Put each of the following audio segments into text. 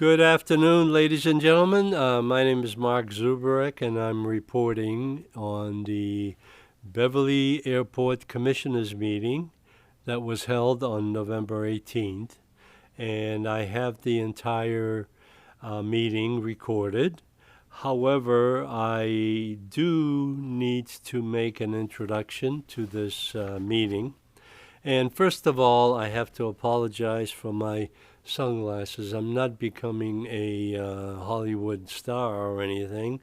Good afternoon, ladies and gentlemen. My name is Mark Zuberek, and I'm reporting on the Beverly Airport Commissioners meeting that was held on November 18th. And I have the entire meeting recorded. However, I do need to make an introduction to this meeting. And first of all, I have to apologize for my sunglasses. I'm not becoming a Hollywood star or anything,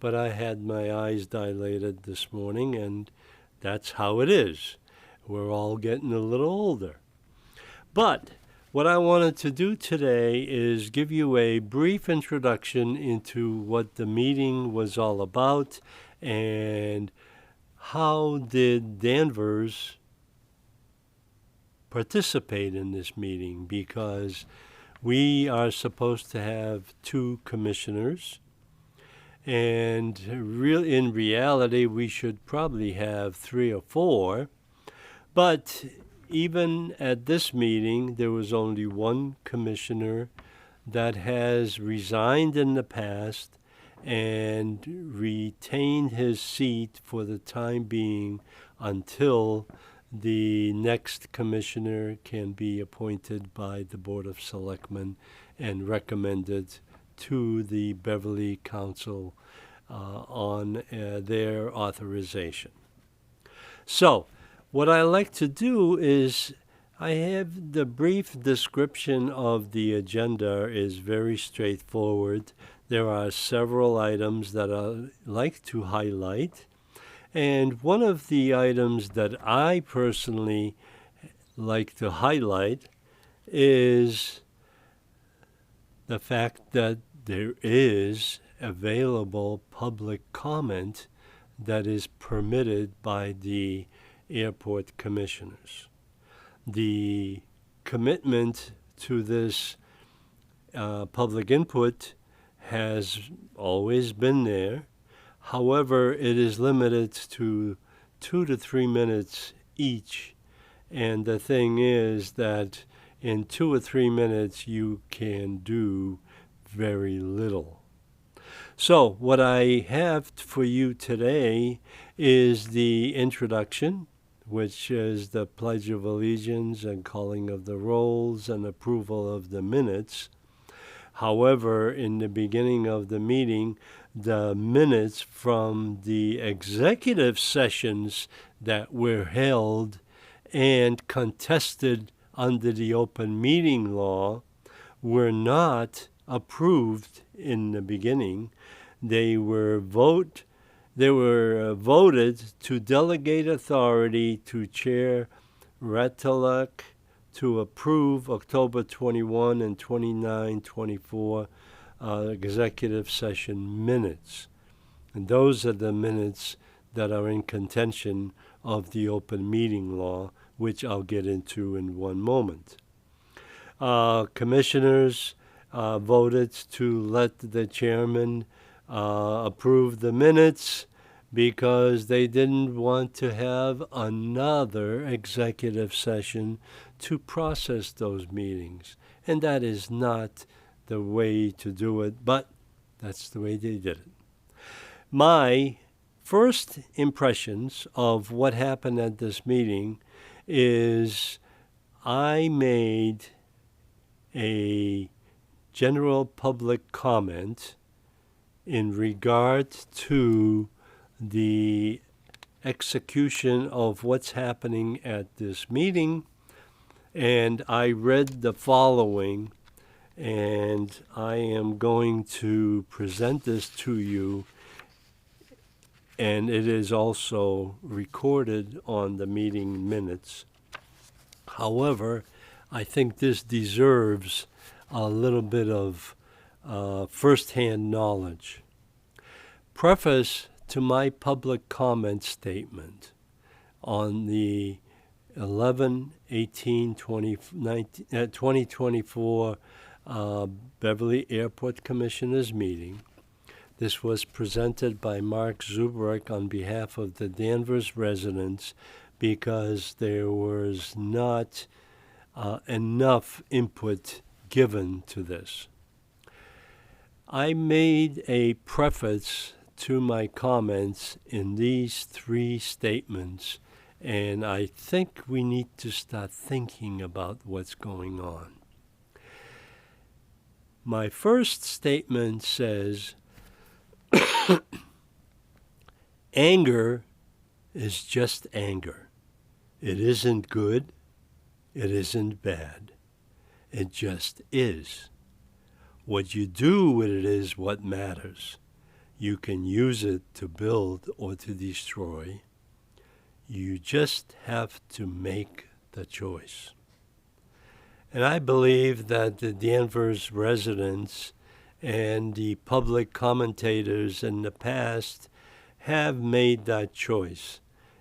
but I had my eyes dilated this morning, and that's how it is. We're all getting a little older. But what I wanted to do today is give you a brief introduction into what the meeting was all about and how did Danvers participate in this meeting, because we are supposed to have 2 commissioners, and in reality we should probably have 3 or 4, but even at this meeting there was only 1 commissioner that has resigned in the past and retained his seat for the time being until the next commissioner can be appointed by the Board of Selectmen and recommended to the Beverly Council on their authorization. So, what I like to do is I have the brief description of the agenda is very straightforward. There are several items that I like to highlight. And one of the items that I personally like to highlight is the fact that there is available public comment that is permitted by the airport commissioners. The commitment to this public input has always been there. However, it is limited to 2 to 3 minutes each. And the thing is that in 2 or 3 minutes, you can do very little. So what I have for you today is the introduction, which is the Pledge of Allegiance and calling of the rolls and approval of the minutes. However, in the beginning of the meeting, the minutes from the executive sessions that were held and contested under the open meeting law were not approved in the beginning. They were voted to delegate authority to Chair Ratalek to approve October 21 and 29, 24 executive session minutes. And those are the minutes that are in contention of the open meeting law, which I'll get into in one moment. Commissioners voted to let the chairman approve the minutes because they didn't want to have another executive session to process those meetings. And that is not the way to do it, but that's the way they did it. My first impressions of what happened at this meeting is I made a general public comment in regard to the execution of what's happening at this meeting, and I read the following, and I am going to present this to you, and it is also recorded on the meeting minutes. However, I think this deserves a little bit of first-hand knowledge. Preface to my public comment statement on the 11/18/2024 Beverly Airport Commissioners meeting. This was presented by Mark Zuberek on behalf of the Danvers residents because there was not enough input given to this. I made a preface to my comments in these 3 statements, and I think we need to start thinking about what's going on. My first statement says, anger is just anger. It isn't good. It isn't bad. It just is. What you do with it is what matters. You can use it to build or to destroy. You just have to make the choice. And I believe that the Danvers residents and the public commentators in the past have made that choice,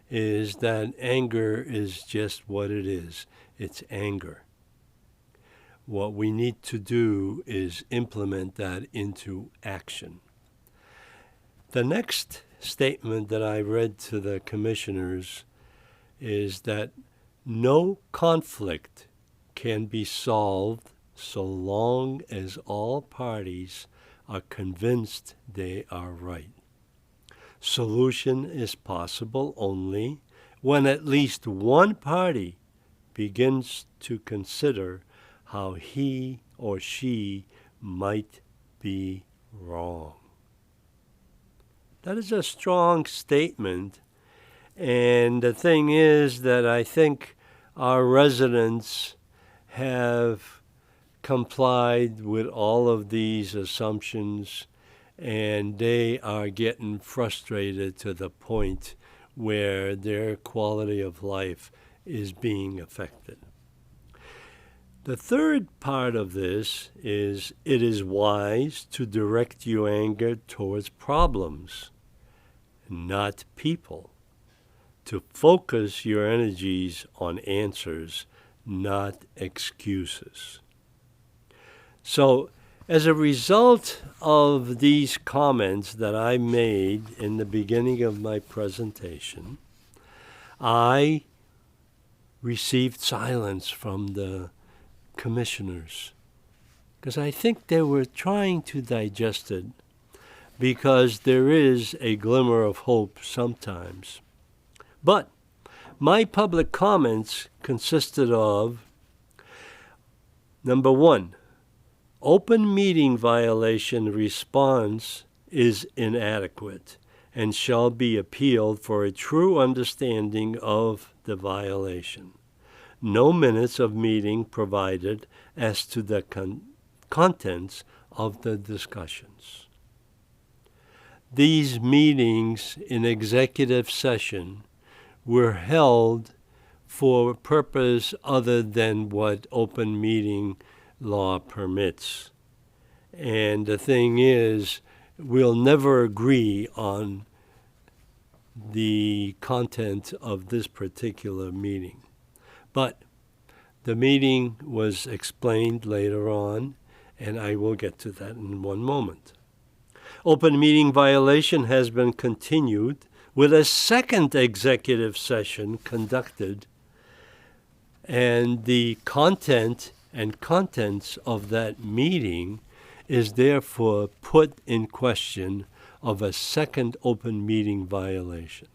is that anger is just what it is. It's anger. What we need to do is implement that into action. The next statement that I read to the commissioners is that no conflict can be solved so long as all parties are convinced they are right. Solution is possible only when at least one party begins to consider how he or she might be wrong. That is a strong statement, and the thing is that I think our residents have complied with all of these assumptions, and they are getting frustrated to the point where their quality of life is being affected. The third part of this is it is wise to direct your anger towards problems, not people, to focus your energies on answers, not excuses. So, as a result of these comments that I made in the beginning of my presentation, I received silence from the commissioners, because I think they were trying to digest it, because there is a glimmer of hope sometimes. But my public comments consisted of, number 1, open meeting violation response is inadequate and shall be appealed for a true understanding of the violation. No minutes of meeting provided as to the contents of the discussions. These meetings in executive session were held for a purpose other than what open meeting law permits. And the thing is, we'll never agree on the content of this particular meeting. But the meeting was explained later on, and I will get to that in one moment. Open meeting violation has been continued with a second executive session conducted, and the content and contents of that meeting is therefore put in question of a second open meeting violation.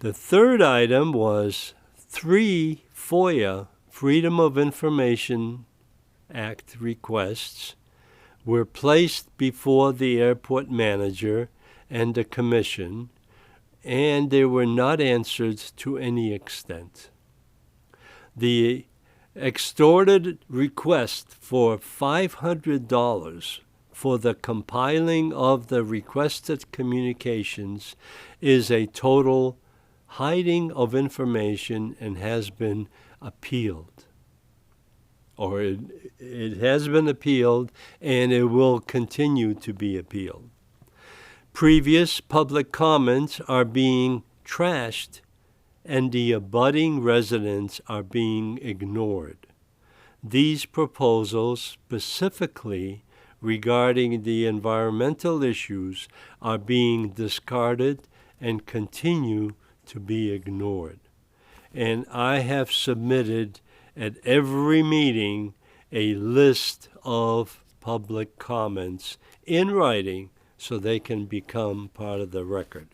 The third item was 3 FOIA, Freedom of Information Act requests were placed before the airport manager and the commission, and they were not answered to any extent. The extorted request for $500 for the compiling of the requested communications is a total hiding of information and has been appealed. Or it has been appealed, and it will continue to be appealed. Previous public comments are being trashed, and the abutting residents are being ignored. These proposals, specifically regarding the environmental issues, are being discarded and continue to be ignored. And I have submitted at every meeting a list of public comments in writing so they can become part of the record.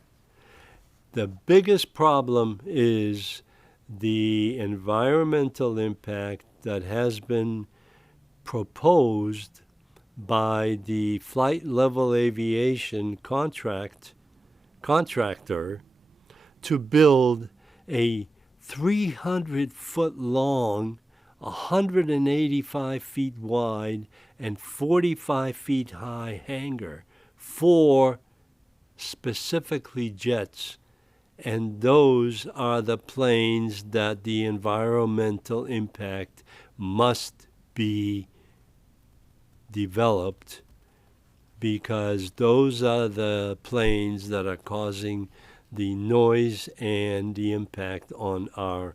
The biggest problem is the environmental impact that has been proposed by the flight level aviation contractor to build a 300-foot long, 185 feet wide, and 45 feet high hangar for specifically jets. And those are the planes that the environmental impact must be developed, because those are the planes that are causing the noise and the impact on our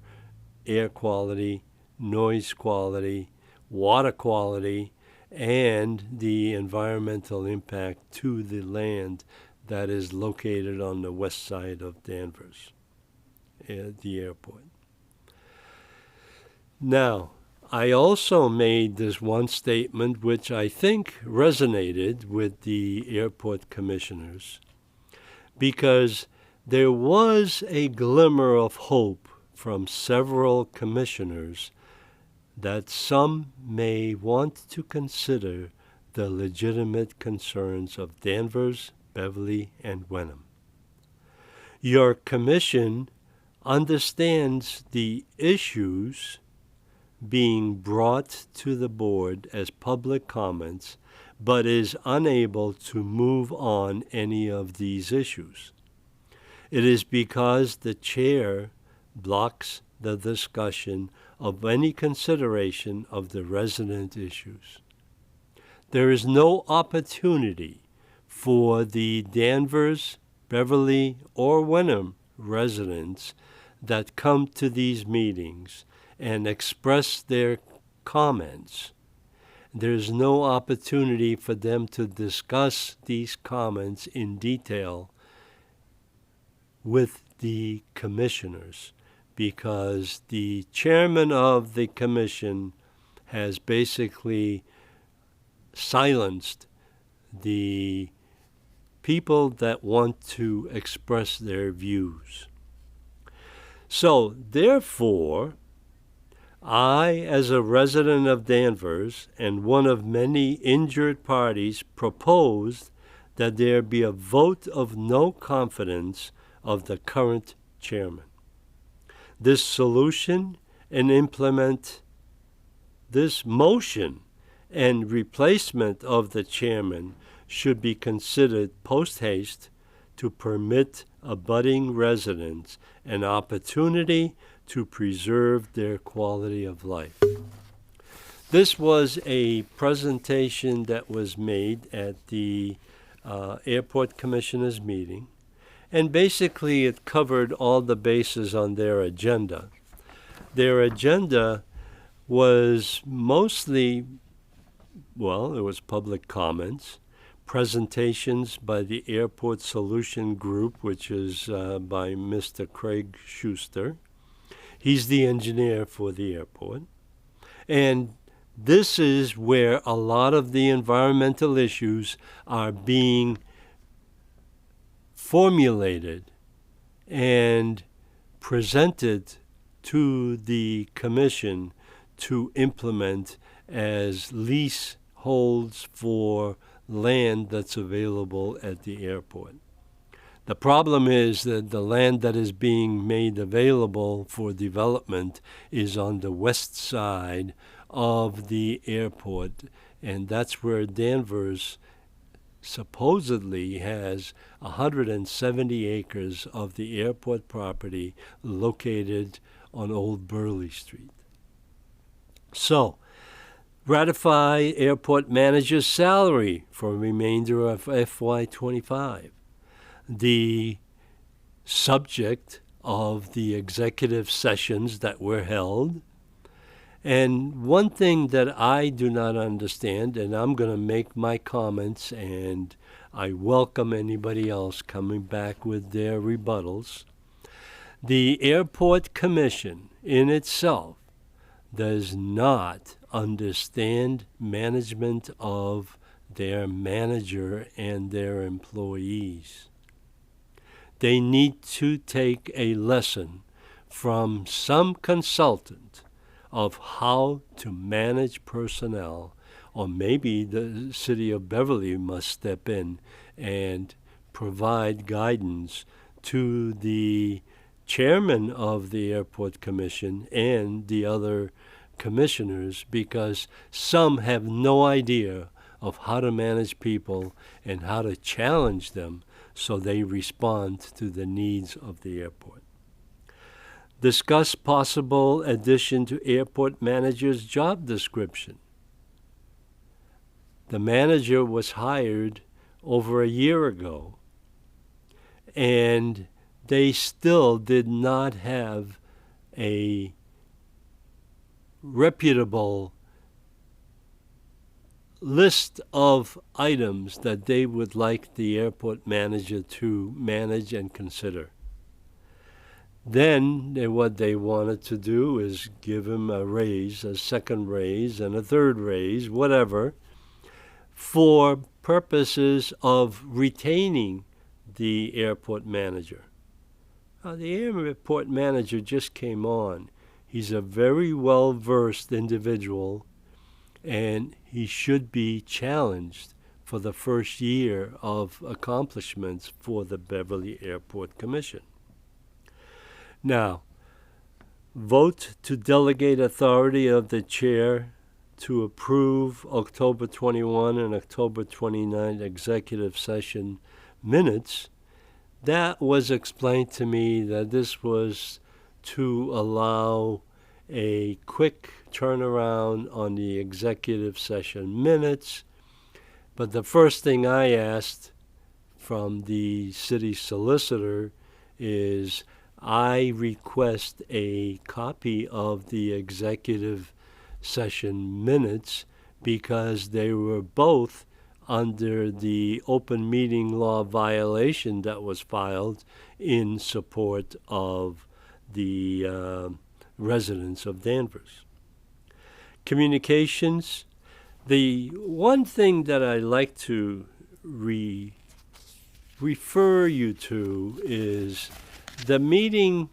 air quality, noise quality, water quality, and the environmental impact to the land that is located on the west side of Danvers, the airport. Now, I also made this one statement which I think resonated with the airport commissioners, because there was a glimmer of hope from several commissioners that some may want to consider the legitimate concerns of Danvers, Beverly, and Wenham. Your commission understands the issues being brought to the board as public comments, but is unable to move on any of these issues. It is because the chair blocks the discussion of any consideration of the resident issues. There is no opportunity for the Danvers, Beverly, or Wenham residents that come to these meetings and express their comments. There's no opportunity for them to discuss these comments in detail with the commissioners, because the chairman of the commission has basically silenced the people that want to express their views. So, therefore, I, as a resident of Danvers and one of many injured parties, proposed that there be a vote of no confidence of the current chairman. This solution and implement this motion and replacement of the chairman should be considered post haste to permit abutting residents an opportunity to preserve their quality of life. This was a presentation that was made at the Airport Commissioners meeting, and basically it covered all the bases on their agenda. Their agenda was mostly, well, it was public comments, presentations by the Airport Solution Group, which is by Mr. Craig Schuster. He's the engineer for the airport. And this is where a lot of the environmental issues are being formulated and presented to the commission to implement as leaseholds for land that's available at the airport. The problem is that the land that is being made available for development is on the west side of the airport, and that's where Danvers supposedly has 170 acres of the airport property located on Old Burley Street. So, ratify airport manager's salary for remainder of FY25. The subject of the executive sessions that were held. And one thing that I do not understand, and I'm going to make my comments, and I welcome anybody else coming back with their rebuttals. The Airport Commission in itself does not understand management of their manager and their employees. They need to take a lesson from some consultant of how to manage personnel, or maybe the city of Beverly must step in and provide guidance to the chairman of the airport commission and the other commissioners, because some have no idea of how to manage people and how to challenge them so they respond to the needs of the airport. Discuss possible addition to airport manager's job description. The manager was hired over a year ago, and they still did not have a reputable list of items that they would like the airport manager to manage and consider. Then what they wanted to do is give him a raise, a second raise, and a third raise, whatever, for purposes of retaining the airport manager. Now, the airport manager just came on. He's a very well-versed individual, and he should be challenged for the first year of accomplishments for the Beverly Airport Commission. Now, vote to delegate authority of the chair to approve October 21 and October 29 executive session minutes. That was explained to me that this was to allow a quick turnaround on the executive session minutes. But the first thing I asked from the city solicitor is I request a copy of the executive session minutes because they were both under the open meeting law violation that was filed in support of the residents of Danvers. Communications. The one thing that I like to refer you to is the meeting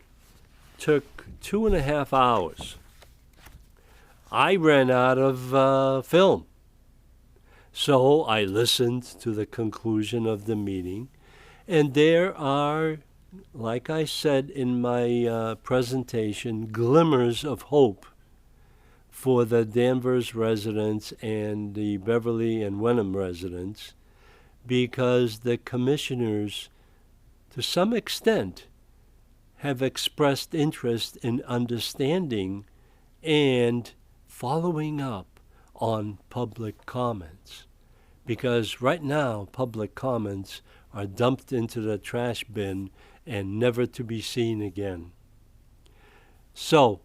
took 2.5 hours. I ran out of film. So I listened to the conclusion of the meeting, and there are, like I said in my presentation, glimmers of hope for the Danvers residents and the Beverly and Wenham residents, because the commissioners, to some extent, have expressed interest in understanding and following up on public comments. Because right now, public comments are dumped into the trash bin and never to be seen again. So,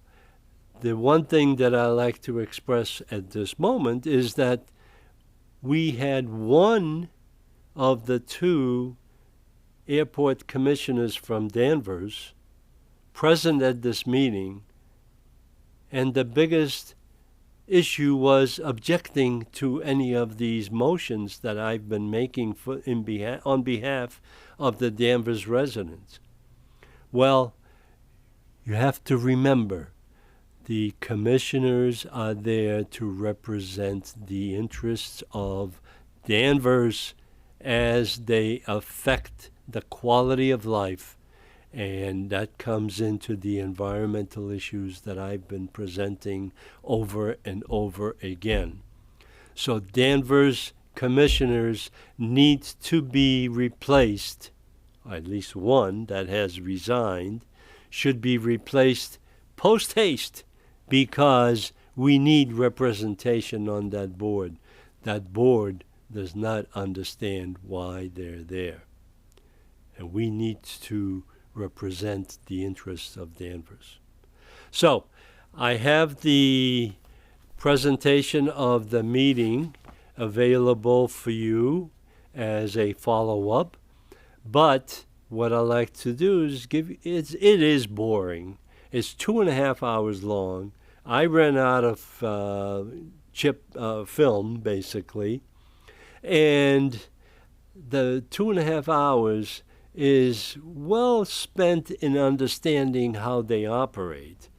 the one thing that I like to express at this moment is that we had one of the two airport commissioners from Danvers present at this meeting, and the biggest issue was objecting to any of these motions that I've been making on behalf of the Danvers residents. Well, you have to remember, the commissioners are there to represent the interests of Danvers as they affect the quality of life, and that comes into the environmental issues that I've been presenting over and over again. So Danvers commissioners need to be replaced, at least one that has resigned, should be replaced post-haste, because we need representation on that board. That board does not understand why they're there. And we need to represent the interests of Danvers. So, I have the presentation of the meeting available for you as a follow-up, but what I like to do is it is boring. It's 2.5 hours long. I ran out of film, basically, and the 2.5 hours is well spent in understanding how they operate.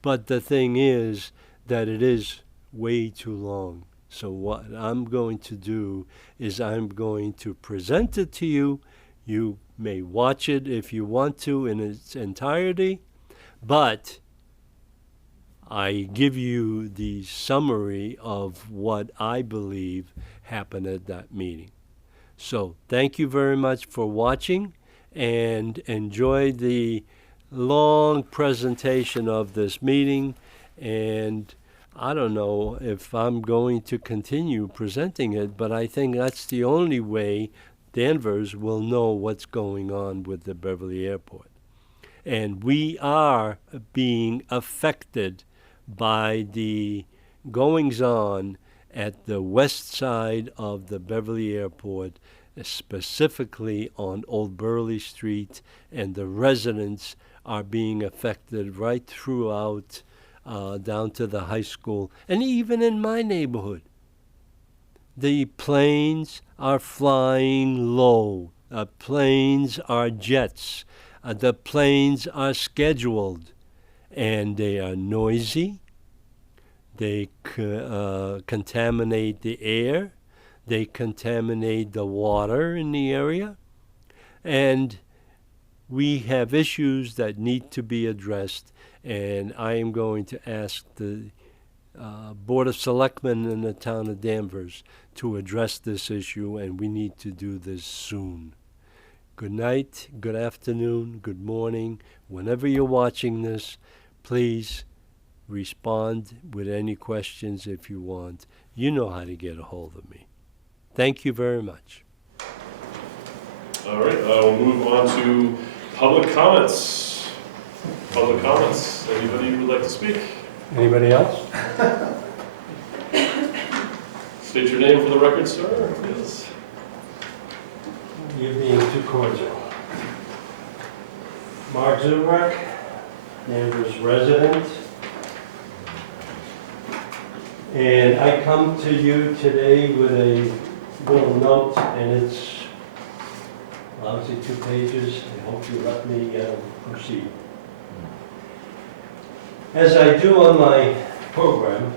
But the thing is that it is way too long. So what I'm going to do is I'm going to present it to you. You may watch it if you want to in its entirety, but I give you the summary of what I believe happened at that meeting. So thank you very much for watching, and enjoy the long presentation of this meeting. And I don't know if I'm going to continue presenting it, but I think that's the only way Danvers will know what's going on with the Beverly Airport. And we are being affected by the goings-on at the west side of the Beverly Airport, specifically on Old Burley Street, and the residents are being affected right throughout down to the high school, and even in my neighborhood. The planes are flying low. The planes are jets. The planes are scheduled, and they are noisy. They contaminate the air. They contaminate the water in the area. And we have issues that need to be addressed. And I am going to ask the Board of Selectmen in the town of Danvers to address this issue, and we need to do this soon. Good night, good afternoon, good morning. Whenever you're watching this, please respond with any questions if you want. You know how to get a hold of me. Thank you very much. All right, we'll move on to public comments. Public comments. Anybody who would like to speak? Anybody else? State your name for the record, sir, please. You're being too cordial. Mark Zuberek, Danvers resident. And I come to you today with a little note, and it's lousy 2 pages. I hope you let me proceed. As I do on my program,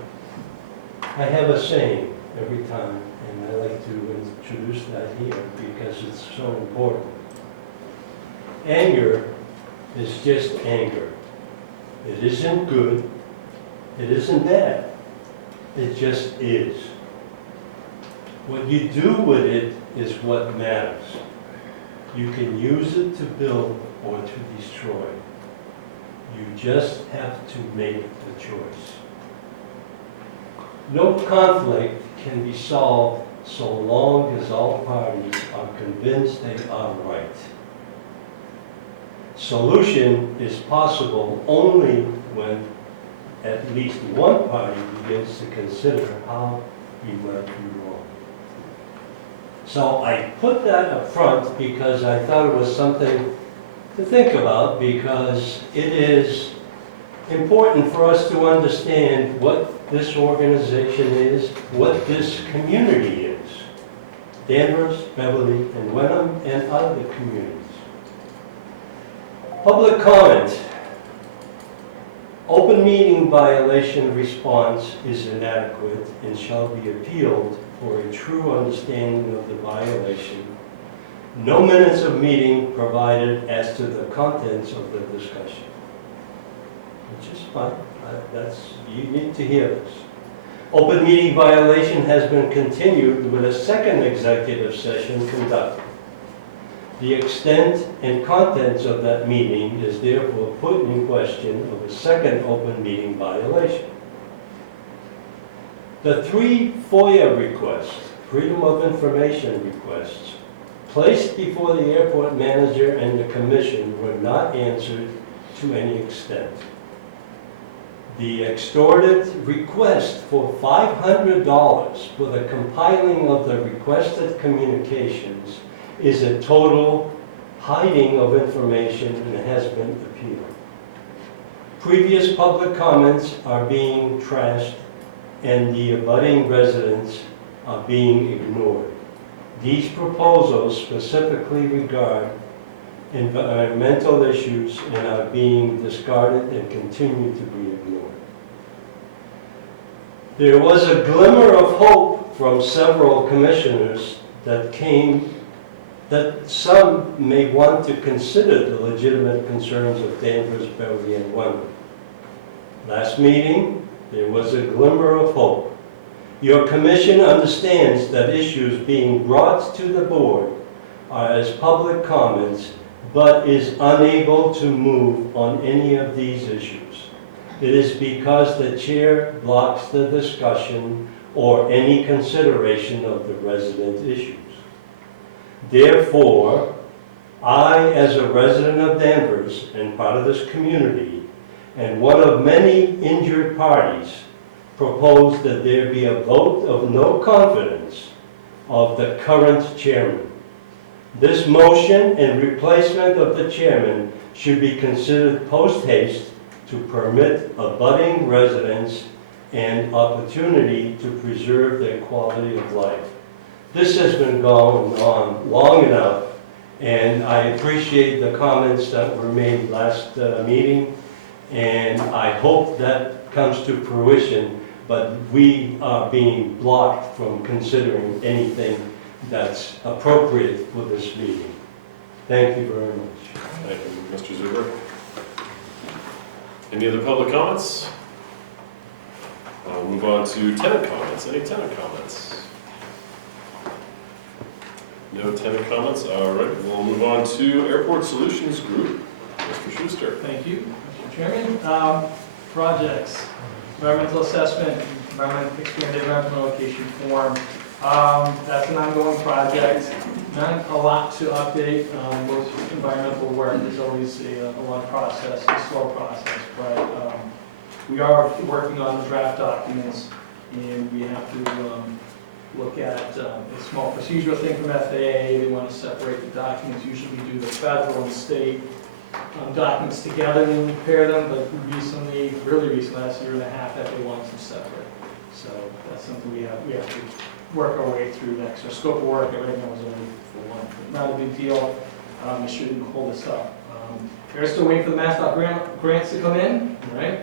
I have a saying every time, and I like to introduce that here because it's so important. Anger is just anger. It isn't good. It isn't bad. It just is. What you do with it is what matters. You can use it to build or to destroy. You just have to make the choice. No conflict can be solved so long as all parties are convinced they are right. Solution is possible only when at least one party begins to consider how he might be wrong. So I put that up front because I thought it was something to think about, because it is important for us to understand what this organization is, what this community is. Danvers, Beverly, and Wenham, and other communities. Public comment. Open meeting violation response is inadequate and shall be appealed for a true understanding of the violation. No minutes of meeting provided as to the contents of the discussion. Which is fine. You need to hear this. Open meeting violation has been continued with a second executive session conducted. The extent and contents of that meeting is therefore put in question of a second open meeting violation. The 3 FOIA requests, Freedom of Information requests, placed before the airport manager and the commission were not answered to any extent. The extorted request for $500 for the compiling of the requested communications is a total hiding of information and has been appealed. Previous public comments are being trashed and the abutting residents are being ignored. These proposals specifically regard environmental issues and are being discarded and continue to be ignored. There was a glimmer of hope from several commissioners that some may want to consider the legitimate concerns of Danvers, Beverly, and Wendell. Last meeting, there was a glimmer of hope. Your commission understands that issues being brought to the board are as public comments, but is unable to move on any of these issues. It is because the chair blocks the discussion or any consideration of the resident issues. Therefore, I, as a resident of Danvers and part of this community, and one of many injured parties, propose that there be a vote of no confidence of the current chairman. This motion and replacement of the chairman should be considered post haste to permit abutting residents an opportunity to preserve their quality of life. This has been going on long enough, and I appreciate the comments that were made last meeting, and I hope that comes to fruition, but we are being blocked from considering anything that's appropriate for this meeting. Thank you very much. Thank you, Mr. Zuber. Any other public comments? I'll move on to tenant comments. Any tenant comments? No tenant comments? All right, we'll move on to Airport Solutions Group. Mr. Schuster. Thank you, Mr. Chairman. Projects, environmental assessment, expanded environmental location form. That's an ongoing project. Not a lot to update. Most environmental work is always a long process, a slow process, but we are working on the draft documents, and we have to look at a small procedural thing from FAA. They want to separate the documents. Usually we do the federal and state documents together and compare them, but recently, really recently, last year and a half, FAA wants them separate. So that's something we have to work our way through next. Our scope of work right now is only for one, not a big deal. It shouldn't hold us up. They're still waiting for the MassDOT grants to come in, right?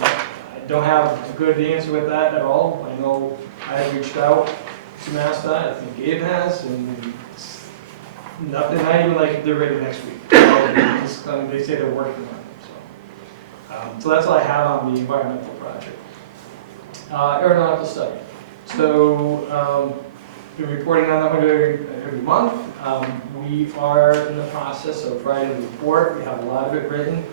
I don't have a good answer with that at all. I know I have reached out to MassDOT, I think Gabe has, and it's nothing, not even like they're ready next week. So they say they're working on it. So that's all I have on the environmental project. Aeronautical study. So, been reporting on that every month. We are in the process of writing a report. We have a lot of it written.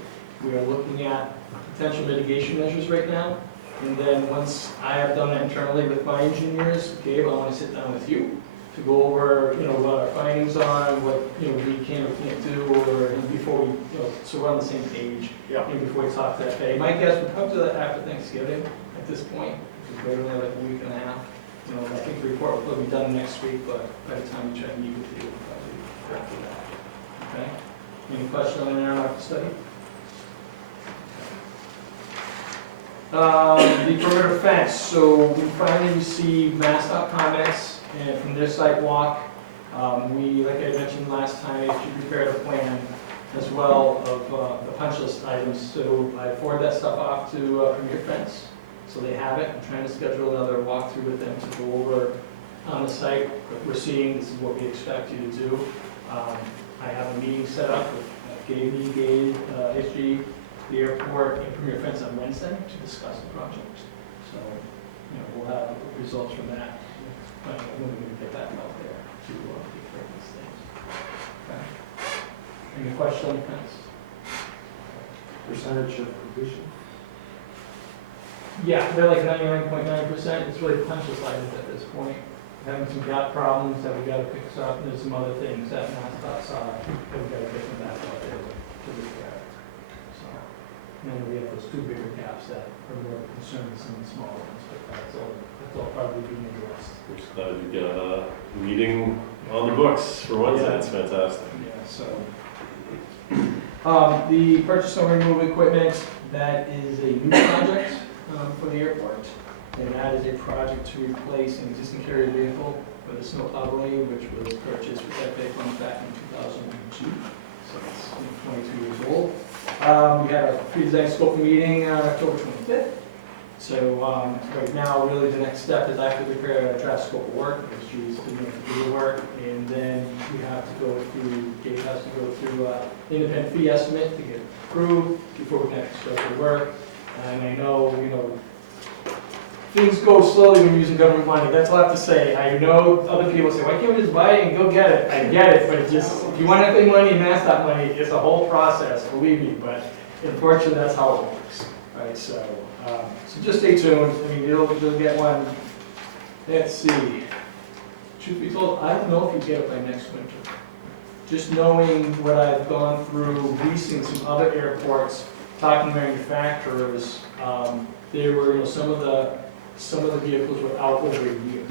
We are looking at potential mitigation measures right now. And then once I have done that internally with my engineers, Gabe, I want to sit down with you to go over, what our findings are, what, we can or can't do, or before we, so we're on the same page. Yeah. And before we talk to FAA. My guess would come to that after Thanksgiving at this point, because we're only like a week and a half. I think the report will be done next week, but by the time we try to meet with you, we'll probably after that. Okay? Any questions on the aeronautical study? The perimeter fence. So we finally received MassDOT comments, and from their site walk, we, like I mentioned last time, actually prepared a plan as well of the punch list items. So I forwarded that stuff off to Premier Fence, so they have it. I'm trying to schedule another walkthrough with them to go over on the site what we're seeing. This is what we expect you to do. I have a meeting set up with Gabe, SG, the airport, and Premier Fence on Wednesday to discuss the project. So, we'll have results from that. When we're going to get that out there to take these things. Okay. Any questions on the fence? Percentage of completion? Yeah, they're like 99.9%. It's really punch list items at this point. Having some gap problems that we got to fix up, and there's some other things that MassDOT saw that we got to get them back out there to repair. So, and then we have those two bigger gaps that are more concerned than some of the smaller ones, but that's all probably being addressed. We're just glad we get a meeting on the books for Wednesday. Yeah. It's fantastic. Yeah, so. The purchase and remove equipment, That is a new project for the airport, and that is a project to replace an existing carrier vehicle for the snowplow blade, which was purchased with FAA funds back in 2002, so it's 22 years old. We had a pre-design scope meeting on October 25th. So right now, really the next step is I have to prepare a draft scope of work, which she's beginning to do the work, and then we have to go through, Dave has to go through independent fee estimate to get approved before we can actually start the work. And I know, things go slowly when you're using government money. That's all I have to say. I know other people say, why can't we just buy it and go get it? I get it, but it just, if you want to pay money and ask that money, it's a whole process, believe me. But unfortunately, that's how it works, right? So just stay tuned. I mean, you'll get one. Let's see. Truth be told, I don't know if you get it by next winter. Just knowing what I've gone through, leasing some other airports, talking to manufacturers, there were, some of the vehicles were out over a year.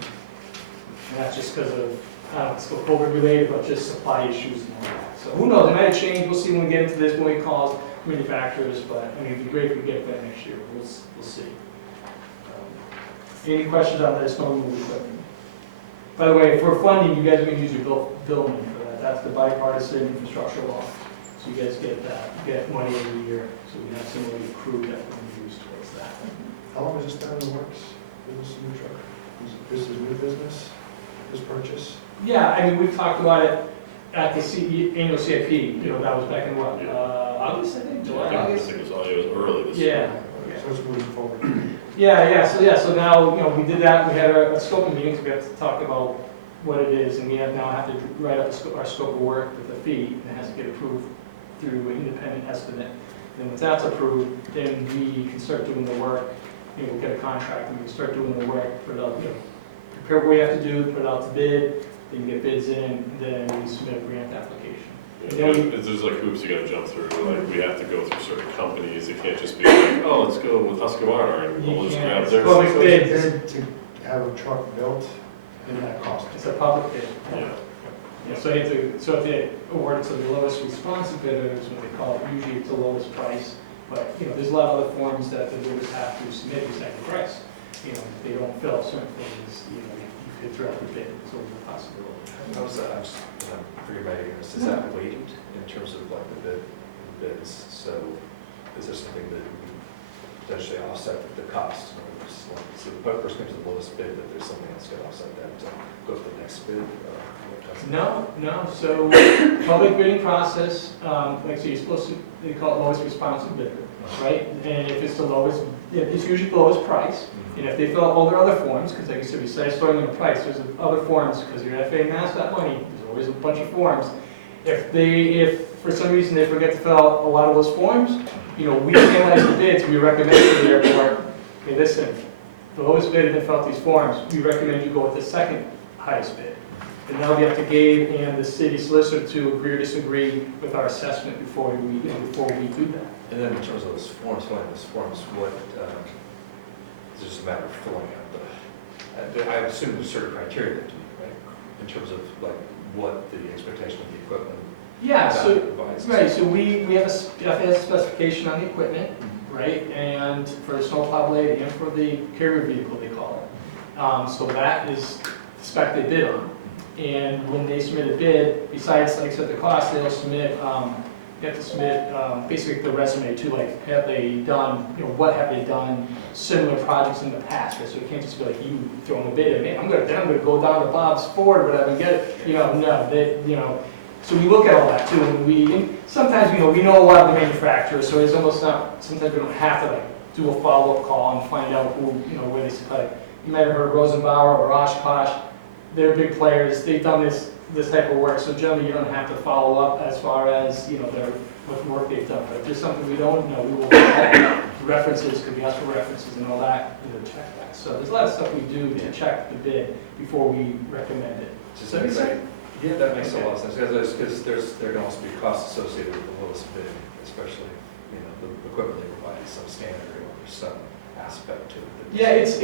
And that's just because of, I don't know, it's still COVID related, but just supply issues and all that. So who knows, it might have changed. We'll see when we get into this, when we call manufacturers, but I mean, it'd be great if we get it back next year. We'll see. Any questions on this? No move equipment. By the way, for funding, you guys can use your bill money for that. That's the bipartisan infrastructure law. So you guys get that, get money every year. So we have some money accrued that we can use towards that. How long has this been in the works? This is a new truck? This is new business, this purchase? Yeah, I mean, we've talked about it at the annual CIP, that was back in what, Yeah. August, I think, July, I August? think it was early this year. Yeah. So it's moving forward. So now, we did that, we had a scoping meeting, so we have to talk about what it is, and we now have to write up our scope of work with a fee, and it has to get approved through an independent estimate. And once that's approved, then we can start doing the work, we'll get a contract, and we can start doing the work, put it out, prepare what we have to do, put it out to bid, then get bids in, and then we submit a grant application. Yeah, there's like hoops you gotta jump through, like we have to go through certain companies, it can't just be like, oh, let's go with Husqvarna and we'll just grab theirs. Public bid. To have a truck built, and that cost. It's a public bid. Yeah. So if they award it to the lowest responsive bidder, is what they call it, usually it's the lowest price. But, there's a lot of other forms that the bidders have to submit to set the price. If they don't fill out certain things, you could throw out the bid, it's always a possibility. How's that, I'm just, forgetting my ignorance, is that weighted in terms of like the bids? So is there something that would potentially offset the cost? So the person comes to the lowest bid, but there's something else that offset that to go to the next bid? No. So public bidding process, so you're supposed to, they call it lowest responsive bidder, right? And if it's the lowest, it's usually the lowest price. And if they fill out all their other forms, because like I said, besides starting on the price, there's other forms, because your FAA match that money, there's always a bunch of forms. If for some reason they forget to fill out a lot of those forms, we analyze the bids, we recommend to the airport, hey, listen, the lowest bidder didn't fill out these forms, we recommend you go with the second highest bid. And now we have to Gabe and the city solicitor to agree or disagree with our assessment before we do that. And then in terms of those forms, what, it's just a matter of filling out I assume there's certain criteria that to meet, right? In terms of like what the expectation of the equipment provides. Right, so we have a FAA specification on the equipment, right? And for the snowplow blade and for the carrier vehicle, they call it. So that is the spec they bid on. And when they submit a bid, besides, like I said, the cost, they'll submit, you have to submit basically the resume too, like have they done, what have they done similar projects in the past, right? So it can't just be like you throwing a bid, and I'm gonna go down to Bob's Ford or whatever and get it, no, so we look at all that too, and sometimes, we know a lot of the manufacturers, so it's almost not, sometimes we don't have to do a follow-up call and find out who, where they supply. You might have heard Rosenbauer or Oshkosh, they're big players, they've done this type of work, so generally you don't have to follow up as far as, what work they've done. But if there's something we don't know, we will check references, could be asked for references and all that, check that. So there's a lot of stuff we do to check the bid before we recommend it. Does that make sense? Yeah, that makes a lot of sense, because there can also be costs associated with the lowest bid, especially, the equipment they provide is some standard or some aspect to it. Yeah, it's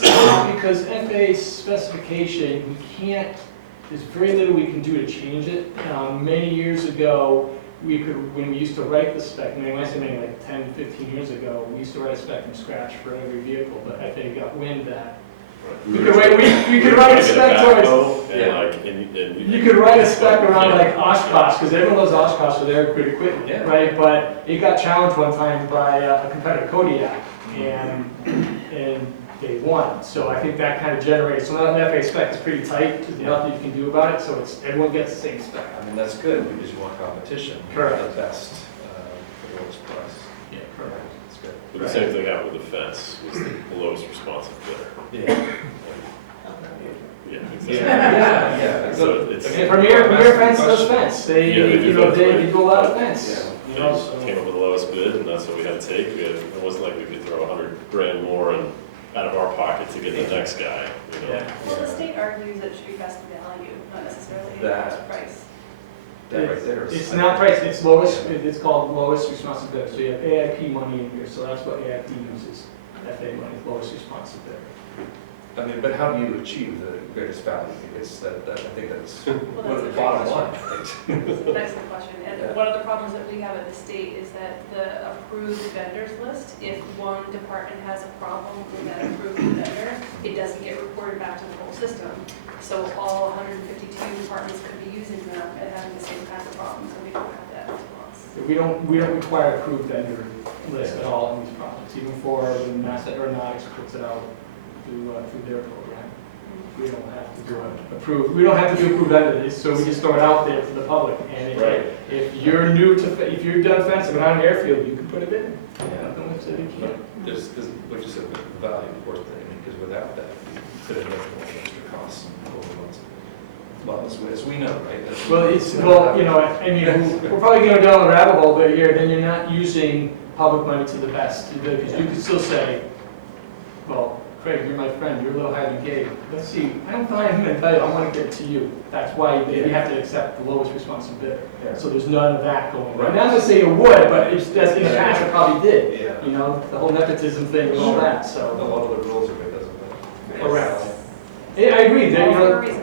tough because FAA specification, there's very little we can do to change it. Many years ago, we could, when we used to write the spec, when I say maybe like 10, 15 years ago, we used to write a spec from scratch for every vehicle, but I think got wind that We we could write a spec towards, And you could write a spec around like Oshkosh, because everyone loves Oshkosh for their good equipment, Yeah. right? But it got challenged one time by a competitor, Kodiak, and they won. So I think that kind of generates, so now the FA spec is pretty tight, there's nothing you can do about it, so it's, everyone gets the same spec. I mean, that's good, because you want competition. Correct. The best, for the lowest price. Yeah, correct. That's good. But the same thing happened with the fence, was the lowest responsive bidder. Yeah. Yeah, exactly. Yeah. So it's. And Premier Fence does fence, they, Yeah, they do you know, fence, they right. do a lot of fence. Yeah. You They know, just so. came up with the lowest bid, and that's what we had to take. It wasn't like we could throw 100 grand more and out of our pocket to get the next guy, you know? Yeah. Well, the state argues it should be best value, not necessarily That- price. That right there is. It's not price, it's lowest, it's called lowest responsive bidder, so you have AIP money in here, so that's what AIP uses, FA money, lowest responsive bidder. I mean, but how do you achieve the greatest value? Because that, I think that's Well, one that's of a the great bottom question. line, right? That's an excellent question. Yeah. And one of the problems that we have at the state is that the approved vendors list, if one department has a problem with that approved vendor, it doesn't get reported back to the whole system. So all 152 departments could be using them and having the same kinds of problems, and we don't have that response. We don't require approved vendor list at all in these projects, even for when Mass Aeronautics puts it out through their program. We don't have to do it approved, we don't have to do approved vendor list, so we just throw it out there for the public. And Right. if you're new to, if you're done fencing around an airfield, you can put it in. Yeah. No one said you can't. There's, which is a value, of course, I mean, because without that, you could have nothing extra costs. Well, as we know, right? That's- Well, it's, well, you know, I mean, we're probably going down the rabbit hole, but here, then you're not using public money to the best. Because you could still say, well, Craig, you're my friend, you're a little higher than Gabe. Let's see, I don't find him and tell you, I want to get to you. That's why you have to accept the lowest responsive bidder. Yeah. So there's none of that going on. Right. Not to say you would, but it's, that's, in the past, it probably did. Yeah. You know, the whole nepotism thing and all that, A so. lot of the rules are because of that. Correct. Yeah, I agree, that, you All for know, a reason.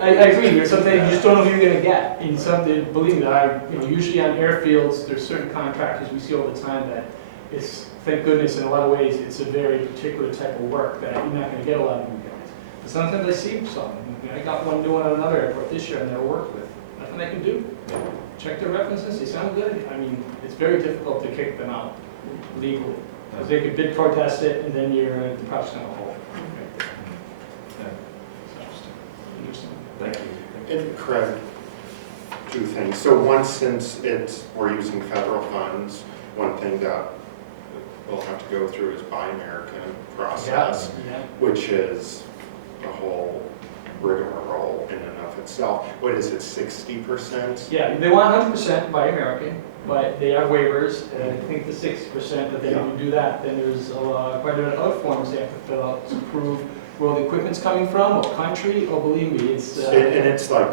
I agree, there's something you just don't know who you're gonna get. In some, believe me, usually on airfields, there's certain contractors we see all the time that it's, thank goodness, in a lot of ways, it's a very particular type of work that you're not gonna get a lot of new guys. But sometimes I see some, I got one doing at another airport this year and they'll work with, nothing I can do. Check their references, they sound good. I mean, it's very difficult to kick them out legally. Because they could bid protest it and then the project's gonna hold. Interesting. Thank you. And Craig, two things. So one, since we're using federal funds, one thing that we'll have to go through is Buy American process, Yeah. which is a whole rigmarole in and of itself. What is it, 60%? Yeah, they want 100% by American, but they have waivers, and I think the 60%, but then if you do that, then there's quite a bit of other forms they have to fill out to prove where the equipment's coming from, what country, oh, believe me, it's, And it's like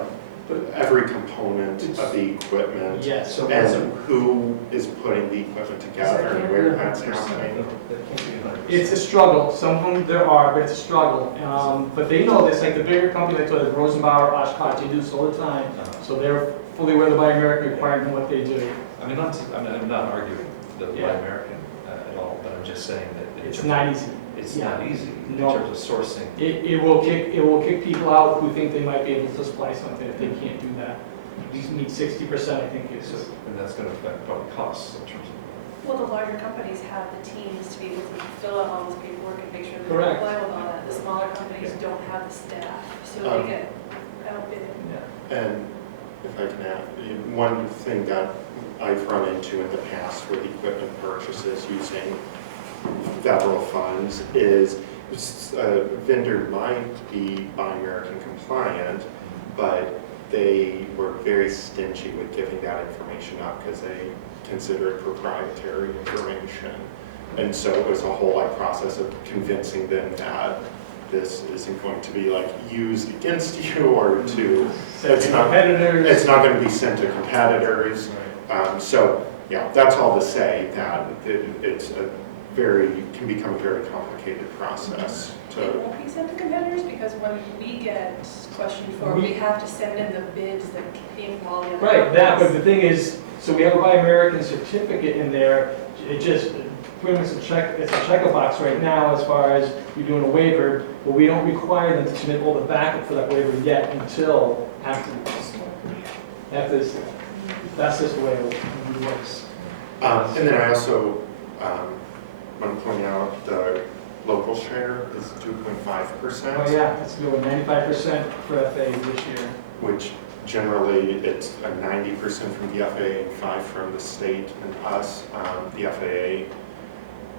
every component of the equipment. yes, so And who is putting the equipment together and where that's happening. it's a struggle, some of them there are, but it's a struggle. But they know this, like the bigger company, like the Rosenbauer, Oshkosh, they do this all the time, so they're fully aware of the Buy American requirement and what they do. I mean, I'm not arguing the Buy Yeah. American at all, but I'm just saying that. It's not easy. It's not easy in No. terms of sourcing. It will kick people out who think they might be able to supply something if they can't do that. At least meet 60%, I think is. And that's going to affect probably costs in terms of. Well, the larger companies have the teams to be able to fill out all this paperwork and make sure that they Correct. comply with all that. The smaller companies don't have the staff, so they get outbid. Yeah. And if I can add, one thing that I've run into in the past with equipment purchases using federal funds is a vendor might be Buy American compliant, but they were very stingy with giving that information up because they consider it proprietary information. And so it was a whole process of convincing them that this isn't going to be like used against you or to, it's not Competitors. going to be sent to competitors. So yeah, that's all to say that it's can become a very complicated process It to. won't be sent to competitors because when we get questioned for, we have to send in the bids that involve the other Right, that, but companies. the thing is, So we have a Buy American certificate in there. It just, pretty much it's a check box right now as far as you're doing a waiver, but we don't require them to submit all the backup for that waiver yet until after this. That's just the way it works. And then I also want to point out the local share is 2.5%. Oh yeah, it's going 95% for FA this year. Which generally it's a 90% from the FAA and 5% from the state and us. The FAA, I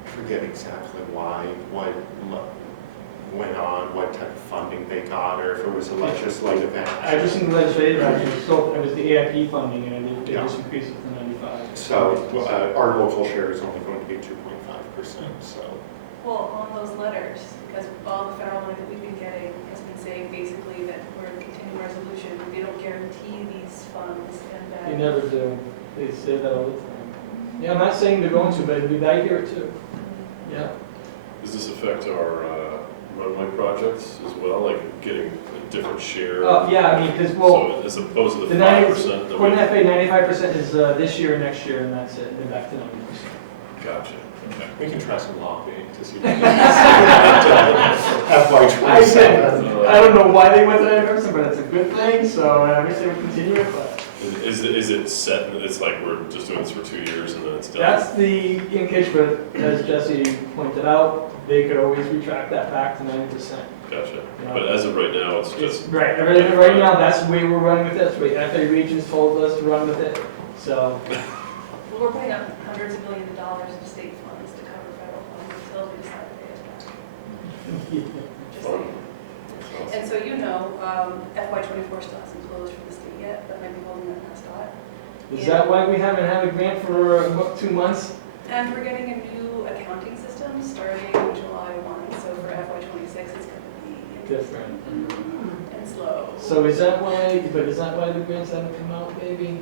forget exactly why, what went on, what type of funding they got, or if it was a legislative action. I just in the legislative action, it was the AIP funding, and they Yeah. just increased it to 95. So our local share is only going to be 2.5%, so. Well, on those letters, because all the federal money that we've been getting has been saying basically that we're in continuing resolution, we don't guarantee these funds, and that. They never do. They say that all the time. Yeah, I'm not saying they're going to, but I hear it too. Yeah. Does this affect our runway projects as well, like getting a different share? Yeah, I mean, because, well, So as opposed to the the 5% that according we, to FA, 95% is this year and next year, and that's it, and then back to 90%. gotcha, okay. We can try some lobbying to see. I FY27. said, I don't know why they went to 90%, but it's a good thing, so I wish they would continue it, but Is it set, it's like we're just doing this for 2 years and then it's done? that's the indication, but as Jesse pointed out, they could always retract that back to 90%. Gotcha, Yeah. but as of right now, it's It's, just, right, right now, that's the way we're running with this, FA Regions told us to run with it, so. Well, we're putting up hundreds of millions of dollars of state funds to cover federal funds until we decide to pay us back. Just fun. saying. And so you know, FY24 still hasn't closed for the state yet, that might be holding that last dot. Is that why we haven't had a grant for 2 months? And we're getting a new accounting system starting July 1, so for FY26 it's going to be Different. and slow. So is that why the grants haven't come out, maybe,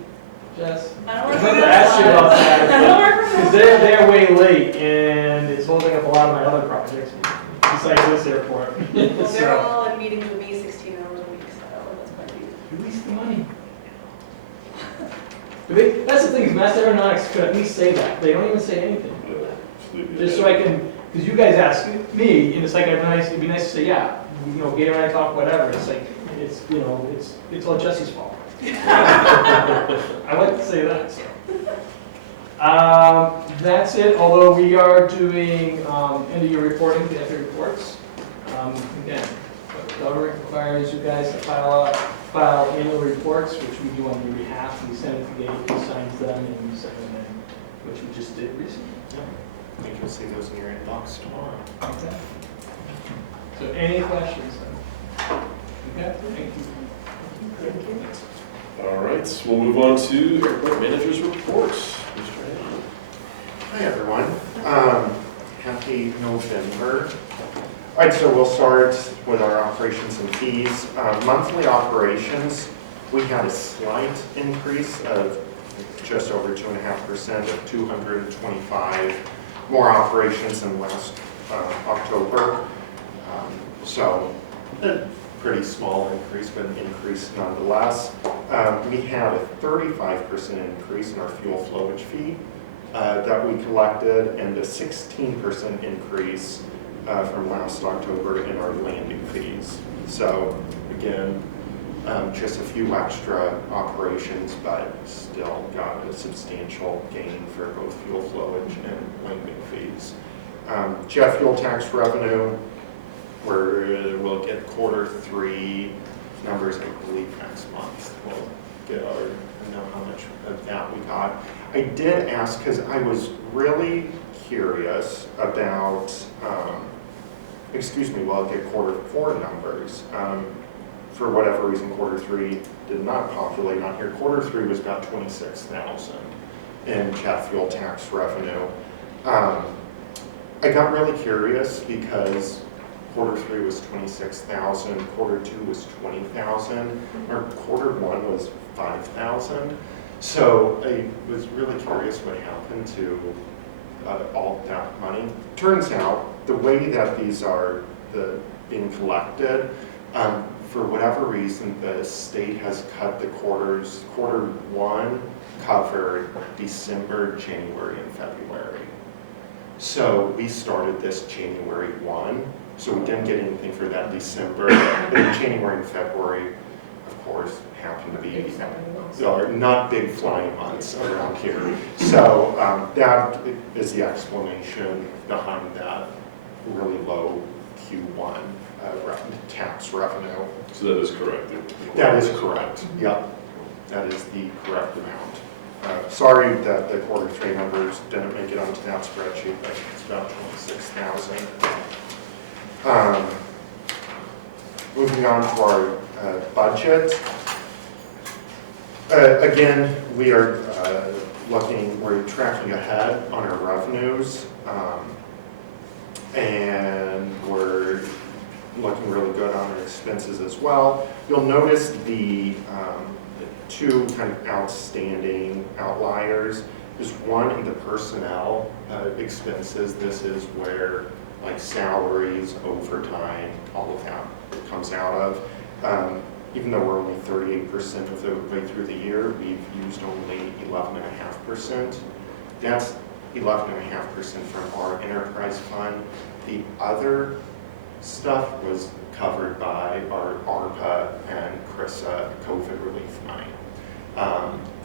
Jess? I don't I'd work like from to ask you about that. I don't work from Because that. they're way late, and it's holding up a lot of my other projects, besides this airport. Well, they're So, all in meetings with me 16 hours a week, so that's quite a few. release the money. But that's the thing, is Mass Aeronautics could at least say that, they don't even say anything. Yeah, just leave it Just at so I can, because you guys ask me, and it's like, it'd be nice to say, yeah, Gator and I talk, whatever, it's like, it's all Jesse's fault. I like to say that, so. That's it, although we are doing end of year reporting, the FA reports. Again, the government requires you guys to file annual reports, which we do on your behalf. We send it to Gator, he signs them, and we send them in, which we just did recently. I think you'll see those in your inbox tomorrow. Okay. So any questions? Okay, thank you. All right, we'll move on to airport manager's reports. Mr. Hanlon. Hi, everyone. Happy November. All right, so we'll start with our operations and fees. Monthly operations, we had a slight increase of just over 2.5% of 225 more operations than last October. So a pretty small increase, but an increase nonetheless. We had a 35% increase in our fuel flowage fee that we collected, and a 16% increase from last October in our landing fees. So again, just a few extra operations, but still got a substantial gain for both fuel flowage and landing fees. Jet fuel tax revenue, we'll get Q3 numbers, I believe, next month. We'll get know how much of that we got. I did ask, because I was really curious about, I'll get Q4 numbers. For whatever reason, Q3 did not populate on here. Q3 was about 26,000 in jet fuel tax revenue. I got really curious because Q3 was 26,000, Q2 was 20,000, or Q1 was 5,000. So I was really curious what happened to all that money. Turns out the way that these are being collected, for whatever reason, the state has cut the Q1 covered December, January, and February. So we started this January 1, so we didn't get anything for that December. But in January and February, of course, happened to be not big flying months around here. So that is the explanation behind that really low Q1 tax revenue. So that is correct. That is correct, yep. That is the correct amount. Sorry that the quarter 3 numbers didn't make it onto that spreadsheet, but it's about 26,000. Moving on to our budget. Again, we are we're tracking ahead on our revenues, and we're looking really good on our expenses as well. You'll notice the two kind of outstanding outliers. There's one in the personnel expenses. This is where like salaries, overtime, all of that comes out of. Even though we're only 38% of the way through the year, we've used only 11.5%. That's 11.5% from our enterprise fund. The other stuff was covered by our ARPA and CRISA COVID relief money.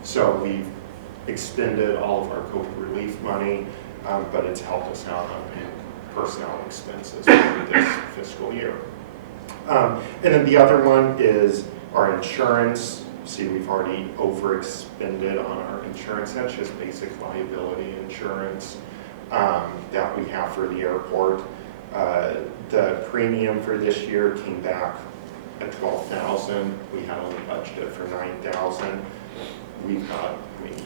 So we've expended all of our COVID relief money, but it's helped us out in personnel expenses for this fiscal year. And then the other one is our insurance. See, we've already overexpended on our insurance. That's just basic liability insurance that we have for the airport. The premium for this year came back at $12,000. We had only budgeted for $9,000. We've got,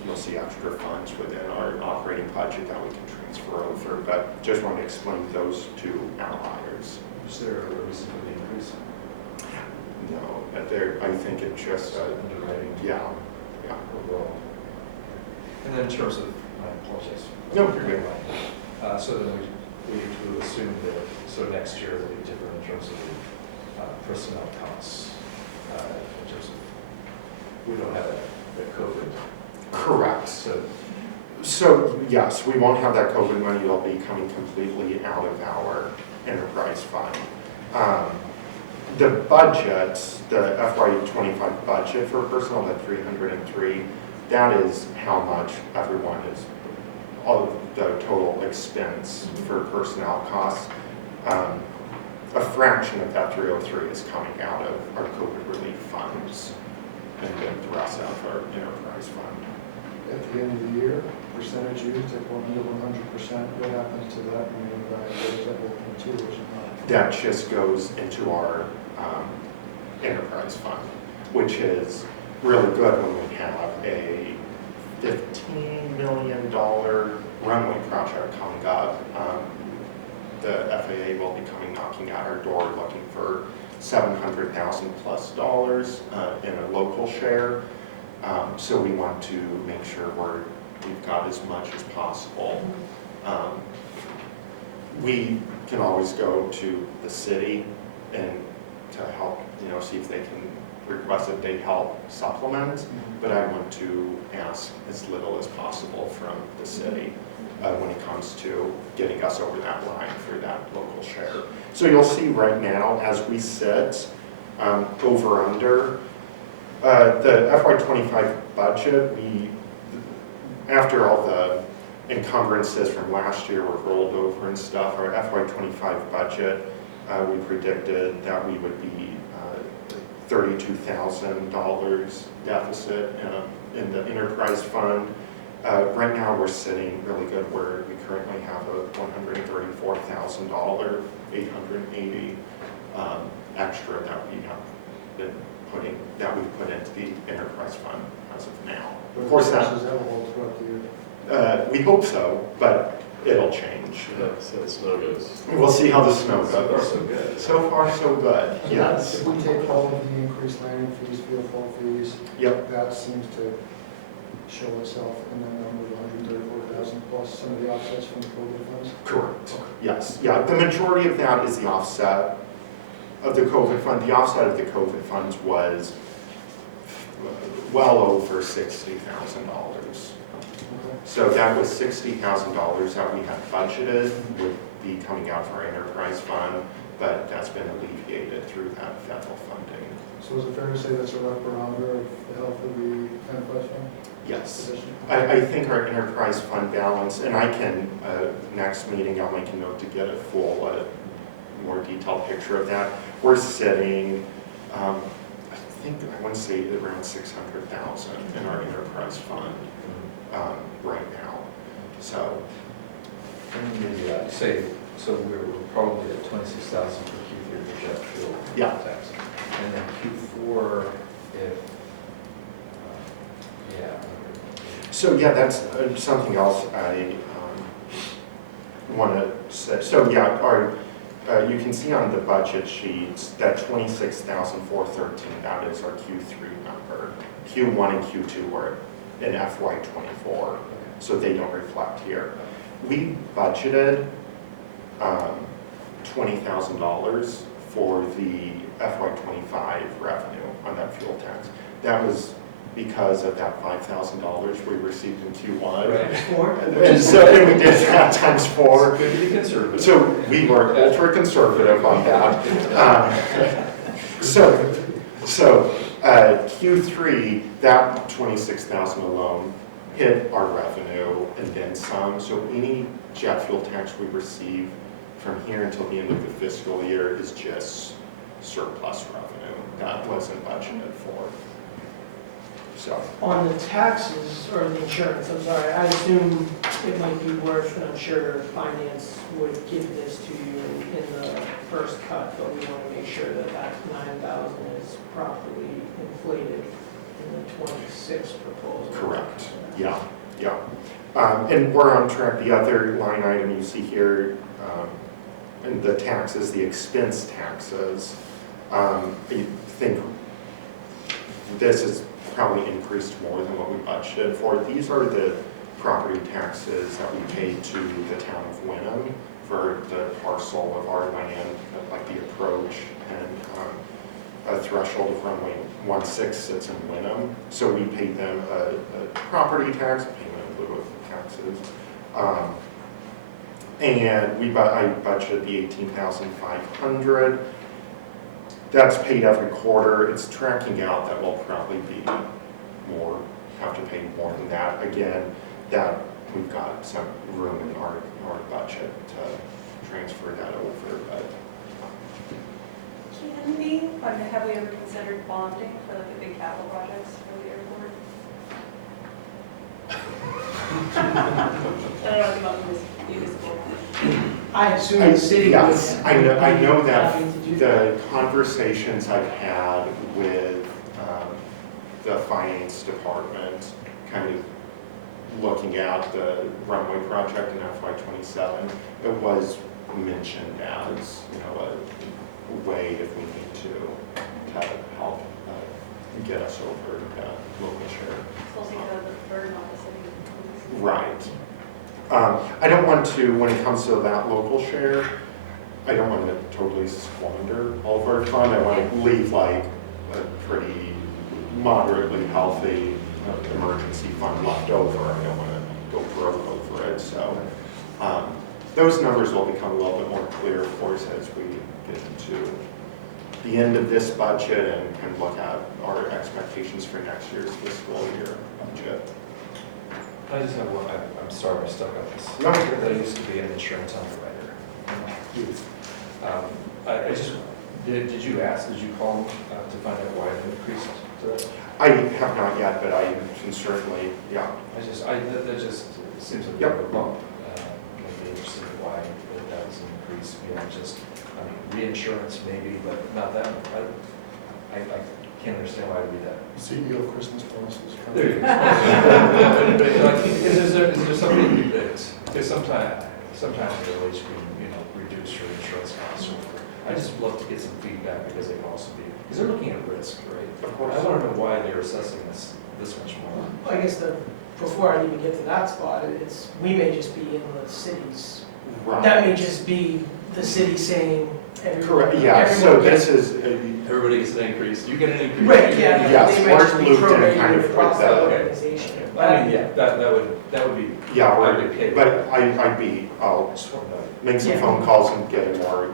you'll see extra funds within our operating budget that we can transfer over, but just want to explain those two outliers. Is there a reason for the increase? No, I think it just, Underwriting? yeah. Overall. And then in terms of, I apologize. No, you're good. So then we need to assume that, so next year will be different in terms of personnel costs, in terms of, we don't have that COVID. Correct. So yes, we won't have that COVID money. It'll be coming completely out of our enterprise fund. The budget, the FY25 budget for personnel, that 303, that is how much everyone is, all of the total expense for personnel costs. A fraction of that 303 is coming out of our COVID relief funds, and then the rest out of our enterprise fund. At the end of the year, percentage used at under 100%, what happens to that when you go back? What does that go into, or is it not? That just goes into our enterprise fund, which is really good when we have a $15 million runway project coming up. The FAA will be coming knocking at our door looking for $700,000 plus in a local share. So we want to make sure we've got as much as possible. We can always go to the city and to help, see if they can request that they help supplement, but I want to ask as little as possible from the city when it comes to getting us over that line for that local share. So you'll see right now, as we sit over under, the FY25 budget, after all the encumbrances from last year were rolled over and stuff, our FY25 budget, we predicted that we would be $32,000 deficit in the enterprise fund. Right now we're sitting really good where we currently have a $134,000, $880 extra that we have been we've put into the enterprise fund as of now. Of course, that will hold throughout the year. we hope so, but it'll change. Yeah, so the snow goes. We'll see how the snow So far, goes. so good. So far, so good. Yes. If we take all of the increased landing fees, vehicle fees, Yep. that seems to show itself in the number of 134,000 plus some of the offsets from the COVID funds. Correct. Yes. Yeah. The majority of that is the offset of the COVID fund. The offset of the COVID funds was well over $60,000. Okay. So that was $60,000 that we had budgeted would be coming out for our enterprise fund, but that's been alleviated through that federal funding. So is it fair to say that's a rough barometer of the health of the enterprise fund Yes. position? I think our enterprise fund balance, and I can, next meeting, I'll make a note to get a full, more detailed picture of that. We're sitting, I want to say around 600,000 in our enterprise fund right now. So, Yeah, say, so we're probably at 26,000 for Q3 for jet fuel Yeah. tax. And then Q4, if, yeah. so yeah, that's something else I want to say. So yeah, our, you can see on the budget sheets that 26,413, that is our Q3 number. Q1 and Q2 were in FY24, so they don't reflect here. We budgeted $20,000 for the FY25 revenue on that fuel tax. That was because of that $5,000 we received in Q1. And so we did that times 4. Good to be conservative. So we were ultra conservative on that. So Q3, that 26,000 alone hit our revenue and then some. So any jet fuel tax we receive from here until the end of the fiscal year is just surplus revenue. That wasn't budgeted for. So, On the taxes, or the insurance, I'm sorry, I assume it might be worth, and I'm sure finance would give this to you in the first cut, but we want to make sure that that 9,000 is properly inflated in the 26 proposal. correct. Yeah, yeah. And we're on track. The other line item you see here, and the taxes, the expense taxes, I think this is probably increased more than what we budgeted for. These are the property taxes that we pay to the town of Wenham for the parcel of our land, like the approach and a threshold of runway 16 sits in Wenham. So we pay them a property tax, payment in lieu of taxes. And I budgeted the $18,500. That's paid every quarter. It's tracking out that we'll probably be more, have to pay more than that. Again, that we've got some room in our budget to transfer that over. But Can we, have we ever considered bonding for like the big capital projects for the airport? I don't know about municipal. I assume the city would. Yes, I know that happy to do the conversations I've had with the finance department, kind of looking at the runway project in FY27, it was mentioned as, a way if we need to help get us over that local share. Supposed to go the burden on the city. Right. I don't want to, when it comes to that local share, I don't want to totally squander all of our fund. I want to leave like a pretty moderately healthy emergency fund left over. I don't want to go broke over it. So those numbers will become a little bit more clear, of course, as we get into the end of this budget and look at our expectations for next year's fiscal year budget. I just have one, I'm sorry I stuck on this. No. That I used to be an insurance underwriter. I just, did you call to find out why it increased to that? I have not yet, but I can certainly, yeah. That just seems a bit of a bump. I'd be interested in why that was an increase beyond just, reinsurance maybe, but not that. I can't understand why it would be that. CEO Christmas bonuses. There you go. But like, is there something that, because sometimes they always reduce your insurance costs. I just love to get some feedback because they can also be, because they're looking at risk, right? Of course. I want to know why they're assessing this much more. I guess before I even get to that spot, we may just be in the cities. Right. That may just be the city saying, Correct, yeah, so everyone this gets- is, Everybody gets an increase, you get an increase. Right, yeah, Yes, they might just we're be looped in prorated kind of across with the that. organization. I mean, yeah, that would be, yeah, I'd be okay with but that. I'll Just want to know. make some Yeah. phone calls and get a more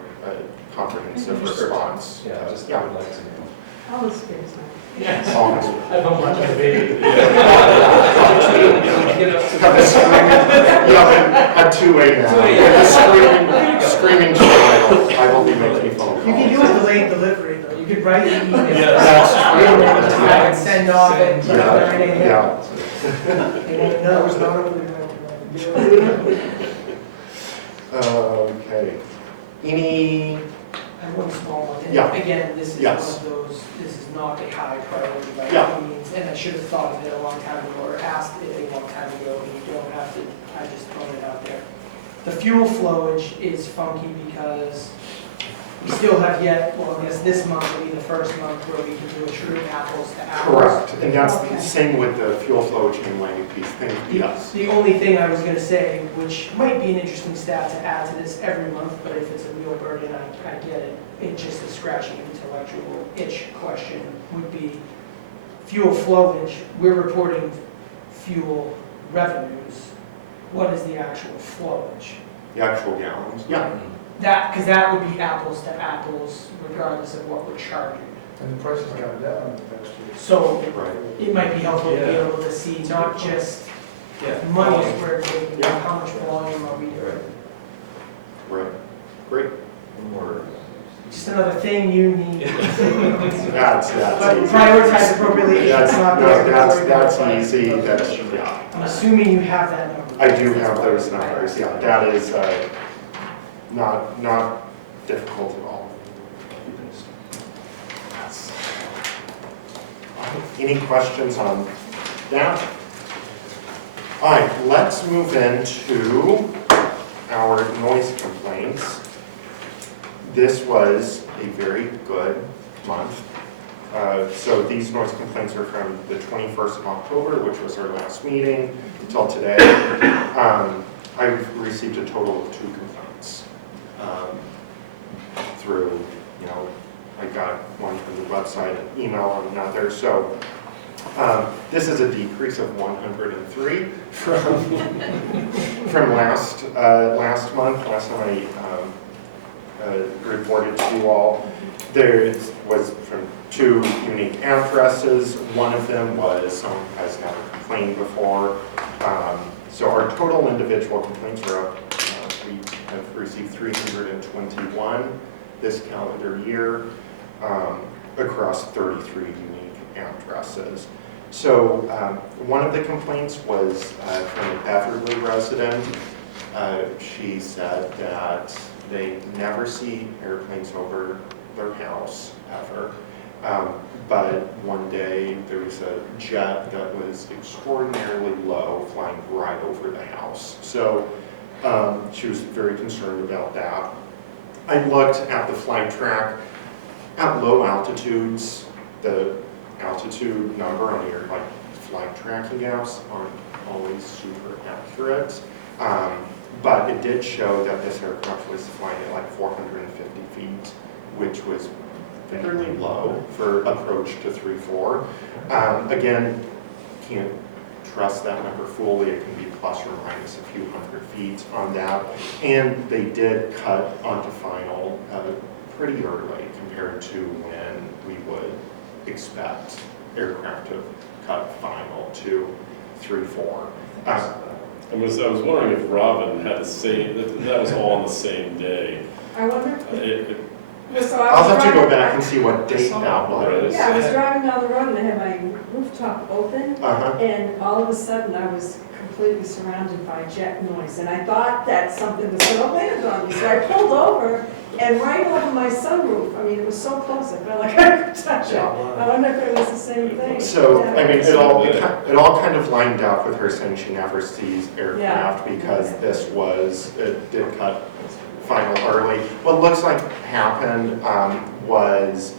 comprehensive response. Yeah, just, I would like to know. All the space Yes. Almost. I've been watching the baby. Get up to Have the screaming, yeah, at 2 a.m. 2 a.m. With the screaming child, I will be making phone calls. You can do a delayed delivery though, you could write an email. That's true. Just have it send off at Yeah, 9 a.m. yeah. They won't That know. was not over the Okay. Any, I have one small one, and Yeah. again, this is one Yes. of those, this is not a high priority by Yeah. any means, and I should have thought of it a long time ago, or asked it a long time ago, and you don't have to, I just thrown it out there. The fuel flowage is funky because we still have yet, well, I guess this month will be the first month where we can do a true apples to apples. correct, and that's Okay. the same with the fuel flow chain lane piece thing, yes. The only thing I was gonna say, which might be an interesting stat to add to this every month, but if it's a real burden, I get it. It just is scratching an intellectual itch question would be fuel flowage. We're reporting fuel revenues. What is the actual flowage? The actual gallons, yeah. That, because that would be apples to apples regardless of what we're charging. And the prices got down in the past year. So Right. it might be helpful to be Yeah. able to see not just Yeah. money square taken, but Yeah. how much volume are we doing? Right, great. One more. Just another thing you need. That's But easy. prioritize appropriately, That's, it's not no, there. that's easy, that's, yeah. I'm assuming you have that number. I do have those numbers, yeah, that is, not difficult at all. Yes. Any questions on that? All right, let's move into our noise complaints. This was a very good month. So these noise complaints are from the 21st of October, which was our last meeting, until today. I've received a total of 2 complaints through, I got one from the website, an email, and another. So this is a decrease of 103 from last month. Last time I reported to you all. There was from 2 unique addresses. One of them was someone who has never complained before. So our total individual complaints are up. We have received 321 this calendar year across 33 unique addresses. So one of the complaints was from a Beverly resident. She said that they never see airplanes over their house, ever. But one day there was a jet that was extraordinarily low flying right over the house. So she was very concerned about that. I looked at the flight track. At low altitudes, the altitude number on your flight tracking apps aren't always super accurate. But it did show that this aircraft was flying at 450 feet, which was fairly low for approach to 3-4. Again, can't trust that number fully. It can be plus or minus a few hundred feet on that. And they did cut onto final pretty early compared to when we would expect aircraft to cut final to 3-4. I was wondering if Robin had the same, that was all on the same day. I wonder, so I I'll was have to go driving, back and see what date that was. yeah, I was driving down the road and I had my rooftop open, Uh-huh. and all of a sudden I was completely surrounded by jet noise, and I thought that something was gonna land on me, so I pulled over, and right over my sunroof, I mean, it was so close, I felt like I could touch it. I wonder if it was the same thing. So, Yeah. I mean, it all kind of lined up with her saying she never sees aircraft because it did cut final early. What looks like happened was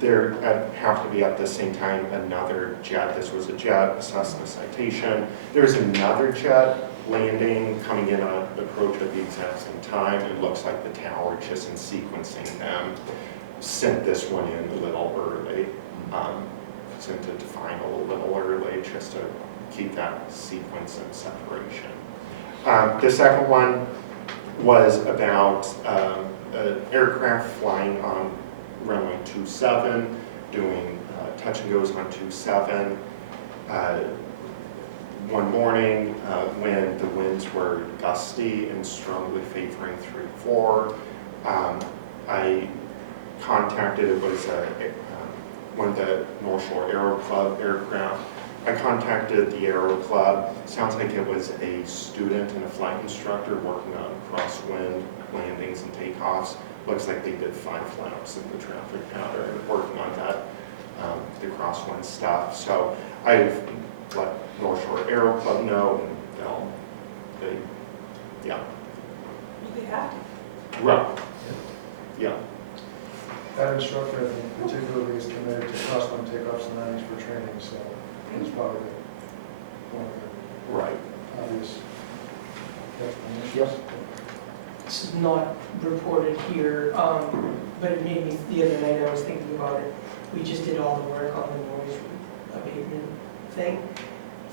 there happened to be at the same time another jet. This was a jet, Cessna Citation. There was another jet landing, coming in on approach at the exact same time. It looks like the tower, just in sequencing them, sent this one in a little early. Sent it to final a little early just to keep that sequence and separation. The second one was about an aircraft flying on runway 27, doing touch and goes on 27. One morning when the winds were gusty and strongly favoring 3-4, I contacted, it was one of the North Shore Aero Club aircraft. I contacted the Aero Club. Sounds like it was a student and a flight instructor working on crosswind landings and takeoffs. Looks like they did 5 flaps in the traffic pattern, working on that, the crosswind stuff. So I've let North Shore Aero Club know, and yeah. They have to. Right. Yeah. That instructor, I think, particularly is committed to crosswind takeoffs and landings for training, so it's probably one of the Right. obvious. Yes? This is not reported here, but it made me, the other night I was thinking about it. We just did all the work on the noise abatement thing.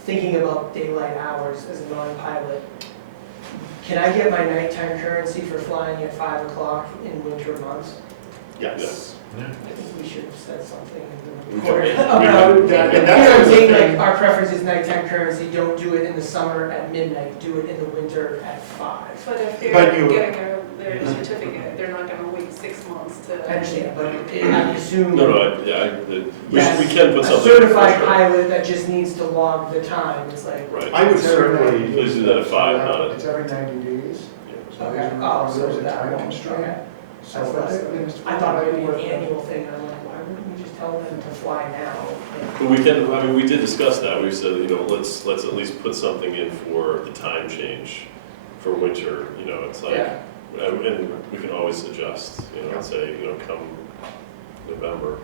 Thinking about daylight hours as a non-pilot, can I get my nighttime currency for flying at 5 o'clock in winter months? Yes. I think we should have said something in We the report do. about, Yeah, and you know, that's saying the like thing. our preference is nighttime currency, don't do it in the summer at midnight, do it in the winter at 5. But if they're But you- getting their certificate, they're not gonna wait 6 months to. I understand, but I assume. We can put A something. certified for sure. pilot that just needs to log the time, it's like, Right. I would It's every certainly, 90 Please do that at 5, not It's every 90 days. So okay, there's oh, so there's a that time one, constraint. okay. So That's less but than- it's- I thought it would be an annual thing, and I'm like, why wouldn't we just tell them to fly now? But we can, I mean, we did discuss that. We said, you know, let's at least put something in for the time change for winter, you know, it's like, Yeah. and we can always adjust, you know, and say, you know, come November.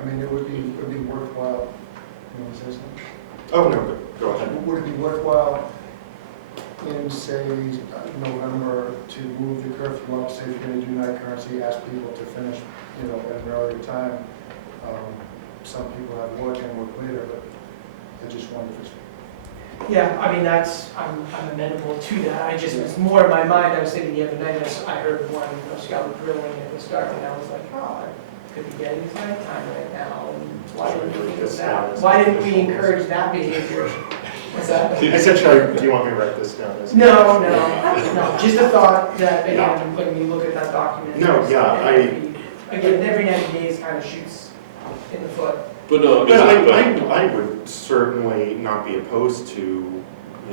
I mean, it would be worthwhile, you want to say something? oh no, go ahead. Would it be worthwhile in, say, November to move the curfew up, say if you're going to do night currency, ask people to finish, you know, at an earlier time? Some people have work and work later, but I just wonder if it's. Yeah, I mean, I'm amenable to that, I just, it's more in my mind, I was thinking the other night, I heard one scout drilling, and it was dark, and I was like, oh, I could be getting nighttime right now, and why didn't we think of that? Why didn't we encourage that behavior? What's that? I said, do you want me to write this down? No, just a thought that, Yeah. again, when you look at that document. No, yeah, Again, every 90 days kind of shoots in the foot. But no, But but- I would certainly not be opposed to, you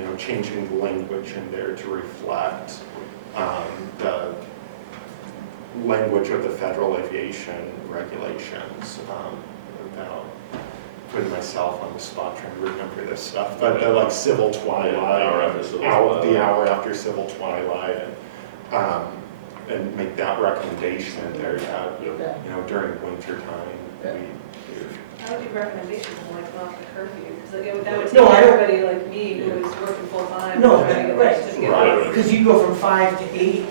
know, changing the language in there to reflect the language of the federal aviation regulations, about putting myself on the spot trying to remember this stuff, but the like civil twilight, hour after civil the twilight. hour after civil twilight, and make that recommendation in there, that, Yeah. you know, during winter time, Yeah. I would do recommendations on like not the curfew, because that would take No, I don't- everybody like me who is working full-time. No, trying to get their right. certificate. Right. Because you go from 5 to 8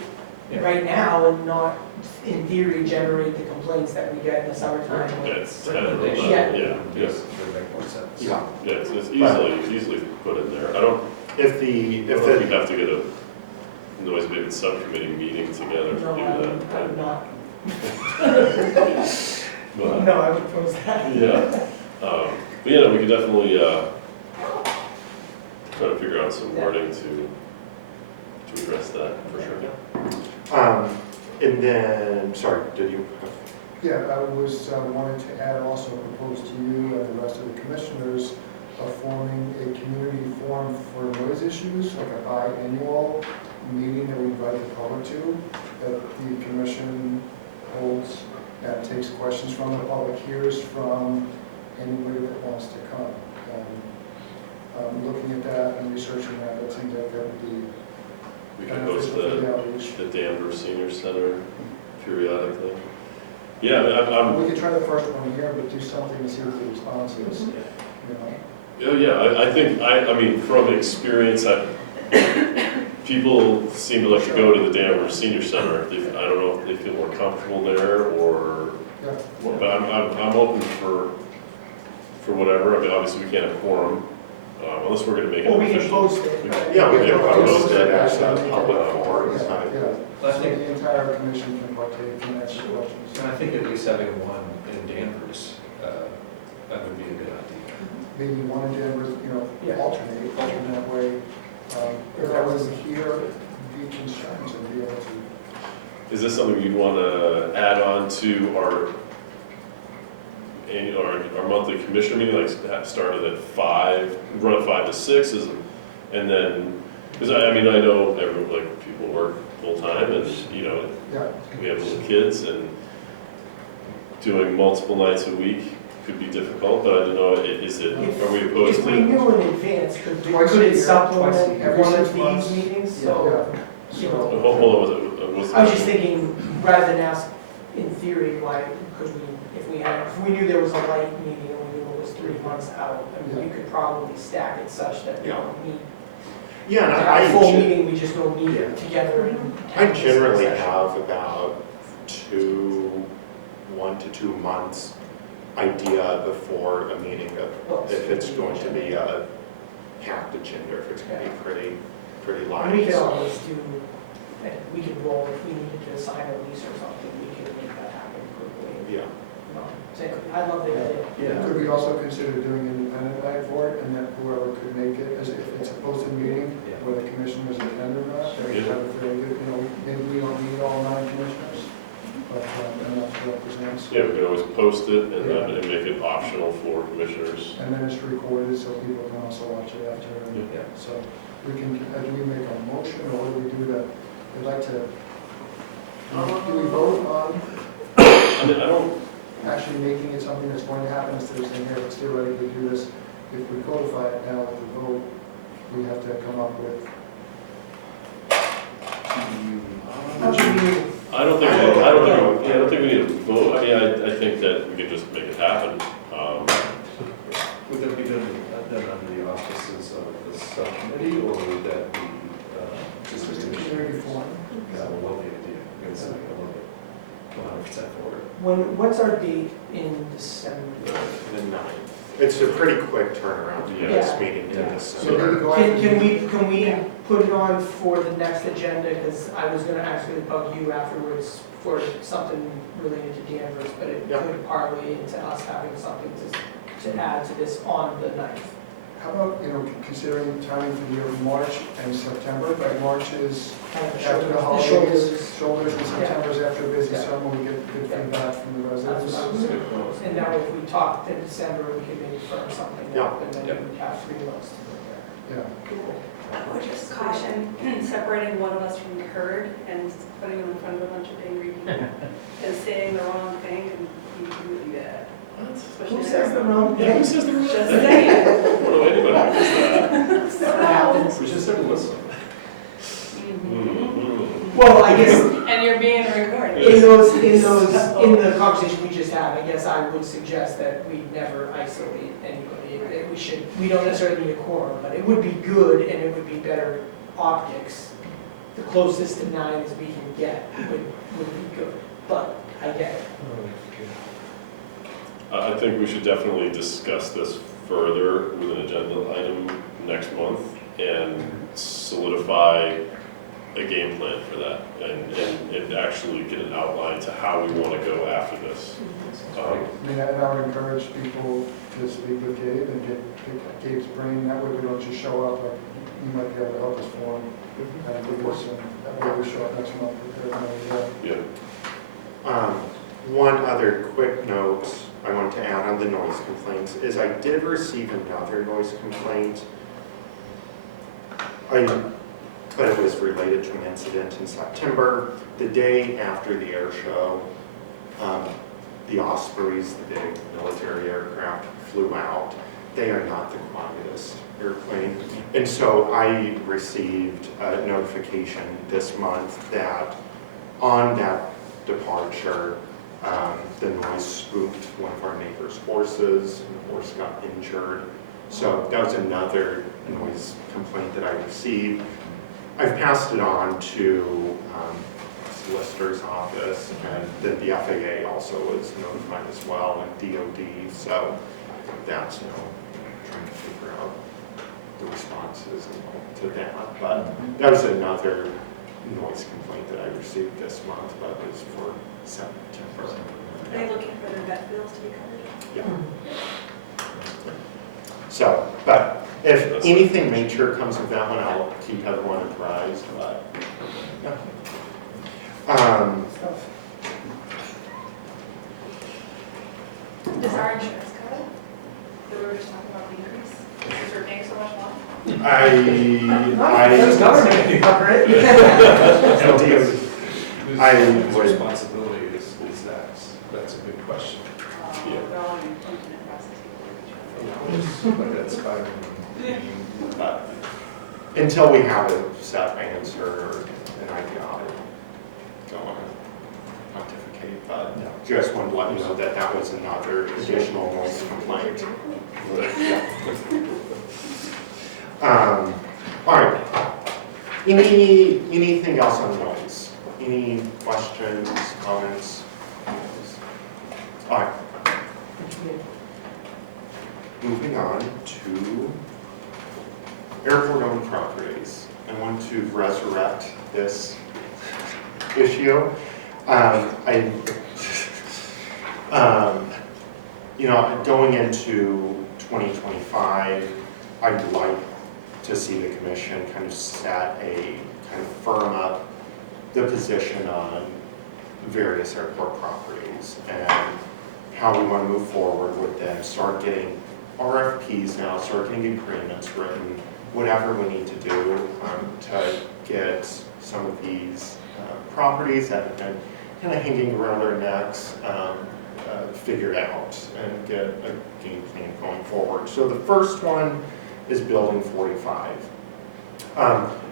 right now and not, in theory, generate the complaints that we get in the summertime. when Yeah, it's- it's kind of, Yeah. yeah, yes, Would make more sense. Yeah, yeah, it's easily put in there. I don't if the, know if if we the, have to get a noise abatement subcommittee meeting together to No, do I would not. that. But, No, I would oppose that. yeah, but yeah, we could definitely, try to figure out some wording to address that, for sure. and then, sorry, did you? Yeah, I was wanting to add, also propose to you and the rest of the commissioners of forming a community forum for noise issues, like a biannual meeting that we invite the public to, that the commission holds and takes questions from the public, hears from anybody that wants to come. Looking at that and researching that, it seems like that would be We could host beneficial for the outreach. the Danvers Senior Center periodically. Yeah, I'm, We could try the first one here, but do something to see what the response is, you know? oh yeah, I think, I mean, from experience, People seem to like to go to the Danvers Senior Center. I don't know if they feel more comfortable there or, Yeah. but I'm open for whatever. I mean, obviously we can't have quorum, unless we're gonna make it Well, we can official. post it. Yeah, we can post post it. it as a public forum. Yeah, yeah. Well, I So think- the entire commission can partake in answer questions. And I think at least having one in Danvers, that would be a good idea. Maybe one in Danvers, Yeah. alternate, and that way, if I was here, be concerned and be able to. Is this something you'd want to add on to our monthly commission meeting, like that started at 5, run at 5 to 6, and then, because I mean, I know everyone, like, people work full-time, and, Yeah. we have little kids, and doing multiple nights a week could be difficult, but I don't know, are we opposed If we to? knew in advance, could Twice a it year, supplement twice a- every one 6 of months. these meetings? Yeah, So, so, Hold on, was I was just thinking, rather than ask in theory, why could we, if we knew there was a light meeting and we knew it was 3 months out, I mean, you could probably stack it such that we Yeah. don't need, Yeah, and our full meeting, we just don't need it together and. I have this generally session. have about 1 to 2 months idea before a meeting of if it's going to be a packed agenda, if it's going to be pretty And light. we can so- always do, and we can roll, if we needed to sign a lease or something, we can make that happen quickly. Yeah. I love the idea. Yeah. could we also consider doing independent night for it, and that whoever could make it, as if it's a posted meeting, Yeah. whether commissioners attend or not, they Yeah. have a very good, maybe we don't need all 9 commissioners, but enough to represent. So- Yeah, we could always post it and make it optional for commissioners. And then it's recorded, so people can also watch it after. And Yeah. So we can, do we make a motion, or what do we do that? We'd like to, do we vote on I mean, I don't, actually making it something that's going to happen instead of saying, hey, let's theoretically do this? If we codify it now with the vote, we have to come up with. How should we, I don't think we need a vote. I mean, I think that we could just make it happen. Would that be done under the auspices of the subcommittee, or would that be just Just a a community forum. Yeah, I love the idea. I love it. 100% for it. what's our date in December? The 9th. It's a pretty quick turnaround to get this Yeah. meeting to Yeah. this. So maybe go after. Can we put it on for the next agenda, because I was gonna actually bug you afterwards for something related to Danvers, but it Yeah. could parlay into us having something to add to this on the 9th. How about, considering timing for the year of March and September, like March is Kind of after the the holidays, shoulders. shoulders, and September is after a busy Yeah. summer, we get good Yeah. feedback from the That's residents. what I was gonna propose. And now if we talked in December, we could maybe firm something up, and then Yeah. we would have 3 months to do that. Yeah, I would just caution separating one of us from the herd and putting them in front of a bunch of angry people and saying the wrong thing and be really bad. Who says the wrong Yeah, who thing? says the wrong Just thing? saying. I don't know anybody who does that. That happens. We just said listen. Mhm. Well, I guess And you're being recorded. in the conversation we just had, I guess I would suggest that we never isolate anybody. That we don't necessarily need a quorum, but it would be good and it would be better optics. The closest to 9 as we can get would be good, but I get it. I think we should definitely discuss this further with an agenda item next month and solidify a game plan for that and actually get an outline to how we want to go after this. I mean, and I would encourage people to speak with Gabe and get Gabe's brain, that way we don't just show up, like, you might be able to help us form. And give us some, that way we show up next month with everybody. Yeah. One other quick note I want to add on the noise complaints is I did receive another noise complaint. But it was related to an incident in September, the day after the air show. The Ospreys, the big military aircraft, flew out. They are not the quietest airplane. And so I received a notification this month that on that departure, the noise spooked one of our neighbor's horses, and the horse got injured. So that was another noise complaint that I received. I've passed it on to solicitor's office, and then the FAA also was notified as well, and DOD, so that's, trying to figure out the responses to that. But that was another noise complaint that I received this month, but it was for September. Are they looking for their vet bills to be covered? Yeah. So, but if anything major comes of that one, I'll keep everyone apprised, but, yeah. Does our insurance cover it? That we were just talking about the increase? Because we're paying so much more? There's government to cover it. Whose would- responsibility is that? That's a good question. We're all in the process. Like that's fine. But until we have a set answer, and I don't want to pontificate, but just wanted to let you know that that was another additional noise complaint. All right. Anything else on noise? Any questions, comments? All right. Moving on to airport-owned properties. I want to resurrect this issue. Going into 2025, I'd like to see the commission kind of firm up the position on various airport properties and how we want to move forward with them, start getting RFPs now, start getting agreements written, whatever we need to do to get some of these properties that have been kind of hanging around our necks figured out and get a game plan going forward. So the first one is Building 45.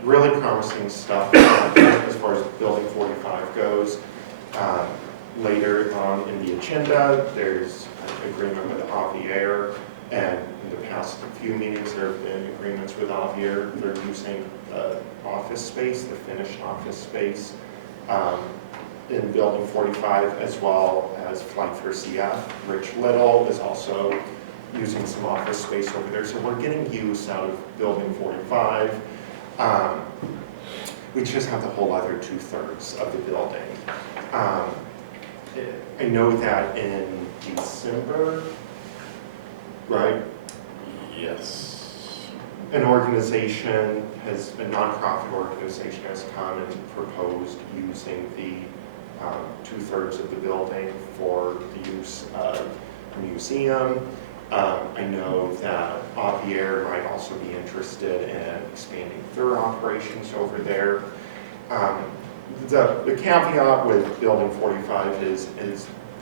Really promising stuff as far as Building 45 goes. Later on in the agenda, there's an agreement with Aviair, and in the past few meetings there have been agreements with Aviair. They're using office space, the finished office space in Building 45, as well as Flight for CF. Rich Little is also using some office space over there, so we're getting use out of Building 45. We just have the whole other 2/3 of the building. I know that in December, right? Yes. An organization a nonprofit organization has come and proposed using the 2/3 of the building for the use of a museum. I know that Aviair might also be interested in expanding their operations over there. The caveat with Building 45 is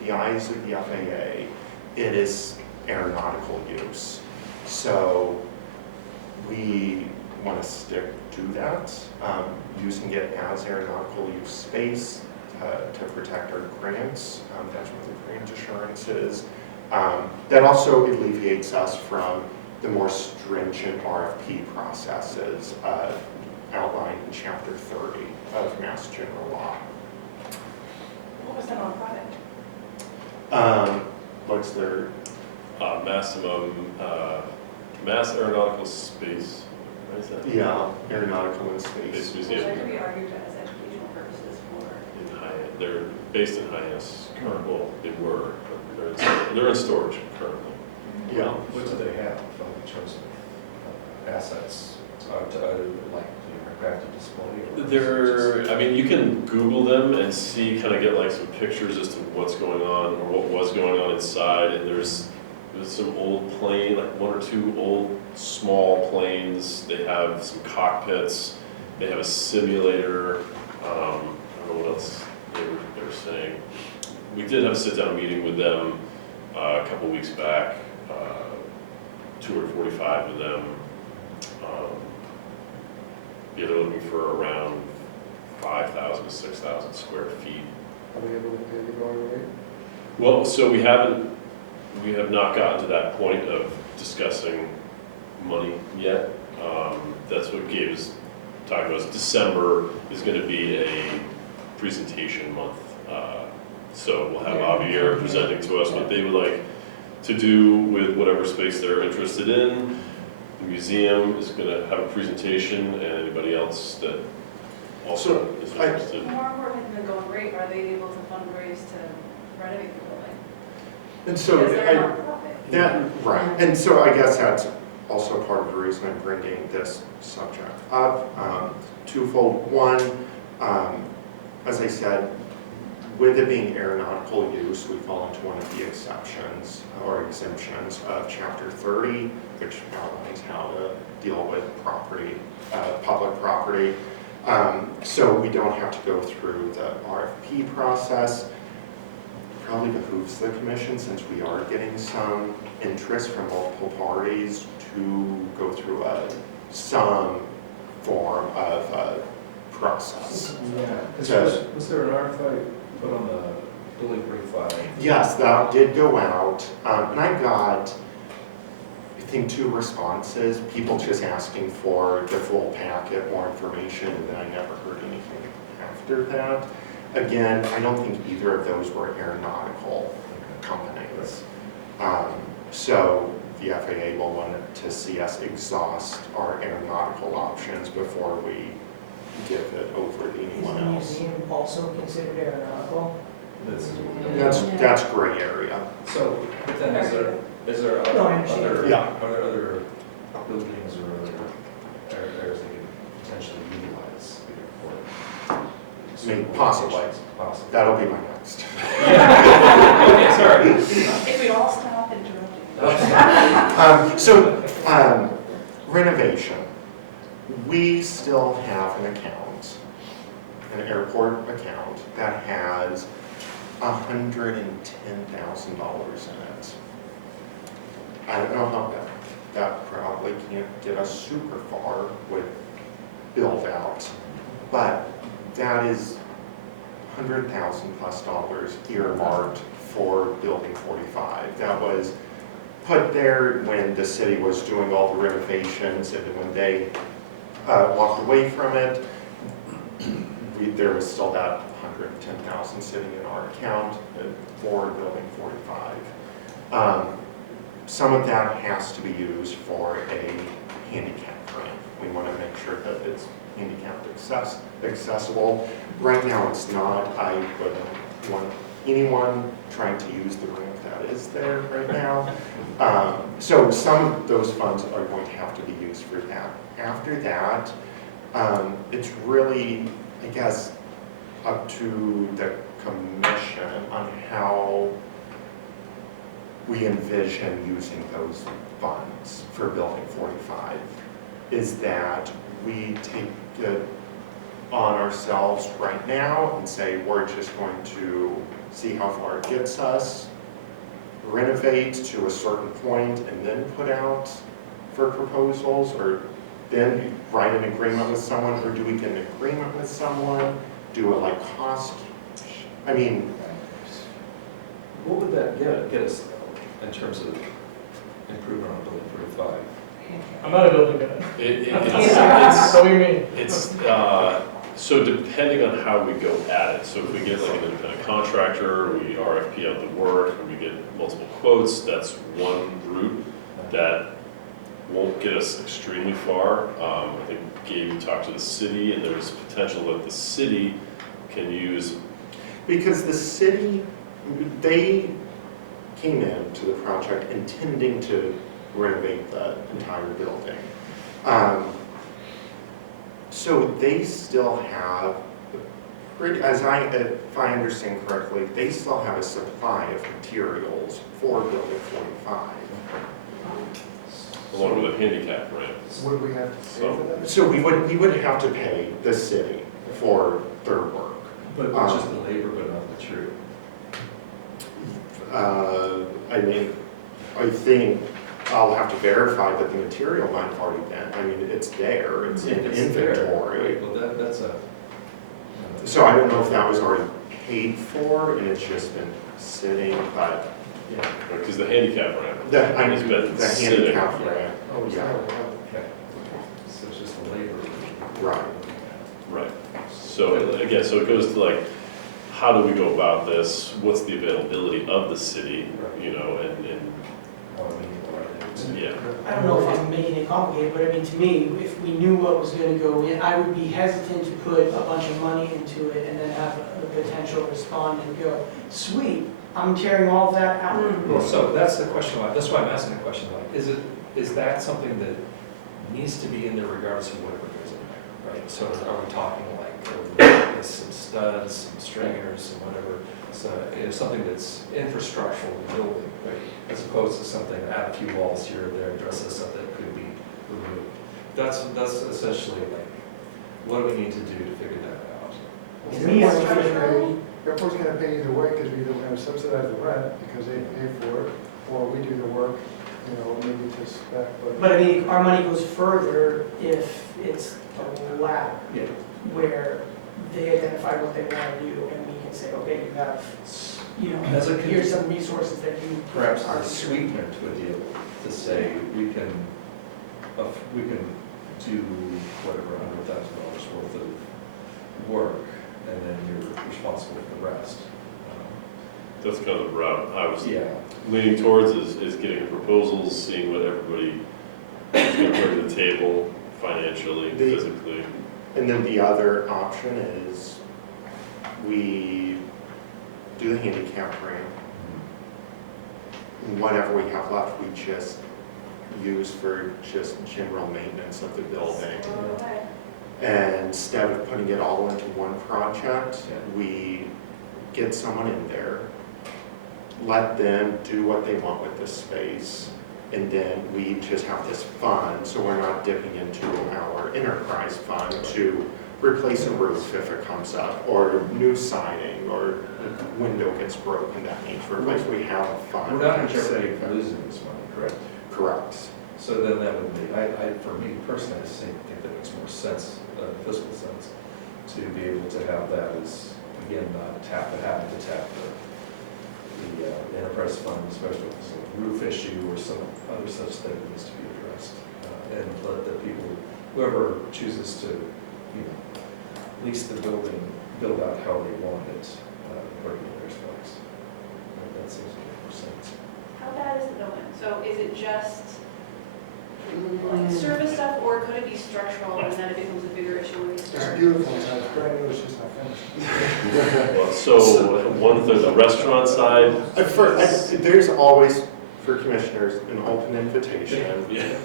the eyes of the FAA. It is aeronautical use. So we want to stick to that, using it as aeronautical use space to protect our grants. That's what the grant assurance is. That also alleviates us from the more stringent RFP processes outlined in Chapter 30 of Mass General Law. What was that on product? What's their? Mass aeronautical space. What is that? Yeah, aeronautical and Space space. museum. That could be argued as educational purposes for. In Hyannis. They're based in Hyannis currently. Well, they were, but they're in storage currently. Yeah. What do they have in terms of assets, like the aircraft to display? They're, you can Google them and get like some pictures as to what's going on or what was going on inside. And there's some old plane, like one or two old small planes. They have some cockpits. They have a simulator. I don't know what else they were saying. We did have a sit-down meeting with them a couple weeks back. Toured 45 with them. They're looking for around 5,000 to 6,000 square feet. Are we able to pay the going rate? Well, so we have not gotten to that point of discussing money yet. That's what gave us talking about is December is going to be a presentation month. So we'll have Javier presenting to us what they would like to do with whatever space they're interested in. The museum is going to have a presentation, and anybody else that also is interested. More work has been going great. Are they able to fundraise to renovate the building? And so, Because they're nonprofit. right, and so I guess that's also part of the reason I'm bringing this subject up. Twofold. One, as I said, with it being aeronautical use, we fall into one of the exceptions or exemptions of Chapter 30, which outlines how to deal with property, public property. So we don't have to go through the RFP process. Probably behooves the commission, since we are getting some interest from multiple parties, to go through some form of process. Was there an RFI put on the building 45? Yes, that did go out, and I got, I think, 2 responses. People just asking for the full packet, more information, and then I never heard anything after that. Again, I don't think either of those were aeronautical companies. So the FAA will want to see us exhaust our aeronautical options before we give it over to anyone else. Is the museum also considered aeronautical? That's gray area. So, but then is there No, I understand. other, Yeah. are there other buildings or other areas that could potentially utilize the airport? I mean, possibly. Possibly. That'll be my next. Okay, sorry. If we all stop interrupting. Renovation. We still have an account, an airport account, that has $110,000 in it. I don't know how that probably can't get us super far with build out, but that is $100,000+ earmarked for Building 45. That was put there when the city was doing all the renovations, and when they walked away from it, there was still that $110,000 sitting in our account for Building 45. Some of that has to be used for a handicap ramp. We want to make sure that it's handicapped accessible. Right now it's not. I wouldn't want anyone trying to use the ramp that is there right now. So some of those funds are going to have to be used for that. After that, it's really, I guess, up to the commission on how we envision using those funds for Building 45. Is that we take it on ourselves right now and say we're just going to see how far it gets us, renovate to a certain point, and then put out for proposals, or then write an agreement with someone, or do we get an agreement with someone, do it like cost? I mean, What would that get us in terms of improvement on building 45? I'm not a building guy. It's, So what do you mean? it's, so depending on how we go at it, so if we get like an independent contractor, we RFP out the work, and we get multiple quotes, that's one route that won't get us extremely far. I think Gabe, you talked to the city, and there's potential that the city can use. because the city, they came into the project intending to renovate the entire building. So they still have, if I understand correctly, they still have a supply of materials for Building 45. Along with a handicap ramp. Would we have to pay for that? So we would have to pay the city for their work. But just the labor, but not the material. I mean, I think I'll have to verify that the material might have already been, I mean, it's there, it's in It's there, inventory. right? Well, that's a. So I don't know if that was already paid for and it's just been sitting, but Yeah. Because the handicap ramp the, I has mean, been the sitting. handicap ramp, Oh, yeah, Okay. So it's just the labor. right. Right. So again, so it goes to like, how do we go about this? What's the availability of the city, you know, and yeah. I don't know if I'm making it complicated, but I mean, to me, if we knew what was gonna go in, I would be hesitant to put a bunch of money into it and then have the potential respondent go, sweet, I'm tearing all of that out. Well, so that's the question, that's why I'm asking the question, like, is that something that needs to be in there regardless of whatever goes in there, right? So are we talking like some studs, some stringers, some whatever, so it's something that's infrastructural in the building, right? As opposed to something, add a few walls here or there, address stuff that could be removed. That's essentially like, what do we need to do to figure that out? To me, it's Airport's gonna pay either way, because we either gonna subsidize the rent, because they pay for it, or we do the work, you know, maybe to spec, But I mean, our money goes further if it's a lab Yeah. where they identify what they want to do and we can say, okay, you have, you As a know, here's some resources that you. Perhaps are a sweetener to a deal, to say, we can do whatever, $100,000 worth of work, and then you're responsible for the rest. That's kind of the route I was Yeah. leaning towards is getting proposals, seeing what everybody is going to bring to the table financially, physically. And then the other option is we do the handicap ramp. Whatever we have left, we just use for just general maintenance of the building. Okay. And instead of putting it all into one project, Yeah. we get someone in there, let them do what they want with the space, and then we just have this fund, so we're not dipping into our enterprise fund to replace a roof if it comes up, or new siding, or a window gets broken that needs replaced. We have a fund. We're not in to jeopardy save of it. losing this money, correct? Correct. So then that would be, for me personally, I just think that makes more sense, fiscal sense, to be able to have that as, again, not having to tap the enterprise fund, especially if it's a roof issue or some other such thing that needs to be addressed. And let the people, whoever chooses to, you know, lease the building, build out how they want it, according to their specs. That seems to make more sense. How bad is the building? So is it just like service stuff, or could it be structural and then it becomes a bigger issue when we it's start? beautiful, it's brand new, it's just not finished. Well, so one thing, the restaurant side. There's always, for commissioners, an open invitation. Yeah.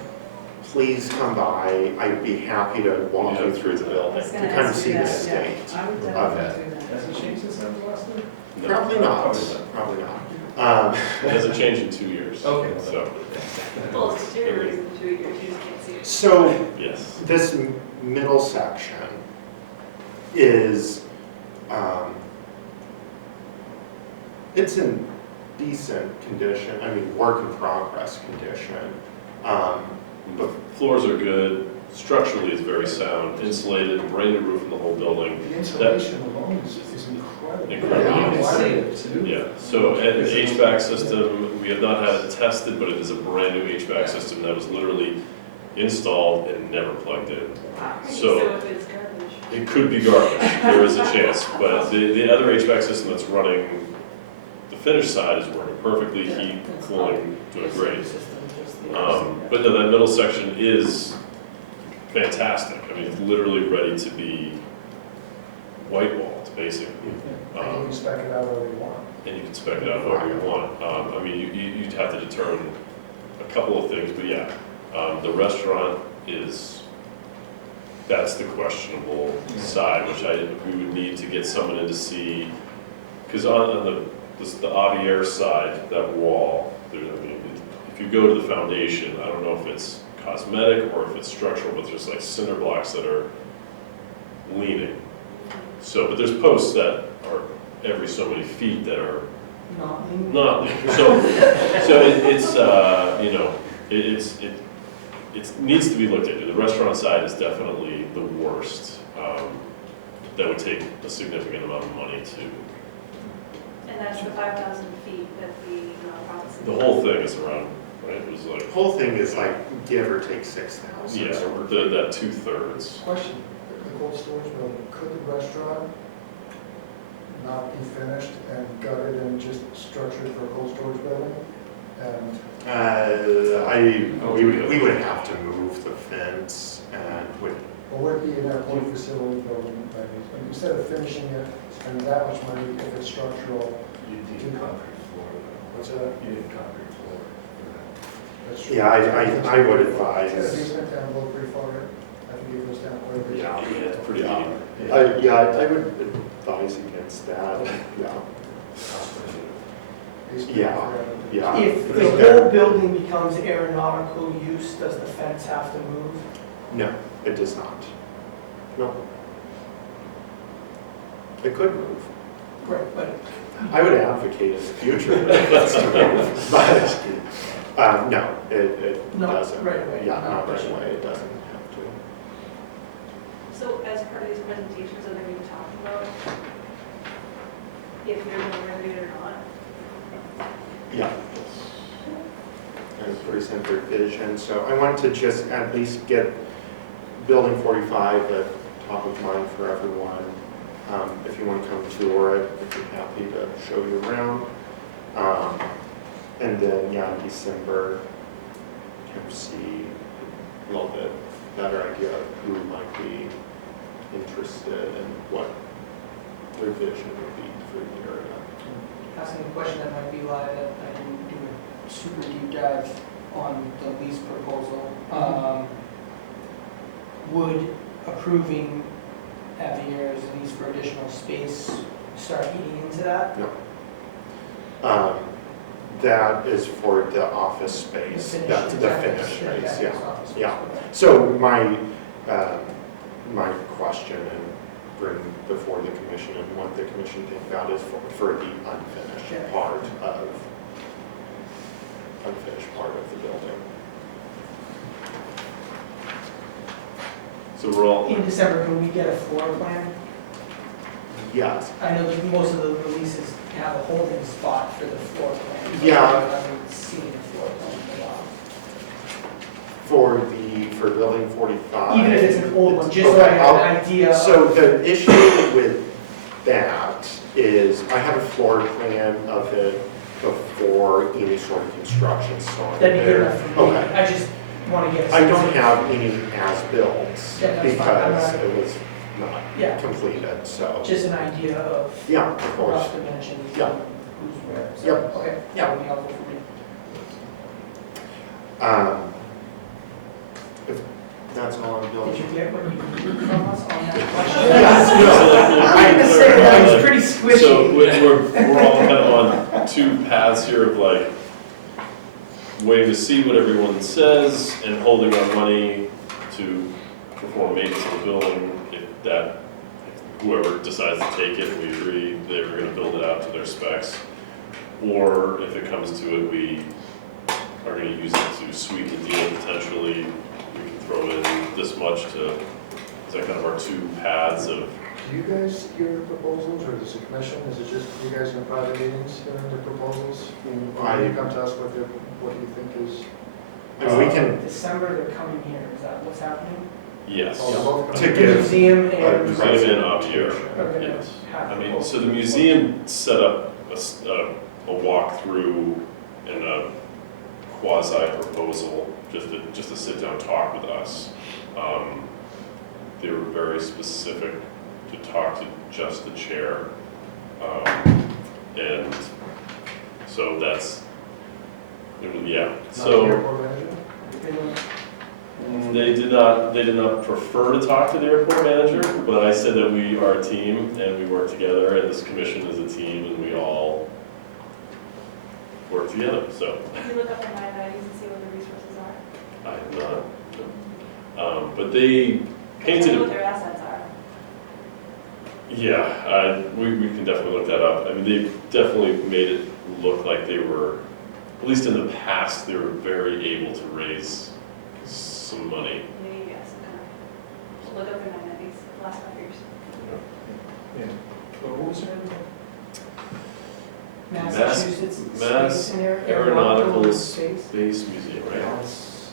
Please come by. I'd be happy to walk you through the I building, was to gonna kind of ask see you the that, state. yeah. I would of definitely do that. Has it changed since that was last time? No, Probably not, probably not. It hasn't changed in 2 years. Okay. So, Well, it's deteriorated in 2 years, you just can't see it. So yes. this middle section is, it's in decent condition, I mean, work in progress condition. The floors are good, structurally it's very sound, insulated, brand new roof in the whole building. The insulation alone is incredible. Incredible. You can see it too. Yeah, so and the HVAC system, we have not had it tested, but it is a brand new HVAC system that was literally installed and never plugged in. So So if it's garbage. it could be garbage, there is a chance, but the other HVAC system that's running, the finished side is working perfectly, heat, cooling, doing great. But no, that middle section is fantastic. I mean, it's literally ready to be white walled, basically. And you can spec it out however you want. And you can spec it out however you want. I mean, you'd have to determine a couple of things, but yeah. The restaurant is, that's the questionable side, which we would need to get someone in to see. Because on the Avier side, that wall, I mean, if you go to the foundation, I don't know if it's cosmetic or if it's structural, but there's like cinder blocks that are leaning. So, but there's posts that are every so many feet that are not leaning. So it's you know, it needs to be looked into. The restaurant side is definitely the worst. That would take a significant amount of money to. And that's the 5,000 feet that the nonprofits. The whole thing is around, right? It was like. The whole thing is like, give or take 6,000. Yeah, that 2/3. Question, the cold storage building, could the restaurant not be finished and gutted and just structured for a cold storage building? And We would have to move the fence and would, or would it be an employee facility building? Like, instead of finishing it, spending that much money if it's structural, You need concrete floor. what's that? You need concrete floor. That's true. yeah, I would It's got a advise, basement down below pretty far, right? I think it goes down quite a bit. Yeah, it's pretty deep. I would advise against that, yeah. Basement Yeah. forever. Yeah. If the It's whole better. building becomes aeronautical use, does the fence have to move? No, it does not. No. It could move. Right, but I would advocate in the future that it gets to move, but, no, it not doesn't. right away. Yeah, not right away, it doesn't have to. So as part of these presentations, are they going to talk about if they're going to renovate it or not? Yeah. And pretty center vision, so I wanted to just at least get Building 45 at top of mind for everyone. If you want to come tour it, I'd be happy to show you around. And then, yeah, in December, kind of see a little bit better idea of who might be interested and what their vision would be for the area. Asking a question that might be live, that I didn't do a super deep dive on the lease proposal. Would approving Javier's lease for additional space start eating into that? That is for the office space, that's the finished space, yeah. Office space, Yeah. okay. So my question and bring before the commission and what the commission think about is for the unfinished Yeah. part of the building. So we're all, In December, can we get a floor plan? Yes, I know that most of the releases have a holding spot for the floor plan. but Yeah. I haven't seen a floor plan in a while. for building 45. Even if it's an old one, just so I Okay, have an idea. So the issue with that is I have a floor plan of it before any sort of construction started. That'd be good there. enough for me. Okay. I just want to get a I sense don't of- have any as-built Yeah, that's fine. I'm because not- it was not Yeah. completed, so. Just an idea of Yeah, of course. rough dimensions. Yeah. Who's where. So, Yep. Okay, Yeah. that would be helpful for me. If that's all I'm Did building. you get what you needed from us on that question? Yes. I'm gonna say that was pretty so squishy. we're all kind of on two paths here of like waiting to see what everyone says and holding our money to perform maintenance of the building if that, whoever decides to take it, we agree they were gonna build it out to their specs. Or if it comes to it, we are gonna use it to sweeten the deal potentially. We can throw in this much to, is that kind of our two paths of, Do you guys hear the proposals, or is the commission, is it just you guys in private meetings hearing the proposals? And when you come to us, what do you think is? And we can, December, they're coming here, is that what's happening? yes. Oh, both To come- give Museum a and. Museum and Javier. are gonna Yes. have I mean, proposals. so the museum set up a walkthrough and a quasi-proposal, just to sit down and talk with us. They were very specific to talk to just the chair. And so that's, yeah, Not the so. airport manager? They did not prefer to talk to the airport manager, but I said that we are a team and we work together and this commission is a team and we all work together, so Can you look up the high values and see what the resources are? I have not. But they Tell me painted, what their assets are. yeah, we can definitely look that up. I mean, they definitely made it look like they were, at least in the past, they were very able to raise some money. Maybe yes. Just look up their 990s, the last 5 years. What was her name? Massachusetts Mass Space and Aeronautical Space. Space Museum, right? Mass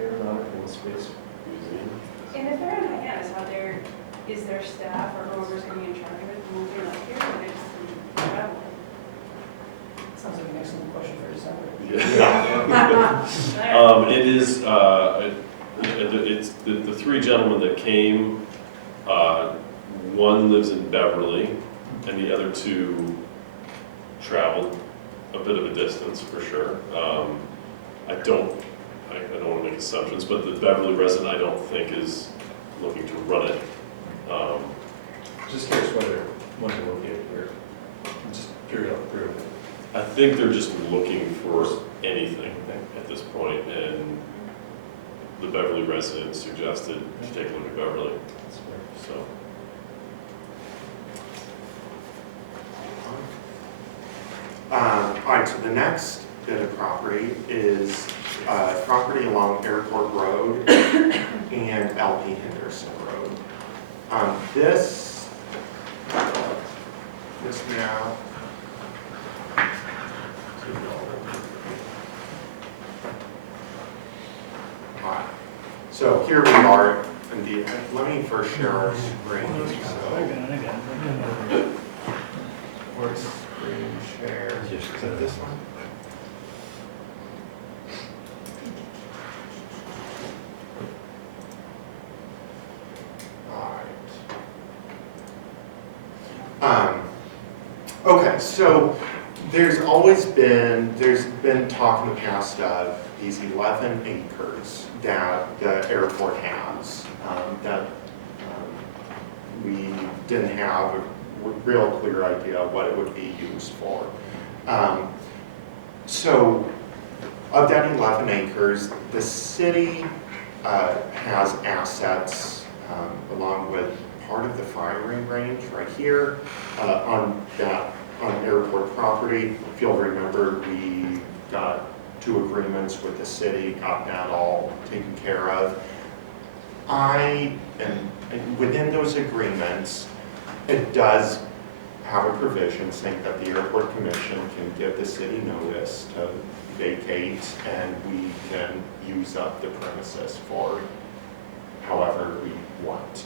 Aeronautical and Space. Museum. And if they're in Hyannis, how they're is their staff or whoever's going to be in charge of it moving up here, or they just traveling? Sounds like an excellent question for December. Yeah. It is, it's the three gentlemen that came, one lives in Beverly, and the other two traveled a bit of a distance for sure. I don't want to make assumptions, but the Beverly resident I don't think is looking to run it. Just curious when they're located here. Just period. I think they're just looking for anything at this point, and the Beverly resident suggested to take a look at Beverly, That's fair. so. All right, so the next bit of property is property along Airport Road and LP Henderson Road. This now. All right, so here we are. Indeed, let me first share our screen. Where's screen share? Is that this one? All right. Okay, so there's been talk in the past of these 11 acres that the airport has that we didn't have a real clear idea of what it would be used for. So of that 11 acres, the city has assets along with part of the firing range right here on airport property. If you'll remember, we got 2 agreements with the city, got that all taken care of. Within those agreements, it does have a provision saying that the airport commission can give the city notice to vacate, and we can use up the premises for however we want.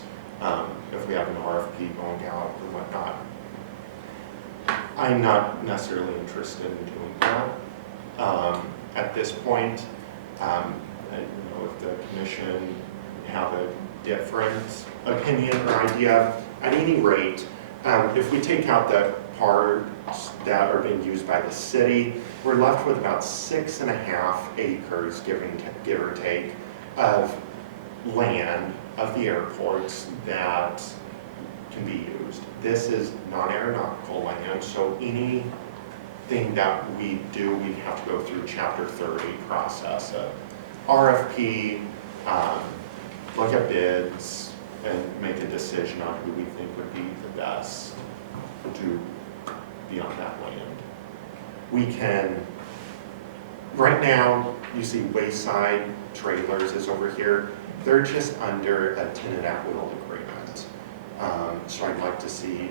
If we have an RFP going out or whatnot. I'm not necessarily interested in doing that at this point. If the commission have a different opinion or idea, at any rate, if we take out the parts that are being used by the city, we're left with about 6.5 acres, give or take, of land of the airports that can be used. This is non-aeronautical land, so anything that we do, we have to go through Chapter 30 process, RFP, look at bids, and make a decision on who we think would be the best to be on that land. We can, right now, you see Wayside Trailers is over here. They're just under a tenant at will agreement. So I'd like to see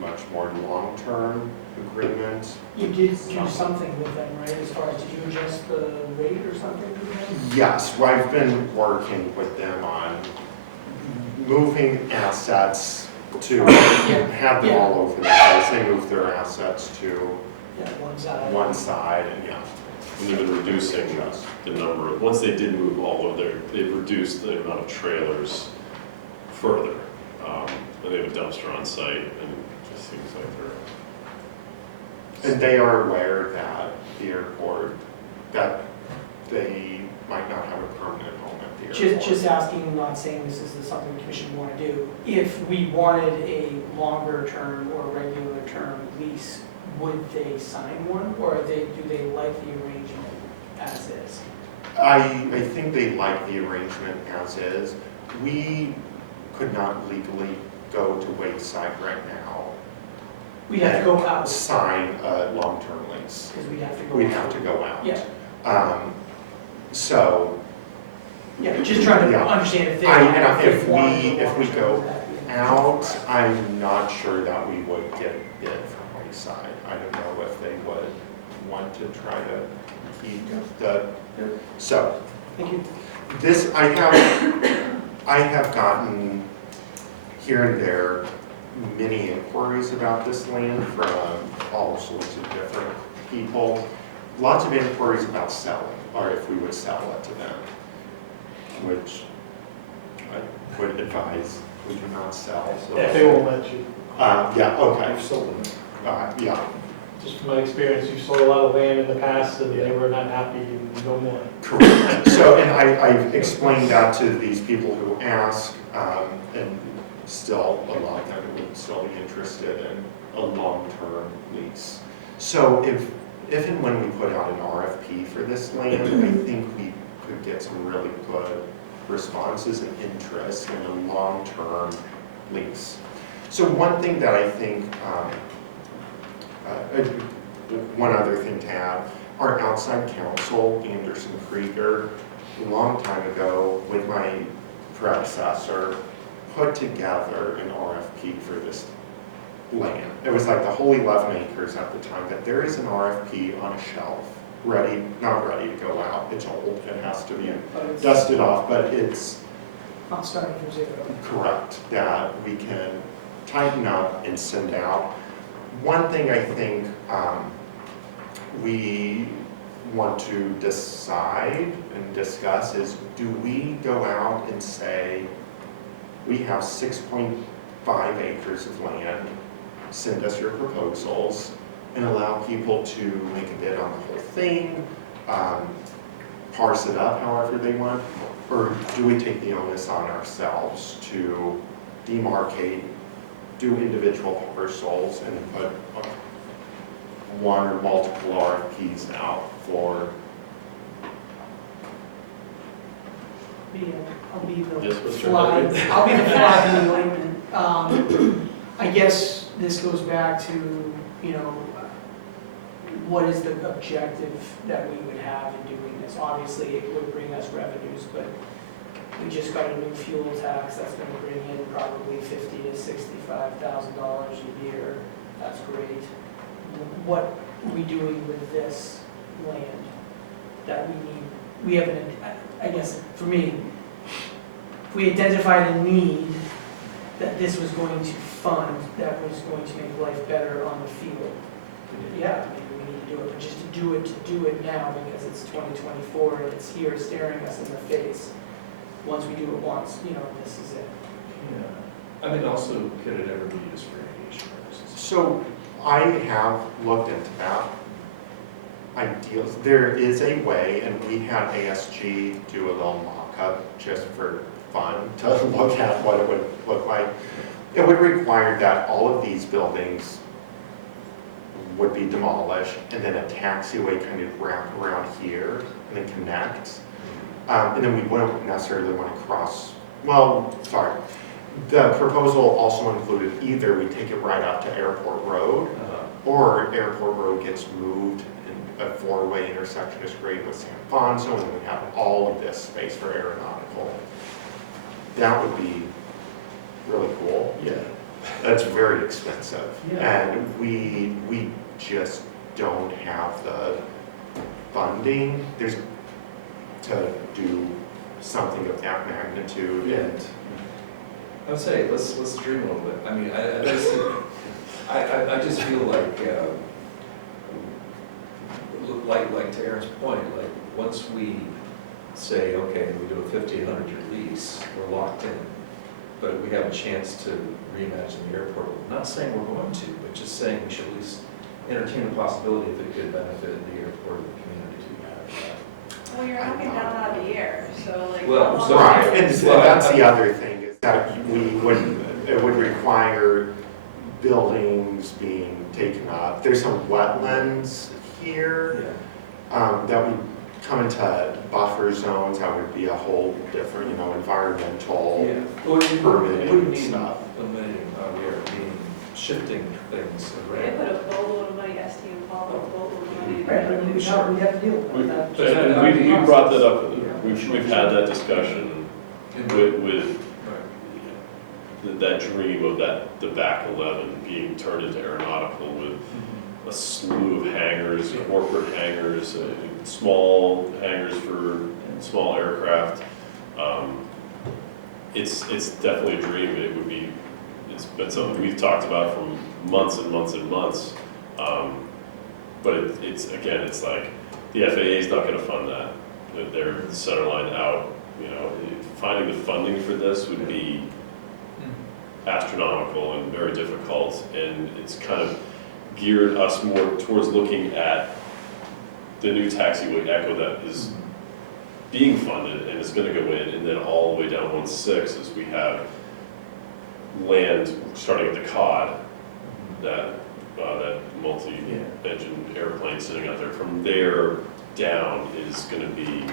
much more long-term agreement. You did do something with them, right, as far as, did you adjust the rate or something with them? Yes, well, I've been working with them on moving assets to have them all over the place. They move their assets to Yeah, one side, and yeah. And they've been reducing the number, once they did move all of they've reduced the amount of trailers further. And they have a dumpster on site, and it just seems like they're. And they are aware that the airport, that they might not have a permanent home at the airport. Just asking, not saying this is something the commission want to do. If we wanted a longer term or regular term lease, would they sign one, or do they like the arrangement as is? I think they like the arrangement as is. We could not legally go to Wayside right now. We'd have to go out, Sign a long-term lease. because we'd have to go out. We'd have to go out. Yeah, So, yeah, just trying to Yeah. understand if they. if we go out, I'm not sure that we would get a bid from Wayside. I don't know if they would want to try to keep the, so, Thank you. this, I have gotten here and there, many inquiries about this land from all sorts of different people. Lots of inquiries about selling, or if we would sell it to them, which I would advise we do not sell. So, If they won't let you. yeah, okay. I've sold them. Yeah, Just from my experience, you've sold a lot of land in the past and they were not happy and you don't want it. correct. So, and I've explained that to these people who ask, and still a lot of them would still be interested in a long-term lease. So if and when we put out an RFP for this land, I think we could get some really good responses and interest in a long-term lease. So one thing that I think, one other thing to add, our outside counsel, Anderson Krieger, a long time ago with my predecessor, put together an RFP for this land. It was like the whole 11 acres at the time, but there is an RFP on a shelf, ready, not ready to go out. It's old, it has to be But it's dusted off, but it's not starting from zero. correct that we can tighten up and send out. One thing I think we want to decide and discuss is, do we go out and say, we have 6.5 acres of land, send us your proposals, and allow people to make a bid on the whole thing, parse it up however they want, or do we take the onus on ourselves to demarcate, do individual parcels, and put one or multiple RFPs out for? I'll be the Yes, Mr. fly, Henry? I'll be the fly in the ointment. I guess this goes back to, you know, what is the objective that we would have in doing this? Obviously, it would bring us revenues, but we just got a new fuel tax that's gonna bring in probably $50,000 to $65,000 a year. That's great. What are we doing with this land that we need? We have an, I guess, for me, if we identified a need that this was going to fund, that was going to make life better on the field, yeah, maybe we need to do it, but just to do it now because it's 2024 and it's here staring us in the face. Once we do it once, you know, this is it. Yeah. I mean, also, could it ever be used for irrigation purposes? So I have looked into that. Ideals, there is a way, and we had ASG do a little mock-up just for fun to look at what it would look like. It would require that all of these buildings would be demolished and then a taxiway kind of wrap around here and then connect. And then we wouldn't necessarily want to cross, well, sorry. The proposal also included either we take it right up to Airport Road, or Airport Road gets moved and a four-way intersection is great with San Fonso, and then we have all of this space for aeronautical. That would be really cool. Yeah. That's very expensive. Yeah. And we just don't have the funding to do something of that magnitude. Yeah. And I would say, let's dream a little bit. I mean, I just feel like to Aaron's point, like, once we say, okay, we do a 1,500-year lease, we're locked in, but we have a chance to reimagine the airport. I'm not saying we're going to, but just saying we should at least entertain the possibility if it could benefit the airport and the community to have that. Well, you're knocking down out of the air, so like. Well, how long so- right, is it? and so that's the other thing, is that it would require buildings being taken up. There's some wetlands here that would come into buffer zones. That would be a whole different, environmental Yeah, well, it permitting wouldn't and mean stuff. eliminating, we are being shifting things They around. put a boatload of money, ST and Paul put a boatload of money. Right, but we have to deal with that. We brought that up, we've had that discussion with that dream of the back 11 being turned into aeronautical with a slew of hangars, corporate hangars, small hangars for small aircraft. It's definitely a dream. It would be it's been something we've talked about for months and months and months. But it's, again, it's like, the FAA is not gonna fund that. They're center line out, you know, finding the funding for this would be astronomical and very difficult, and it's kind of geared us more towards looking at the new taxiway Echo that is being funded and is gonna go in, and then all the way down 1/6 as we have land starting at the COD, that multi-engine airplane sitting out there. From there down is gonna be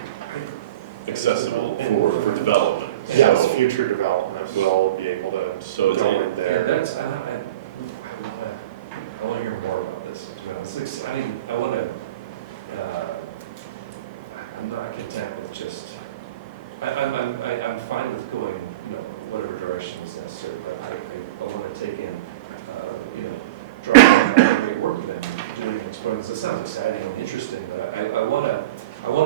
accessible for development. Yes, So- future development will be able to So it's, go in Yeah, there. that's, I wanna hear more about this, to be honest. I mean, I wanna, I'm not content with just, I'm fine with going, you know, whatever direction is necessary, but I wanna take in, you know, driving that great work that I'm doing and exploring this. It sounds exciting and interesting, but I want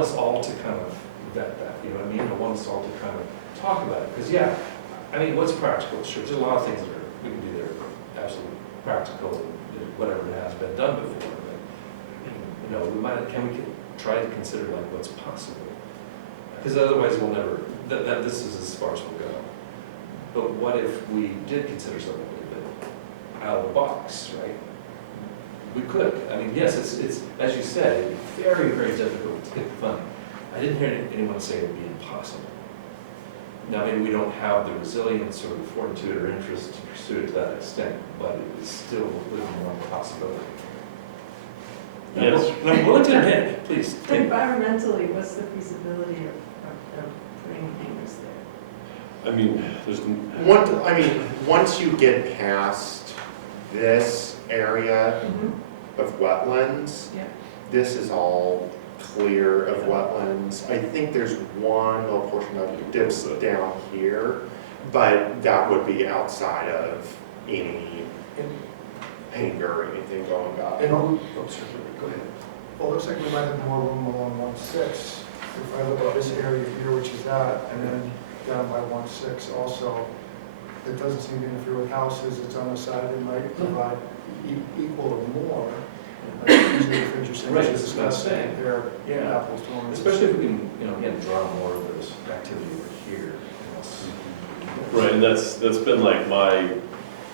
us all to kind of vet that, you know what I mean? I want us all to kind of talk about it, because yeah, I mean, what's practical? Sure, there's a lot of things that we can do that are absolutely practical, and whatever has been done before, but, you know, can we try to consider like what's possible? Because otherwise we'll never, this is as far as we'll go. But what if we did consider something a little bit out of the box, right? We could. I mean, yes, it's as you said, it'd be very, very difficult to get the funding. I didn't hear anyone say it would be impossible. Now, maybe we don't have the resilience or the fortitude or interest to pursue it to that extent, but it is still a little more of a possibility. Yes. And I'm willing to admit, please. Environmentally, what's the feasibility of putting hangars there? I mean, there's, Once you get past this area of wetlands, Yeah. this is all clear of wetlands. I think there's one little portion that dips down here, but that would be outside of any hangar or anything going up. And Go ahead. well, it looks like we might have more room along 1/6. If I look at this area here, which is that, and then down by 1/6 also, it doesn't seem to interfere with houses, it's on the side, it might provide equal or more. Usually if you're saying Right, it's that's what I'm saying. They're Yeah. apples to oranges. Especially if we can, you know, again, draw more of this activity over here. right, and that's been like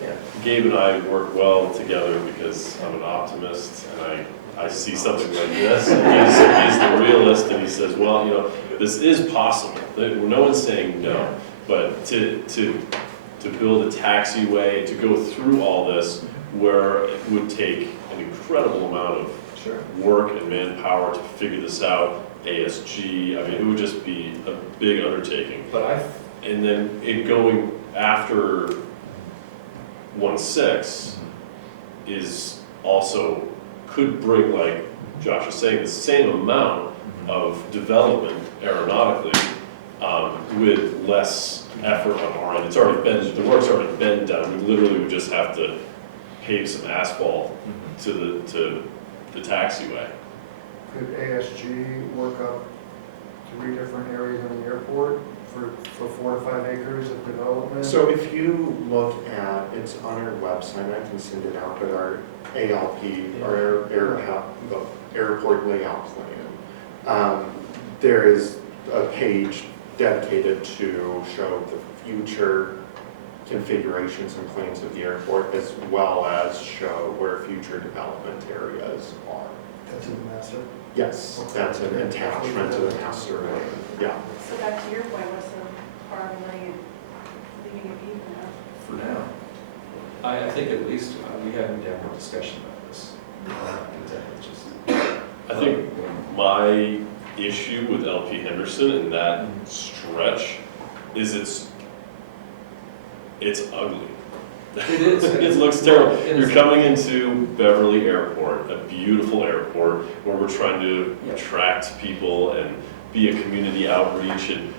Yeah. Gabe and I work well together because I'm an optimist and I see something like this. And he's the realist and he says, well, you know, this is possible. No one's saying no, but to build a taxiway, to go through all this where it would take an incredible amount of Sure. work and manpower to figure this out, ASG, I mean, it would just be a big undertaking. But And then it going after 1/6 is also, could bring, like Josh was saying, the same amount of development aeronautically with less effort on our end. It's already been, the work's already been done. We literally would just have to pave some asphalt to the taxiway. Could ASG work up 3 different areas in the airport for 4 to 5 acres of development? So if you look at, it's on our website, I can send it out, but our ALP, our airport layout plan, there is a page dedicated to show the future configurations and plans of the airport, as well as show where future development areas are. That's in the master. Yes, that's an attachment to the master plan, yeah. So back to your point, what's the harm in leaving it even now? for now, I think at least we haven't had more discussion about this. I think my issue with LP Henderson and that stretch is it's ugly. It is. It looks terrible. You're coming into Beverly Airport, a beautiful airport where we're trying to attract people and be a community outreach, and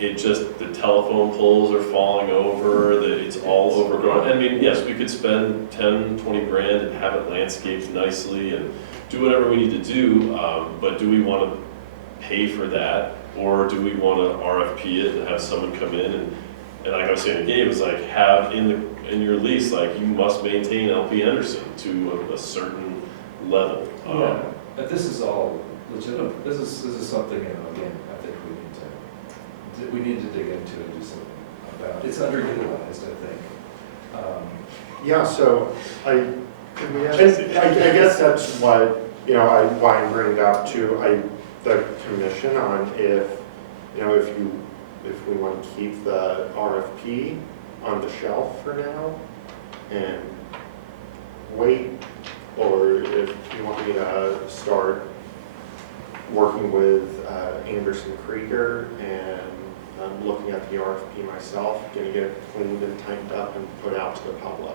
it just, the telephone poles are falling over, it's all overgrown. I mean, yes, we could spend 10, 20 grand and have it landscaped nicely and do whatever we need to do, but do we want to pay for that? Or do we want to RFP it and have someone come in and And like I was saying to Gabe, it's like have in your lease, like you must maintain LP Anderson to a certain level. Yeah, but this is all legitimate. This is something, you know, again, I think we need to dig into and do something about. It's underutilized, I think. Yeah, so I guess that's what, you know, why I'm bringing it up to the commission on if we want to keep the RFP on the shelf for now and wait, or if you want me to start working with Anderson Krieger and looking at the RFP myself, getting it cleaned and typed up and put out to the public.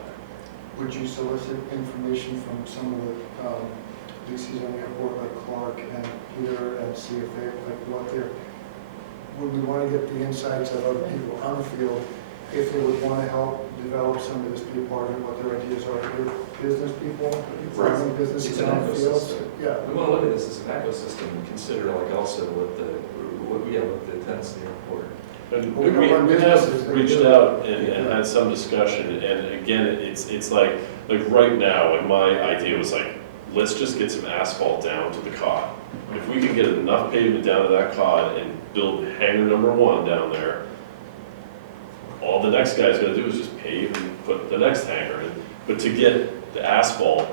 Would you solicit information from some of the leases on the airport, like Clark and Peter, and see if they, like what they're, would we want to get the insights of other people on the field, if they would want to help develop some of this, be a part of it, what their ideas are, their business people, running It's businesses an on the field? ecosystem. Yeah. We want to look at this as an ecosystem and consider like also what the tenants in the airport. And Well, we don't run we businesses, have they reached do. out and had some discussion, and again, it's like right now, and my idea was like, let's just get some asphalt down to the cod. If we can get enough pavement down to that cod and build hangar number 1 down there, all the next guy's gonna do is just pave and put the next hangar in. But to get the asphalt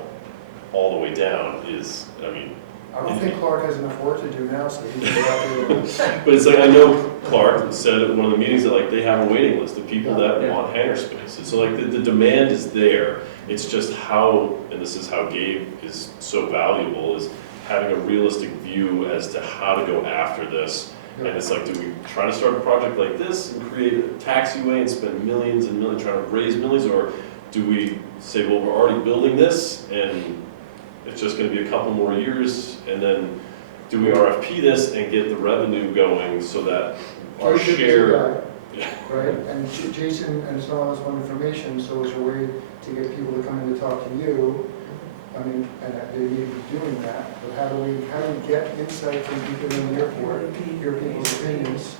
all the way down is, I mean, I don't think Clark has enough work to do now, so he can go out there. but it's like, I know Clark said at one of the meetings that like they have a waiting list of people that want hangar space. And so like the demand is there. It's just how, and this is how Gabe is so valuable, is having a realistic view as to how to go after this. And it's like, do we try to start a project like this and create a taxiway and spend millions and millions, trying to raise millions? Or do we say, well, we're already building this and it's just gonna be a couple more years, and then do we RFP this and get the revenue going so that our share? Yeah. Right, and Jason and Snow has one information, so is there a way to get people to come in to talk to you? I mean, and they need to be doing that, but how do we get insight from people in the airport, hear people's opinions?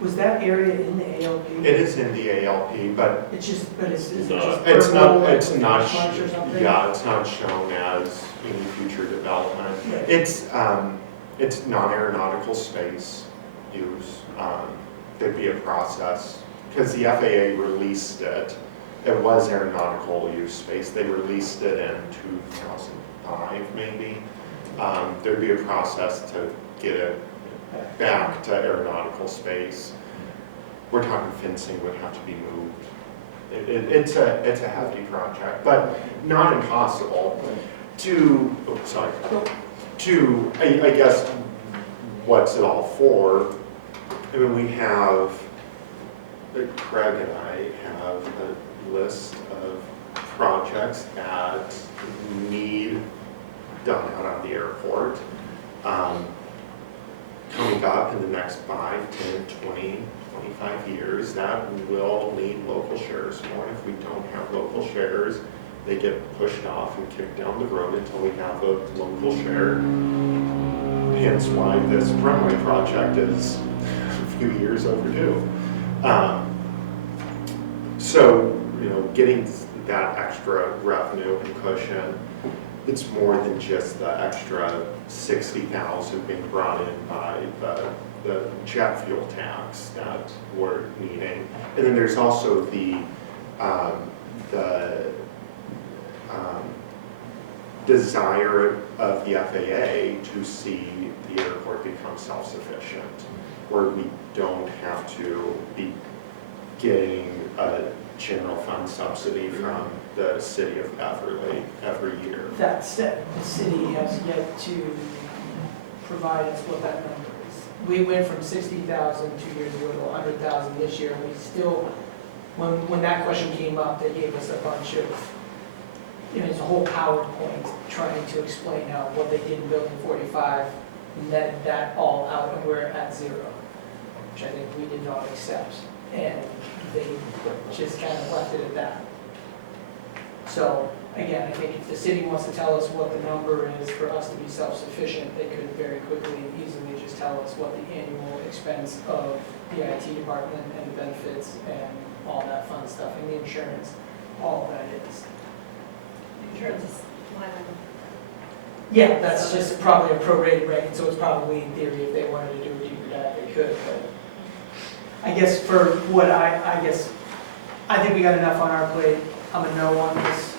Was that area in the ALP? It is in the ALP, but It's just, but it's just Not- it's purple, not, like it's not, flash or something? yeah, it's not shown as any future development. Right. It's non-aeronautical space use. There'd be a process, because the FAA released it. It was aeronautical use space. They released it in 2005, maybe. There'd be a process to get it back to aeronautical space. We're talking fencing would have to be moved. It's a hefty project, but not impossible. I guess, what's it all for? I mean, we have, Craig and I have a list of projects that need done out on the airport. Coming up in the next 5, 10, 20, 25 years, that will need local shares more. If we don't have local shares, they get pushed off and kicked down the road until we have a local share. Hence why this runway project is a few years overdue. So, getting that extra revenue and cushion, it's more than just the extra 60,000 being brought in by the jet fuel tax that we're needing. And then there's also the desire of the FAA to see the airport become self-sufficient, where we don't have to be getting a general fund subsidy from the city of Beverly every year. That said, the city has yet to provide us what that number is. We went from 60,000 2 years ago to 100,000 this year. We still, when that question came up, they gave us a bunch of, it's a whole PowerPoint trying to explain how what they did in building 45 netted that all out, and we're at 0, which I think we did not accept. And they just kind of left it at that. So again, I think if the city wants to tell us what the number is for us to be self-sufficient, they could very quickly and easily just tell us what the annual expense of the IT department and the benefits and all that fun stuff, and the insurance, all of that is. Insurance is line item. Yeah, that's just probably a prorated rate, so it's probably in theory, if they wanted to do a deeper dive, they could, but I guess for what I think we got enough on our plate. I'm a no on this.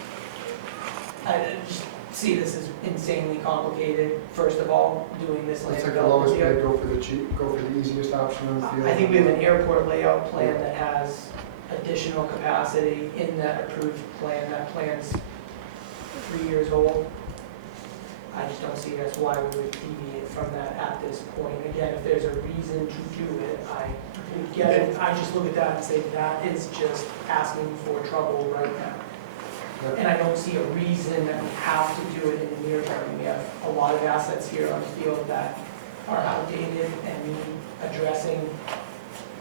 I just see this as insanely complicated, first of all, doing this land Let's take the development lowest deal. bid, go for the cheap, go for the easiest option on the field. I think we have an airport layout plan that has additional capacity in that approved plan. That plan's 3 years old. I just don't see that's why we would deviate from that at this point. Again, if there's a reason to do it, I would get it. I just look at that and say that is just asking for trouble right now. And I don't see a reason that we have to do it in the near term. We have a lot of assets here on the field that are outdated and need addressing.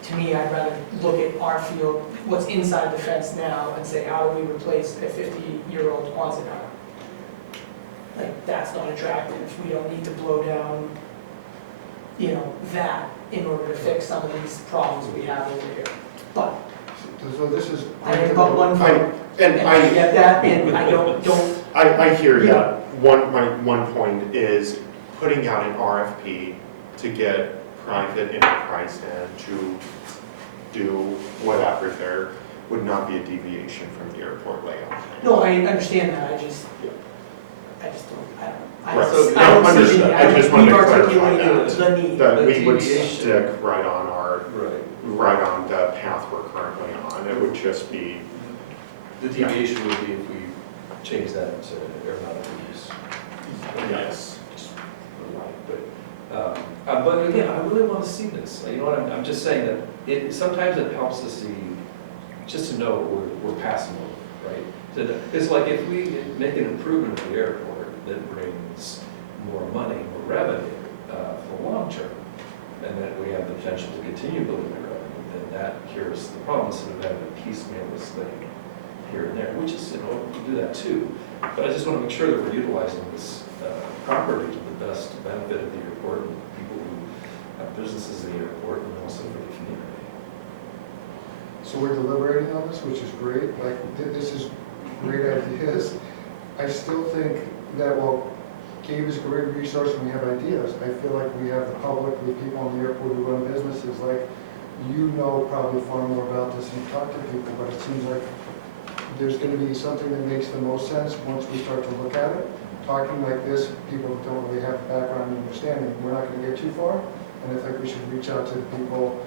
To me, I'd rather look at our field, what's inside the fence now, and say, how do we replace a 50-year-old Quonset hut? Like, that's not attractive. We don't need to blow down, that in order to fix some of these problems we have over here. But So this is. I have but one vote, and I get that, and I don't. I hear that. My one point is putting out an RFP to get private enterprise in to do whatever there would not be a deviation from the airport layout. No, I understand that. I just don't. Right. So, I don't see understood. the, I just wanted we've to clarify articulated that. the need. That The we would deviation. stick right on Right. right on the path we're currently on. It would just be, The deviation would be if we change that to aeronautical use. yes. But again, I really want to see this. You know what, I'm just saying that sometimes it helps to see, just to know what we're passing over, right? It's like if we make an improvement at the airport that brings more money, more revenue for long term, and that we have the potential to continue building the revenue, then that cures the problem instead of having a piecemeal this thing here and there, which is, we do that too. But I just want to make sure that we're utilizing this property to the best benefit of the airport and people who have businesses in the airport and also for the community. So we're deliberating on this, which is great. Like, this is great ideas. I still think that while Gabe is a great resource and we have ideas, I feel like we have the public, the people in the airport who run businesses, like, probably far more about this and talk to people, but it seems like there's going to be something that makes the most sense once we start to look at it. Talking like this, people don't really have background and understanding. We're not going to get too far, and I think we should reach out to people,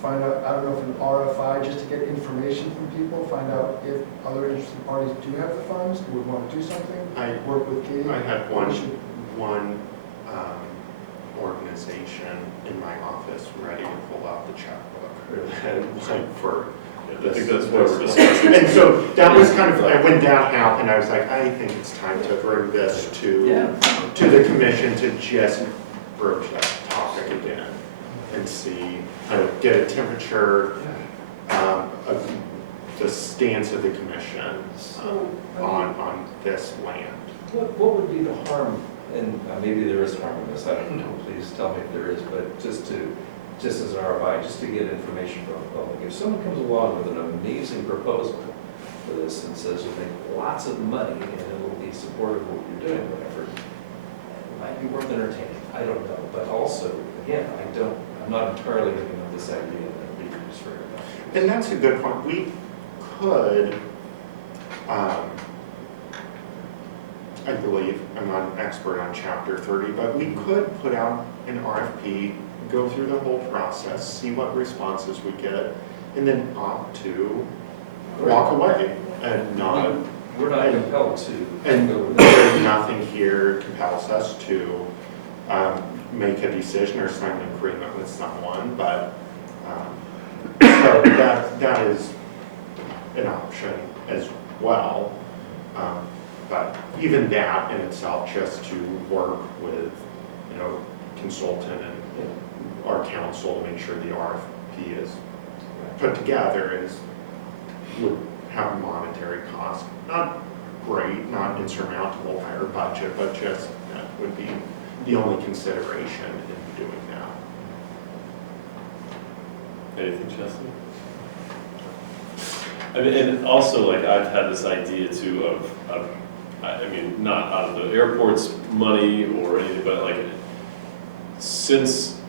find out, I don't know if an RFI, just to get information from people, find out if other interested parties do have the funds, would want to do something, work with Gabe. I had one We should- organization in my office ready to pull out the checkbook and like for I think that's what we're discussing. and so that was kind of when that happened, I was like, I think it's time to bring this to the commission to just broach that topic again and see, get a temperature of the stance of the commission on this land. What would be the harm, and maybe there is harm in this, I don't know, please tell me if there is, but just as an RFI, just to get information from the public. If someone comes along with an amazing proposal for this and says you'll make lots of money and it will be supportive of what you're doing, whatever, it might be worth entertaining, I don't know. But also, again, I'm not entirely giving up this idea that we can use for aircraft. And that's a good point. We could, I believe, I'm not an expert on Chapter 30, but we could put out an RFP, go through the whole process, see what responses we get, and then opt to walk away and not. We're not compelled to And go with that. there's nothing here compels us to make a decision or sign an agreement with someone, but so that is an option as well. But even that in itself, just to work with, consultant and our council to make sure the RFP is put together would have a monetary cost. Not great, not insurmountable higher budget, but just that would be the only consideration in doing that. Anything, Chelsea? I mean, and also, like, I've had this idea too of I mean, not out of the airport's money or anything, but like, since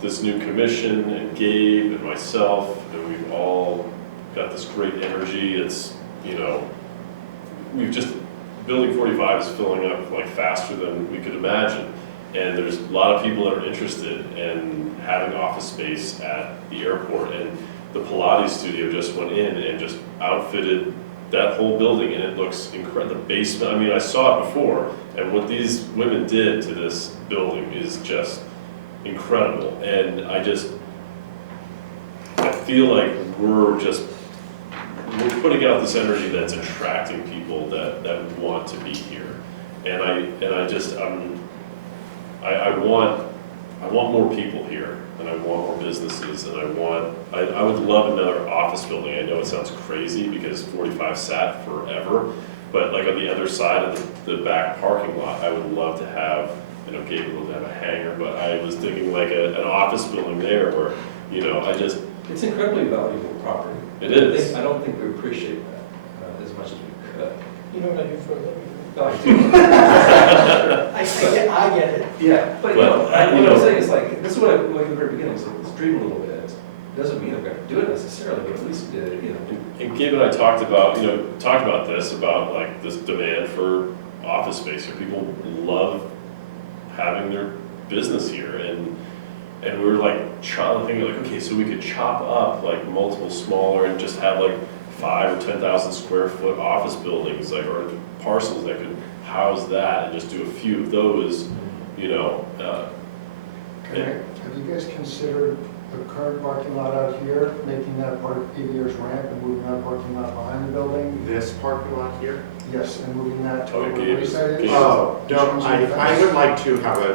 this new commission and Gabe and myself, and we've all got this great energy, it's, you know, we've just, Building 45 is filling up like faster than we could imagine. And there's a lot of people that are interested in having office space at the airport. And the Pilates studio just went in and just outfitted that whole building, and it looks incredible. The basement, I mean, I saw it before, and what these women did to this building is just incredible. And I feel like we're putting out this energy that's attracting people that want to be here. And I want more people here, and I want more businesses, and I would love another office building. I know it sounds crazy because 45 sat forever, but like on the other side of the back parking lot, I would love to have, I know Gabe would have a hangar, but I was thinking like an office building there where, you know, It's incredibly valuable property. It is. I don't think we appreciate that as much as we could. You know what I do for a living? No, I do. I get it. Yeah, but you Well, know, you what know- I'm saying is like, this is what at the very beginning, so let's dream a little bit. Doesn't mean they're gonna do it necessarily, but at least, you know. And Gabe and I talked about this, about like this demand for office space here. People love having their business here, and we were like thinking like, okay, so we could chop up like multiple smaller and just have like 5,000 or 10,000 square foot office buildings, like, or parcels that could house that, and just do a few of those, you know. Have you guys considered the current parking lot out here, making that part of Avier's ramp and moving that parking lot behind the building? This parking lot here? Yes, and moving that to Oh, where the Gabe is- wayside is? Gabe. Oh, no, Changing the I fence? would like to have a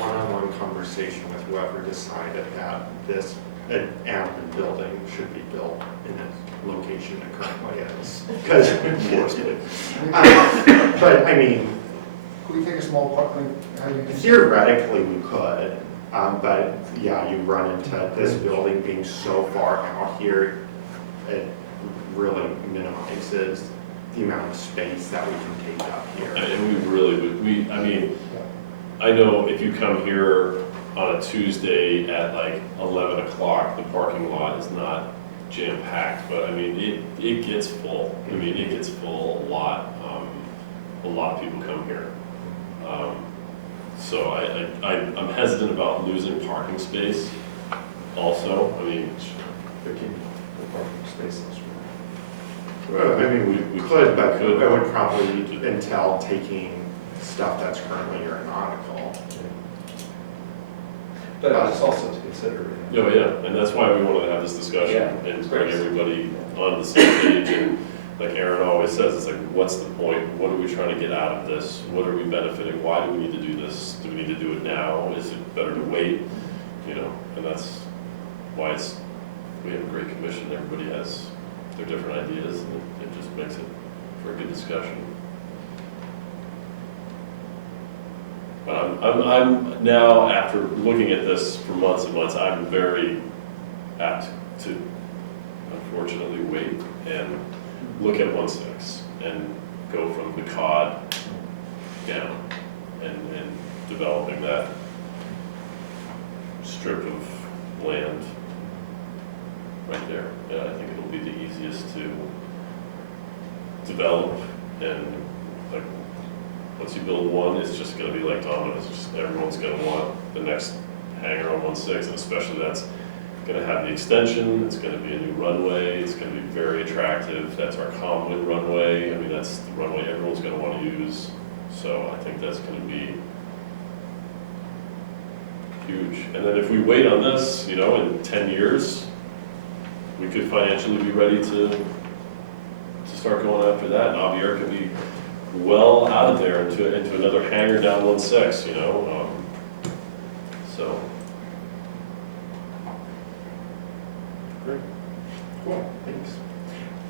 one-on-one conversation with whoever decided that this admin building should be built in the location it currently is. Because, but I mean, Could we take a small part, like, how you consider? theoretically we could, but yeah, you run into this building being so far out here, it really minimizes the amount of space that we can take up here. And we really would, I mean, I know if you come here on a Tuesday at like 11 o'clock, the parking lot is not jam-packed, but I mean, it gets full. I mean, it gets full a lot. A lot of people come here. So I'm hesitant about losing parking space also. I mean, 13 parking spaces. Well, I mean, we could, but it would probably entail taking stuff that's currently aeronautical. But it's also to consider. yeah, and that's why we wanted to have this discussion Yeah, and it's bring great. everybody on the same page. And like Aaron always says, it's like, what's the point? What are we trying to get out of this? What are we benefiting? Why do we need to do this? Do we need to do it now? Is it better to wait? You know, and that's why we have a great commission. Everybody has their different ideas, and it just makes it for a good discussion. But I'm now, after looking at this for months and months, I'm very apt to unfortunately wait and look at 1.6 and go from the cod down and developing that strip of land right there. Yeah, I think it'll be the easiest to develop, and like, once you build one, it's just gonna be like dominoes. It's just everyone's gonna want the next hangar on 1.6, and especially that's gonna have the extension, it's gonna be a new runway, it's gonna be very attractive. That's our convoy runway. I mean, that's the runway everyone's gonna wanna use. So I think that's gonna be huge. And then if we wait on this, you know, in 10 years, we could financially be ready to start going after that. And Javier could be well out of there into another hangar down 1.6, you know? So. Great. Cool, thanks.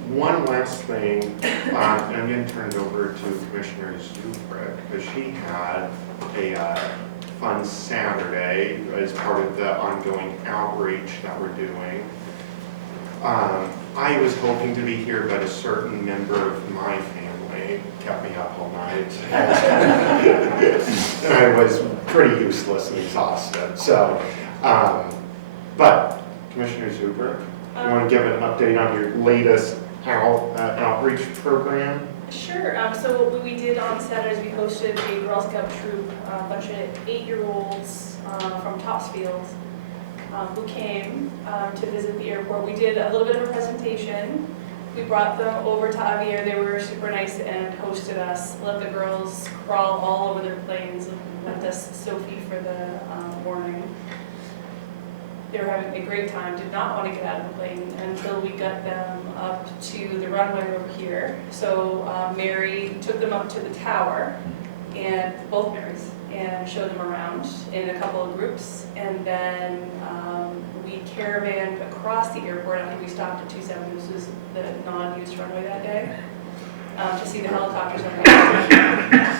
One last thing, I'm going to turn it over to Commissioner Zuberek, because she had a fun Saturday as part of the ongoing outreach that we're doing. I was hoping to be here, but a certain member of my family kept me up all night. And I was pretty useless and exhausted. So, but Commissioner Zuberek, you want to give an update on your latest outreach program? Sure. So what we did on Saturday is we hosted a Girl Scout troop, a bunch of 8-year-olds from Topsfield who came to visit the airport. We did a little bit of a presentation. We brought them over to Avier. They were super nice and hosted us. Let the girls crawl all over their planes with us, Sophie, for the morning. They were having a great time, did not want to get out of the plane until we got them up to the runway over here. So Mary took them up to the tower, and both Marys, and showed them around in a couple of groups. And then we caravanned across the airport. I think we stopped at 27, this was the non-used runway that day, to see the helicopters on the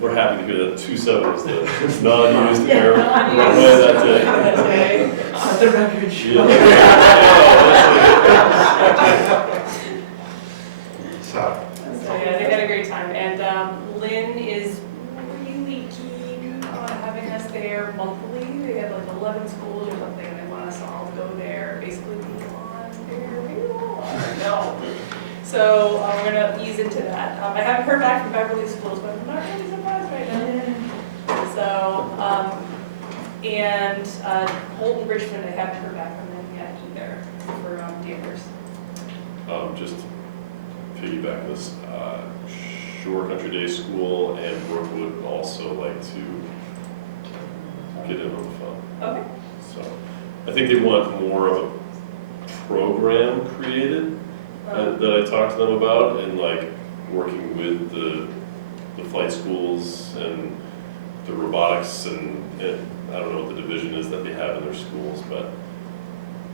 We're happy to hear that 27 was the non-used air runway that day. Set the record. So, yeah, they had a great time. And Lynn is really keen on having us there monthly. They have like 11 schools or something, and they want us all to go there, basically be on their payroll. No. So we're gonna ease into that. I haven't heard back from Beverly schools, but I'm not really surprised right now. So, and Holton Richmond, I haven't heard back from them yet either for Danvers. Just piggyback this, Shore Country Day School and Brookwood also like to get in on the fun. Okay. So I think they want more of a program created that I talked to them about, and like working with the flight schools and the robotics and I don't know what the division is that they have in their schools, but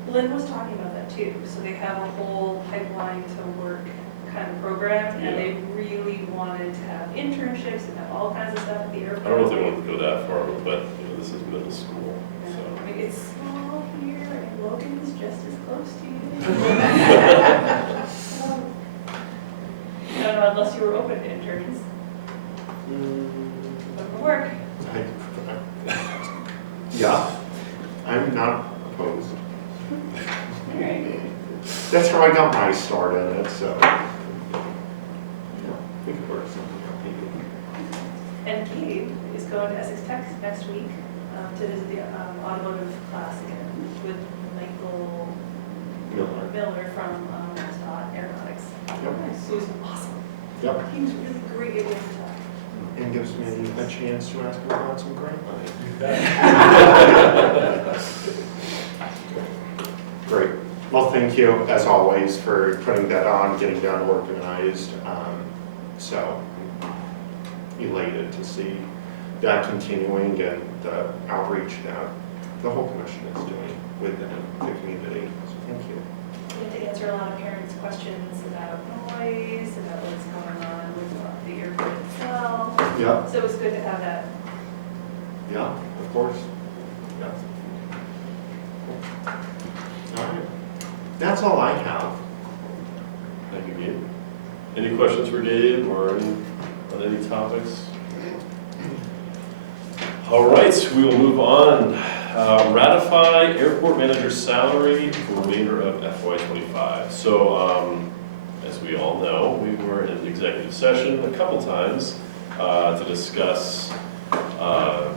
Lynn was talking about that too. So they have a whole pipeline to work kind of program, and they really wanted to have internships and have all kinds of stuff at the airport. I don't know if they want to go that far, but you know, this is middle school, so. I mean, it's small here, and Logan is just as close to you. I don't know, unless you were open to interns. Open work. yeah, I'm not opposed. All right. That's how I got my start in it, so. Yeah, we could work something out. And Gabe is going to Essex Tech next week to visit the automotive class again with Michael Miller from Aeronautics. Yep. He was awesome. Yep. He was really great at what he taught. And gives me a chance to ask him about some grant money. Great. Well, thank you, as always, for putting that on, getting that organized. So elated to see that continuing and the outreach that the whole commission is doing with the community. So thank you. We had to answer a lot of parents' questions about noise, about what's going on with the airport itself. Yeah. So it was good to have that. Yeah, of course. Yeah. All right. That's all I have. Thank you, Gabe. Any questions for Gabe or on any topics? All right, we will move on. Ratify airport manager's salary for the remainder of FY25. So, as we all know, we were in executive session a couple times to discuss our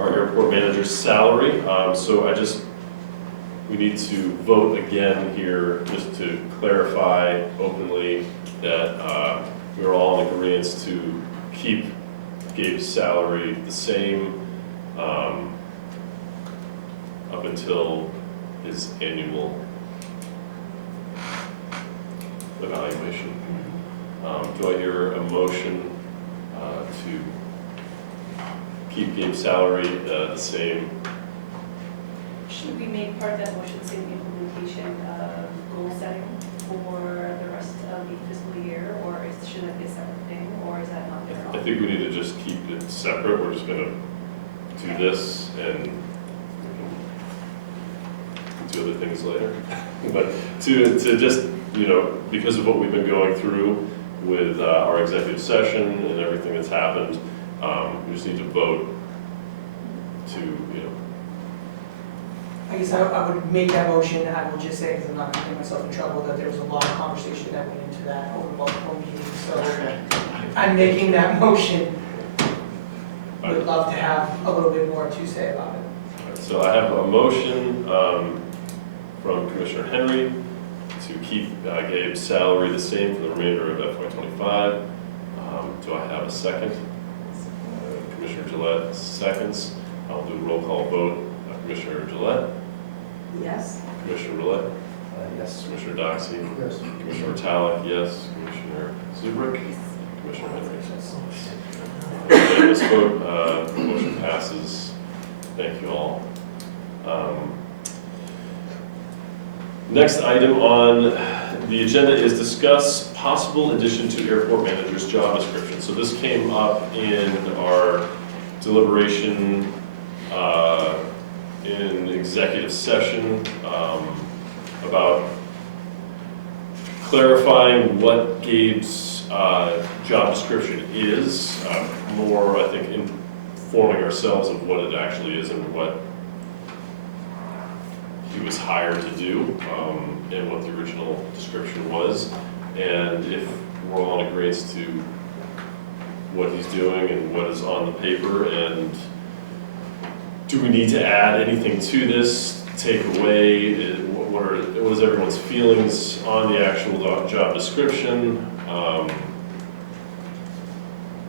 airport manager's salary. We need to vote again here just to clarify openly that we're all in agreement to keep Gabe's salary the same up until his annual evaluation. Do I hear a motion to keep Gabe's salary the same? Should we make part of that motion say the implementation of goal setting for the rest of the fiscal year, or should that be a separate thing, or is that not there at I all? think we need to just keep it separate, we're just gonna do this and do other things later. But to just, you know, because of what we've been going through with our executive session and everything that's happened, we just need to vote to, you know, I guess I would make that motion, I will just say, because I'm not going to get myself in trouble, that there was a lot of conversation that went into that over multiple meetings, so I'm making that motion. Would love to have a little bit more to say about it. So I have a motion from Commissioner Henry to keep Gabe's salary the same for the remainder of FY25. Do I have a second? Commissioner Gillette seconds. I'll do a roll call vote. Commissioner Gillette, Yes? Commissioner Roulette, Yes. Commissioner Doxey, Yes. Commissioner Vitale, yes, Commissioner Zubrick, Commissioner Henry. Unanimous vote, the motion passes. Thank you all. Next item on the agenda is discuss possible addition to airport manager's job description. So this came up in our deliberation in executive session about clarifying what Gabe's job description is, more, I think, informing ourselves of what it actually is and what he was hired to do, and what the original description was, and if we're all in agreement to what he's doing and what is on the paper, and do we need to add anything to this, take away, what is everyone's feelings on the actual job description?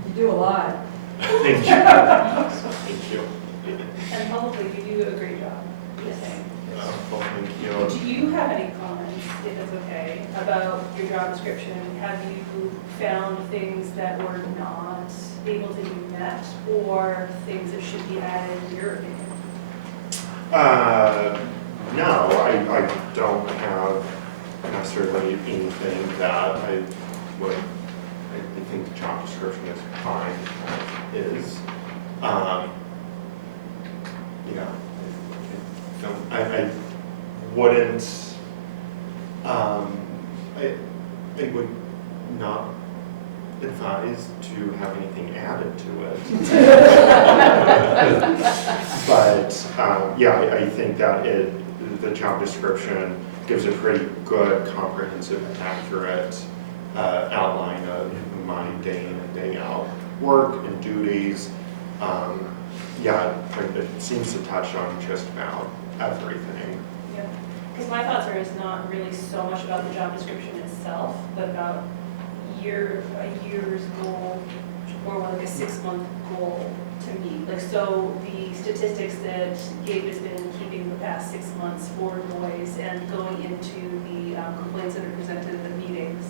You do a lot. Thank you. Thank you. And publicly, you do a great job, just saying. Well, thank you. Do you have any comments, if it's okay, about your job description? Have you found things that were not able to be met, or things that should be added in your opinion? No, I don't have necessarily anything that I would, I think the job description is fine, is, yeah, I wouldn't, I would not advise to have anything added to it. But, yeah, I think that the job description gives a pretty good, comprehensive, accurate outline of my day in and day out work and duties. Yeah, it seems to touch on just about everything. Yeah, because my thoughts are it's not really so much about the job description itself, but about a year's goal, or like a 6-month goal to meet. Like, so the statistics that Gabe has been keeping the past 6 months for noise and going into the complaints that are presented at the meetings,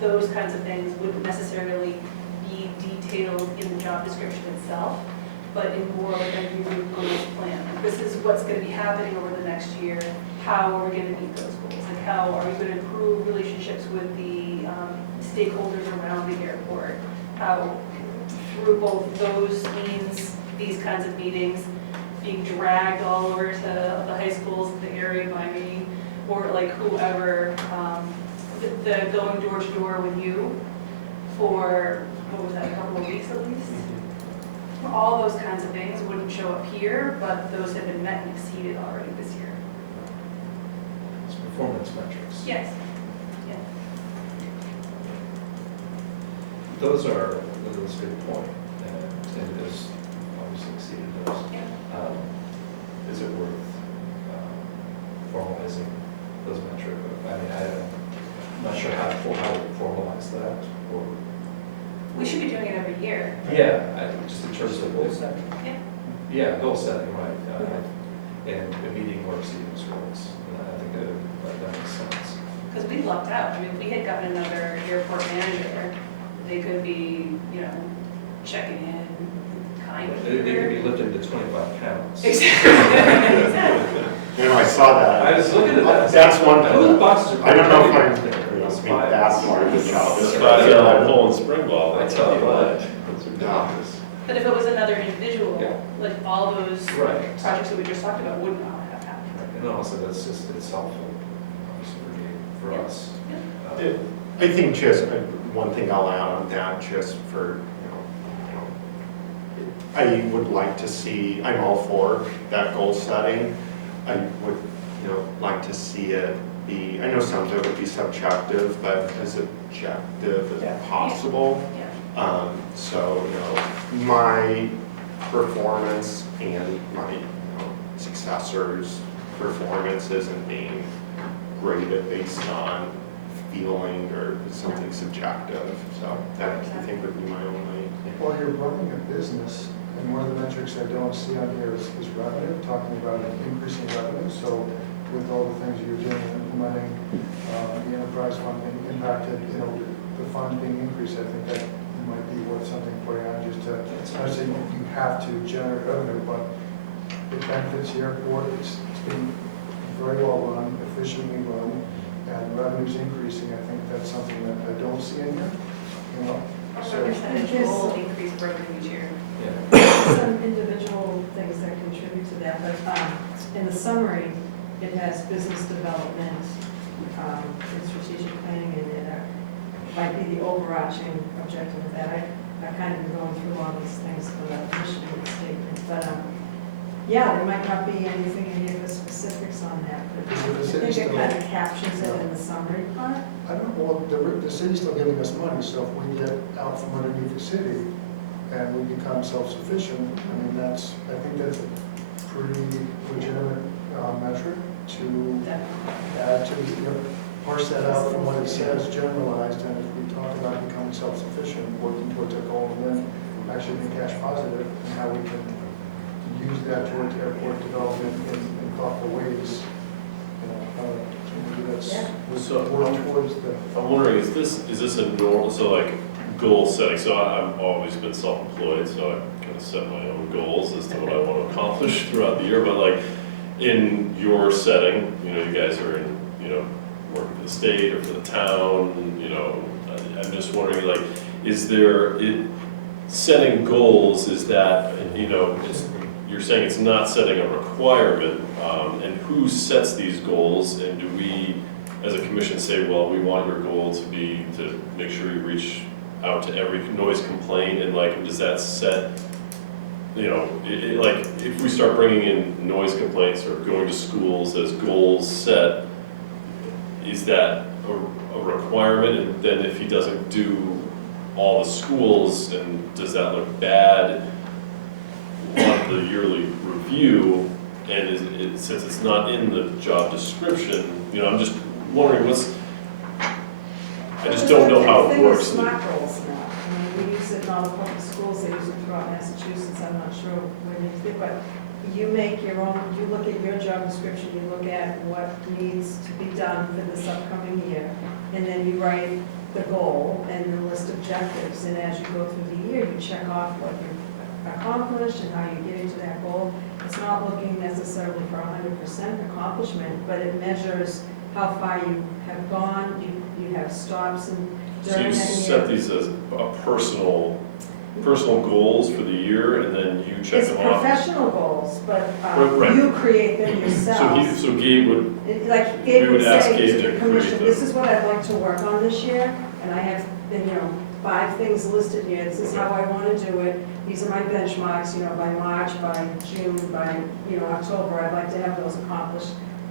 those kinds of things wouldn't necessarily be detailed in the job description itself, but in more like a yearly goals plan. Like, this is what's going to be happening over the next year. How are we going to meet those goals? Like, how are we going to improve relationships with the stakeholders around the airport? How, through both those means, these kinds of meetings, being dragged all over to the high schools in the area by me, or like whoever, the going door to door with you for, what was that, a couple of weeks at least? All those kinds of things wouldn't show up here, but those have been met and exceeded already this year. It's performance metrics. Yes. Yeah. That's a good point, and it is obviously exceeded those. Yeah. Is it worth formalizing those metrics? I mean, I'm not sure how to formalize that, or. We should be doing it every year. Yeah, I think just in terms of. Goal setting. Yeah, goal setting, right, and meeting or exceeding those goals, and I think that makes sense. Because we lucked out. I mean, if we had gotten another airport manager, they could be, checking in, kind of. They could be lifted to 25 pounds. Exactly. And I saw that. I was looking at that. That's one Those thing. boxes are. I don't know if I'm, pretty big. you know, speak that far of the job That's description. right, I'm pulling spring ball. I tell you what, those are Yeah. boxes. But if it was another individual, Yeah. like all those Right. projects that we just talked about would not have happened. And also, that's just, it's helpful, obviously, for us. Yeah. I think just, one thing I'll add on that, just for, I would like to see, I'm all for that goal setting. I would, like to see it be, I know some of it would be subjective, but as objective Yeah. as possible. Yeah. So, my performance and my successors' performance isn't being graded based on feeling or something subjective. So that, I think, would be my only. Well, you're running a business, and one of the metrics I don't see on here is revenue, talking about an increase in revenue. So with all the things you're doing, implementing the enterprise fund being impacted, the fund being increased, I think that might be worth something putting on just to, I'm not saying you have to generate revenue, but it benefits the airport. It's been very well run, efficiently run, and revenue's increasing. I think that's something that I don't see in here, Our So- percentage will increase revenue each year. Yeah. Some individual things that contribute to that, but in the summary, it has business development, and strategic planning, and it might be the overarching objective of that. I've kind of been going through all these things for the mission statement, but yeah, there might not be anything in here for specifics on that, but Is it the I city think it still- kind of captures it in the summary part. I don't know, well, the city's still giving us money, so if we get out from underneath the city and we become self-sufficient, I mean, I think that's a pretty legitimate metric to Definitely. add to, parse that out from what it says generalized, and if we talk about becoming self-sufficient, working towards our goal, and then actually being cash positive, and how we can use that towards airport development in thoughtful ways. Maybe that's, Yeah. So- work towards the. I'm wondering, is this a normal, so like goal setting? So I've always been self-employed, so I kind of set my own goals as to what I want to accomplish throughout the year. But like in your setting, you guys are in, working for the state or for the town, I'm just wondering, like, setting goals, is that, you're saying it's not setting a requirement, and who sets these goals, and do we, as a commission, say, well, we want your goal to be to make sure you reach out to every noise complaint, and like, does that set, like, if we start bringing in noise complaints or going to schools as goals set, is that a requirement, and then if he doesn't do all the schools, and does that look bad on the yearly review? And since it's not in the job description, I'm just wondering I just don't know how it works. The thing is SMART goals now. I mean, we use it in all the public schools, they use it throughout Massachusetts, I'm not sure where they use it, but you make your own, you look at your job description, you look at what needs to be done for this upcoming year, and then you write the goal and the list objectives, and as you go through the year, you check off what you've accomplished and how you're getting to that goal. It's not looking necessarily for 100% accomplishment, but it measures how far you have gone, you have stops and So during you that set year. these as a personal goals for the year, and then you check It's them off? professional goals, but Right. you create them yourself. So Gabe would, Like we Gabe would would ask say Gabe to to the commission, create this them. is what I'd like to work on this year, and I have, 5 things listed here, this is how I want to do it, these are my benchmarks, by March, by June, by, October, I'd like to have those accomplished.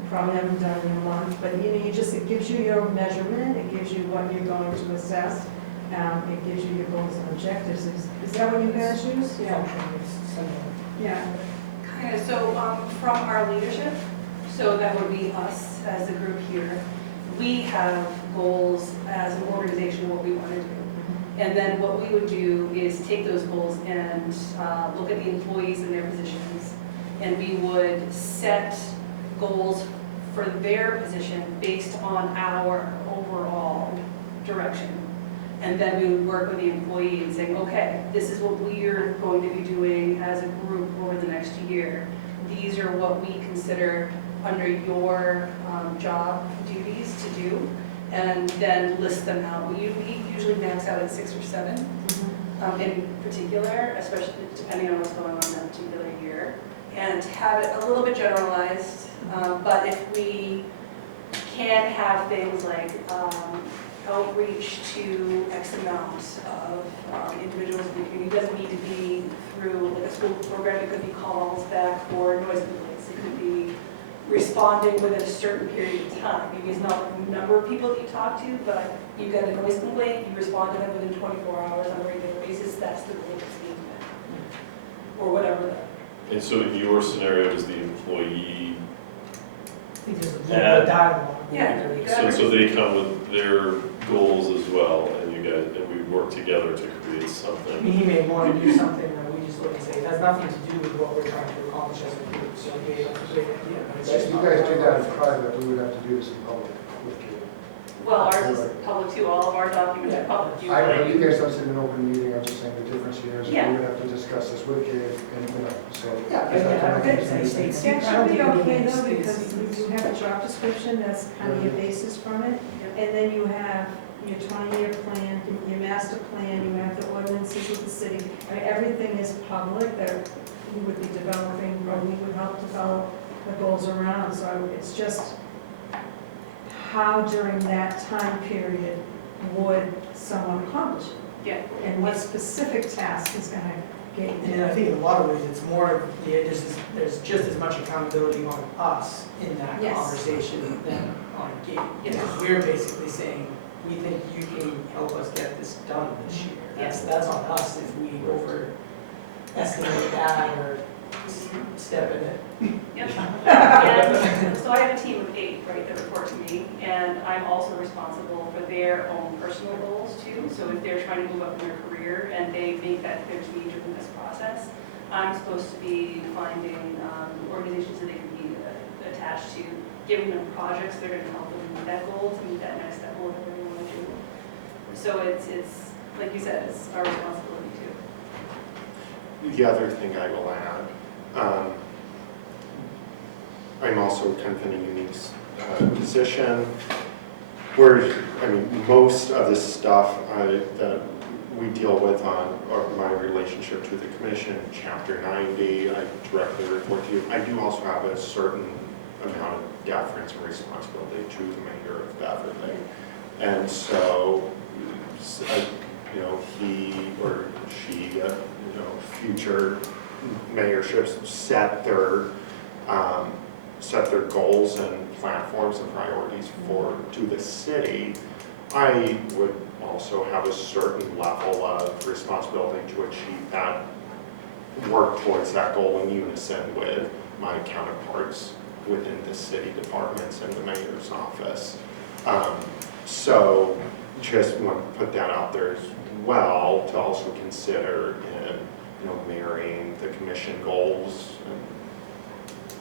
Probably haven't done in a month, but it gives you your measurement, it gives you what you're going to assess, it gives you your goals and objectives. Is that what you guys use? Yeah. Yeah. Kind of, so from our leadership, so that would be us as a group here, we have goals as an organization, what we want to do. And then what we would do is take those goals and look at the employees and their positions, and we would set goals for their position based on our overall direction. And then we would work with the employee and saying, okay, this is what we're going to be doing as a group over the next year. These are what we consider under your job duties to do, and then list them out. We usually max out at 6 or 7 in particular, especially depending on what's going on that particular year, and have it a little bit generalized. But if we can have things like outreach to X amount of individuals in the community, it doesn't need to be through like a school program, it could be calls back for noise complaints, it could be responding within a certain period of time. Maybe it's not the number of people that you talk to, but you get a noise complaint, you respond to them within 24 hours on a regular basis, that's the goal that's being met. Or whatever that. And so in your scenario, does the employee, I think there's a little Add- bit of dialogue. Yeah. so they come with their goals as well, and you guys, and we work together to create I mean, something? he may want to do something that we just look and say, it has nothing to do with what we're trying to accomplish as a group, so yeah, that's a great idea, but it's just. If you guys do that in private, we would have to do this in public with Kate. Well, ours is public too, all of our documents are public. I know you guys don't sit in an open meeting, I'm just saying the difference here is we Yeah. would have to discuss this with Kate and, so. Yeah, is that I don't think correct? it's any state Yeah, it secret. I don't should be think it'll okay any though, state because secrets. you have a job description, that's kind of your basis from it. And then you have your 20-year plan, your master plan, you have the ordinances of the city. I mean, everything is public that we would be developing, or we would help develop the goals around. So it's just how during that time period would someone accomplish it? Yeah. And what specific task is going to get you And I there? think in a lot of ways, it's more, there's just as much accountability on us in that Yes. conversation than on Gabe. Yes. Because we're basically saying, we think you can help us get this done this year. That's on us if we overestimate that or step in it. Yep. And so I have a team of 8, right, that report to me, and I'm also responsible for their own personal goals too. So if they're trying to move up in their career and they make that clear to me during this process, I'm supposed to be finding organizations that they can be attached to, giving them projects that are going to help them meet that goal, to meet that next step, whatever they want to do. So it's like you said, it's our responsibility too. The other thing I will add, I'm also kind of in a unique position where, I mean, most of the stuff that we deal with on, or my relationships with the commission, Chapter 90, I directly report to you. I do also have a certain amount of deference and responsibility to the mayor of Beverly. And so, you know, he or she, you know, future mayorships set their goals and platforms and priorities to the city. I would also have a certain level of responsibility to achieve that, work towards that goal in unison with my counterparts within the city departments and the mayor's office. So just want to put that out there as well, to also consider in, you know, marrying the commission goals and,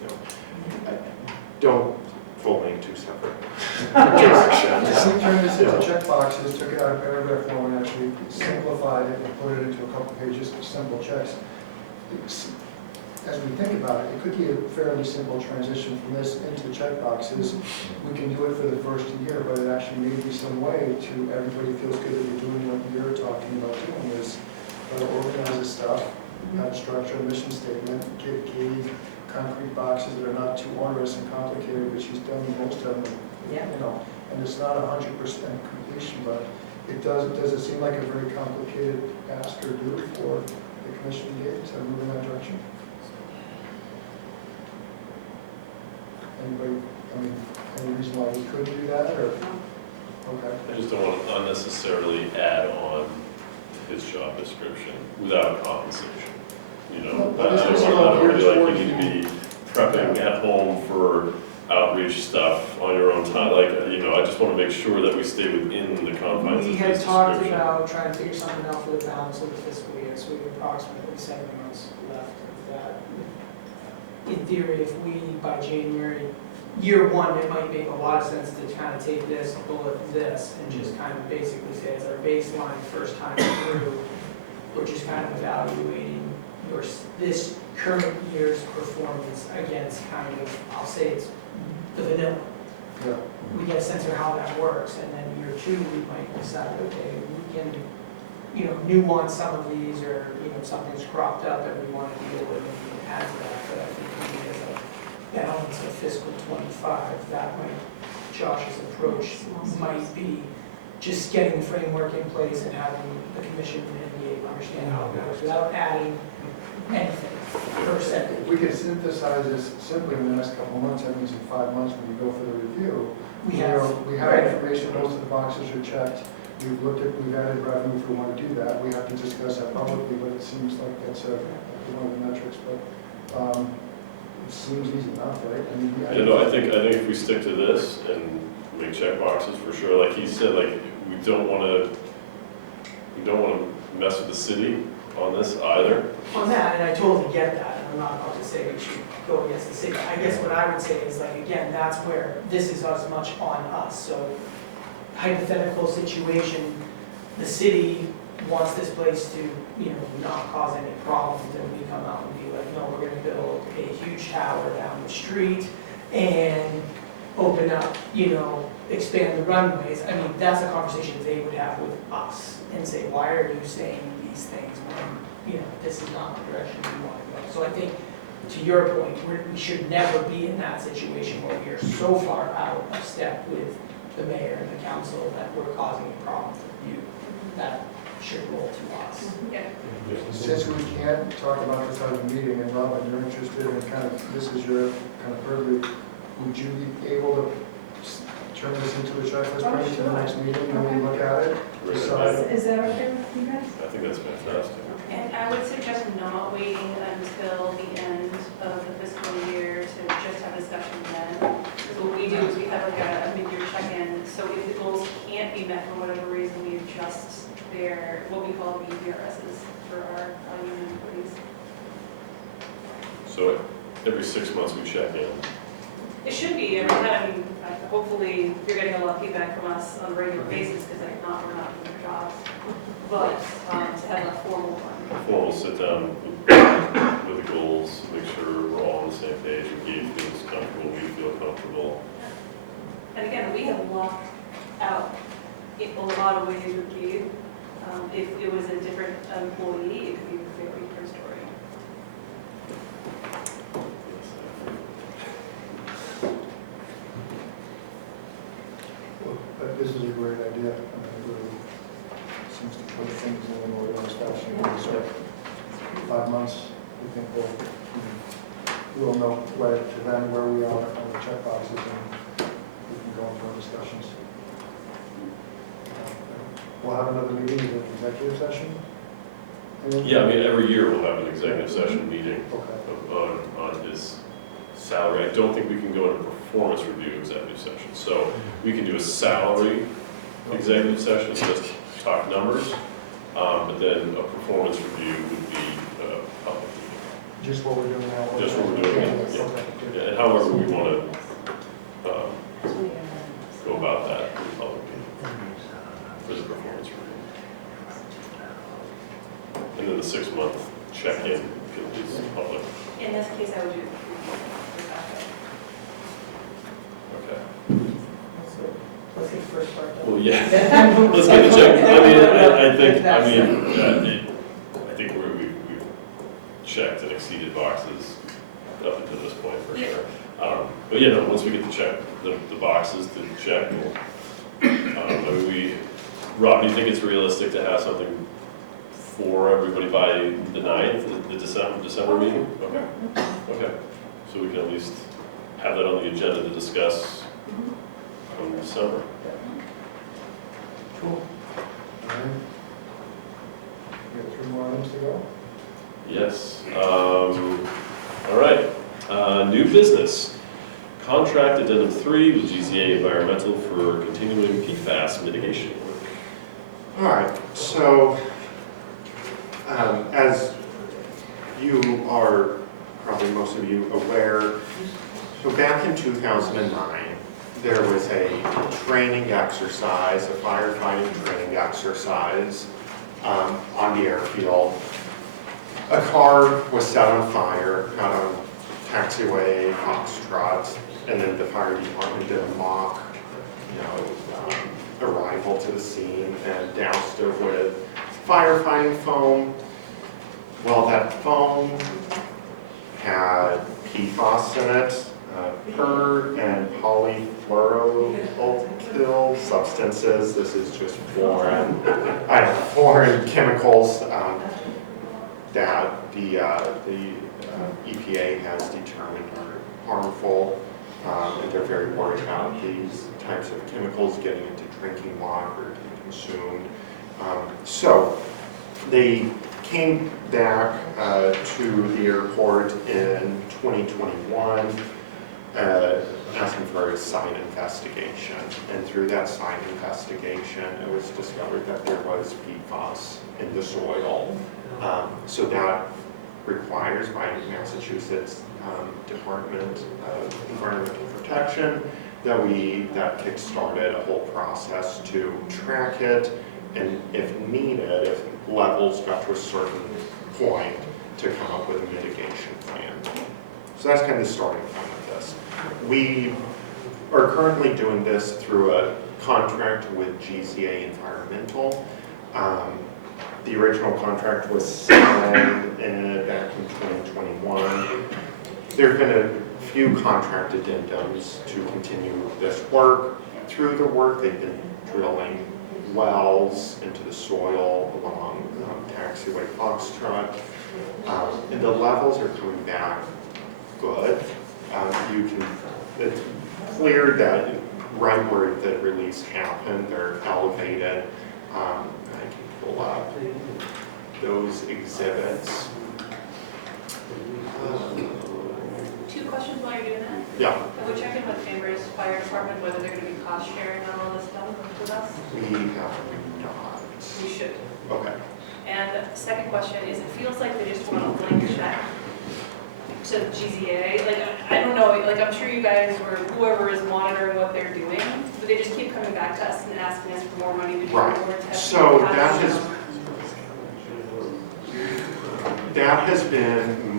you know, don't fully in 2 separate directions. If we turned this into check boxes, took it out of paragraph form, and actually simplified it and put it into a couple pages of simple checks, as we think about it, it could be a fairly simple transition from this into check boxes. We can do it for the first year, but it actually may be some way to everybody feels good that you're doing what you're talking about doing, is organize this stuff, have a structure, mission statement, give Katie concrete boxes that are not too onerous and complicated, but she's done most of them, Yeah. you know, and it's not 100% completion, but does it seem like a very complicated ask or do for the commission to get to move in that direction? Anybody, I mean, any reason why we couldn't do that, or? Okay. I just don't want to unnecessarily add on his job description without compensation. You know, Well, I this is don't all really geared like you need to be prepping at home for outreach stuff on your own time. Like, you know, I just want to make sure that we stay within the confines We of had his talked description. about trying to figure something out for the balance of the fiscal year, so we have approximately 7 months left of that. In theory, if we, by January, year 1, it might make a lot of sense to kind of take this, bullet this, and just kind of basically say as our baseline first time through, we're just kind of evaluating this current year's performance against kind of, I'll say it's the vanilla. Yeah. We get a sense of how that works, and then year two, we might decide, okay, we can, you know, nuance some of these, or, you know, something's cropped up that we want to deal with, and we can add to that, but I think maybe as a balance of fiscal '25, that might, Josh's approach might be just getting the framework in place and having the commission and the NDA understand how it works, without adding anything per se. If we could synthesize this simply in the next couple of months, that means in 5 months when we go for the review, We have, we have information, most of the boxes are checked, we've added revenue if we want to do that, we have to discuss that publicly, but it seems like that's one of the metrics, but it seems easy enough, right? I mean, You know, I think if we stick to this and make check boxes for sure, like he said, like, we don't wanna mess with the city on this either. on that, and I totally get that, and I'm not about to say we should go against the city. I guess what I would say is, like, again, that's where this is as much on us, so hypothetical situation, the city wants this place to, you know, not cause any problems, and we come out and be like, no, we're gonna build a huge tower down the street and open up, you know, expand the runways. I mean, that's a conversation they would have with us and say, why are you saying these things when, you know, this is not the direction we want to go? So I think, to your point, we should never be in that situation where we are so far out of step with the mayor and the council that we're causing a problem for you. That should roll to us. Yeah. Since we can't talk about this at a meeting, and Robin, you're interested in kind of, this is your kind of purview, would you be able to turn this into a checklist, bring it to the next meeting, and we look at it? Decide? Is that okay with you guys? I think that's fantastic. And I would suggest not waiting until the end of the fiscal year to just have discussion then. Because what we do is we have like a mid-year check-in, so if the goals can't be met for whatever reason, we adjust what we call BPRSs for our union employees. So every 6 months we check in. It should be every time. I mean, hopefully you're getting a lot of feedback from us on a regular basis, because if not, we're not doing our jobs. But to have a formal one. Before we'll sit down with the goals, make sure we're all on the same page, and Gabe feels comfortable, we feel comfortable. And again, we have locked out in a lot of ways with Gabe. If it was a different employee, it could be a very different story. Well, but this is a great idea. I mean, it really seems to put things in an organized fashion. So 5 months, we think we'll know where to then where we are on the check boxes, and we can go into our discussions. We'll have another meeting in the executive session? Yeah, I mean, every year we'll have an executive session meeting Okay. on his salary. I don't think we can go into performance review executive session. So we can do a salary executive session, just talk numbers, but then a performance review would be public meeting. Just what we're doing now? Just what we're doing now, Okay, yeah. good. Yeah, and however we want to go about that in public meeting for the performance review. And then the 6-month check-in is public. In this case, I would do Okay. Let's get the first part done. Well, yeah. Let's get the check. I mean, I think we've checked and exceeded boxes up until this point for sure. But yeah, no, once we get the boxes to check, I mean, Rob, do you think it's realistic to have something for everybody by the 9th, the December meeting? Okay. Okay. So we can at least have that on the agenda to discuss in December. Cool. All right. We have 3 more items to go? Yes. All right. New business. Contract addendum 3 with GZA Environmental for continuing PFAS mitigation work. All right, so as you are, probably most of you aware, so back in 2009, there was a training exercise, a firefighting training exercise on the airfield. A car was set on fire, got on taxiway, Foxtrot, and then the fire department did a mock, arrival to the scene and doused it with firefighting foam. Well, that foam had PFAS in it, per and polyfluoroalkyl substances. This is just foreign chemicals that the EPA has determined are harmful. And they're very worried about these types of chemicals getting into drinking water or being consumed. So they came back to the airport in 2021 asking for a site investigation. And through that site investigation, it was discovered that there was PFAS in the soil. So that requires by Massachusetts Department of Environmental Protection that kick-started a whole process to track it, and if needed, if levels got to a certain point, to come up with a mitigation plan. So that's kind of the starting point of this. We are currently doing this through a contract with GCA Environmental. The original contract was signed back in 2021. There have been a few contract addendums to continue this work. Through the work, they've been drilling wells into the soil along taxiway Foxtrot. And the levels are coming back good. It's clear that right where the release happened, they're elevated. I can pull up those exhibits. Two questions while you're doing that. Yeah, Have we checked in with Danvers Fire Department whether they're going to be cost sharing on all this stuff with us? we have not. We should. Okay. And the second question is, it feels like they just want a blank check to GZA. Like, I don't know, like, I'm sure you guys or whoever is monitoring what they're doing, but they just keep coming back to us and asking us for more money to do Right. more testing. So that has been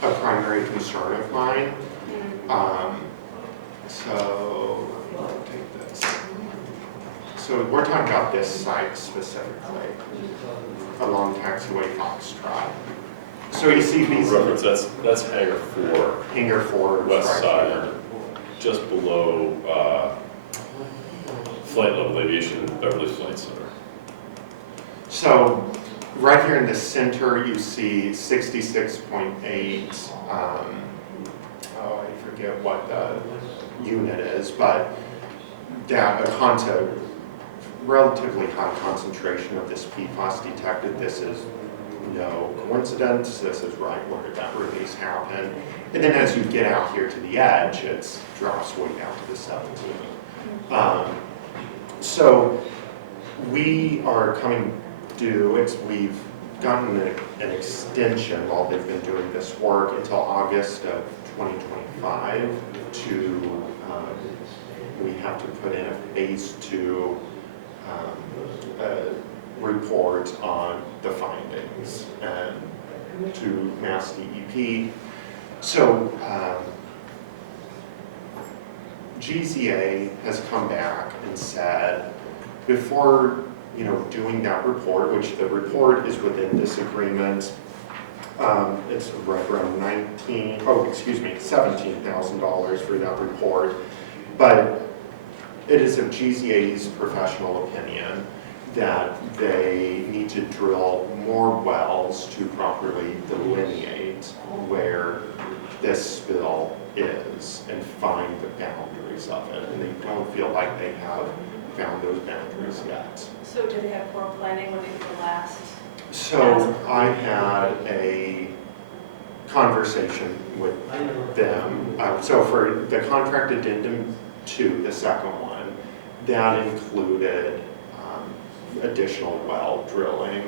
a primary concern of mine. So I'll take this. So we're talking about this site specifically, along taxiway Foxtrot. So you see these Reference, that's hangar 4, hangar 4 west right side, here. just below flight level aviation and Beverly Flight Center. So right here in the center, you see 66.8, I forget what the unit is, but that a relatively high concentration of this PFAS detected. This is no coincidence. This is right where that release happened. And then as you get out here to the edge, it drops way down to the 17. So we are coming due. We've gotten an extension while they've been doing this work until August of 2025 we have to put in a phase 2 report on the findings and to Mass DEP. So GZA has come back and said, before doing that report, which the report is within this agreement, it's right around $17,000 for that report, but it is of GZA's professional opinion that they need to drill more wells to properly delineate where this spill is and find the boundaries of it. And they don't feel like they have found those boundaries yet. So did they have poor planning when they did the last? So I had a conversation with them. So for the contract addendum 2, the second one, that included additional well drilling.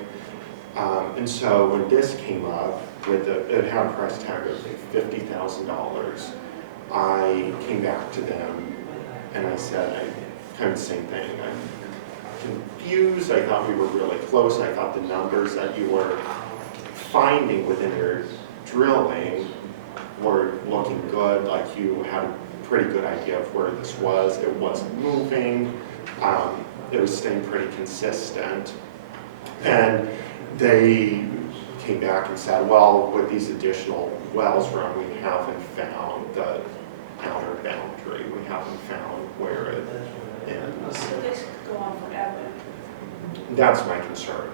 And so when this came up, it had a price tag of $50,000, I came back to them and I said, kind of the same thing. I'm confused. I thought we were really close. I thought the numbers that you were finding within your drilling were looking good, like you had a pretty good idea of where this was. It wasn't moving. It was staying pretty consistent. And they came back and said, well, with these additional wells run, we haven't found the outer boundary. We haven't found where it ends. So this could go on forever. That's my concern.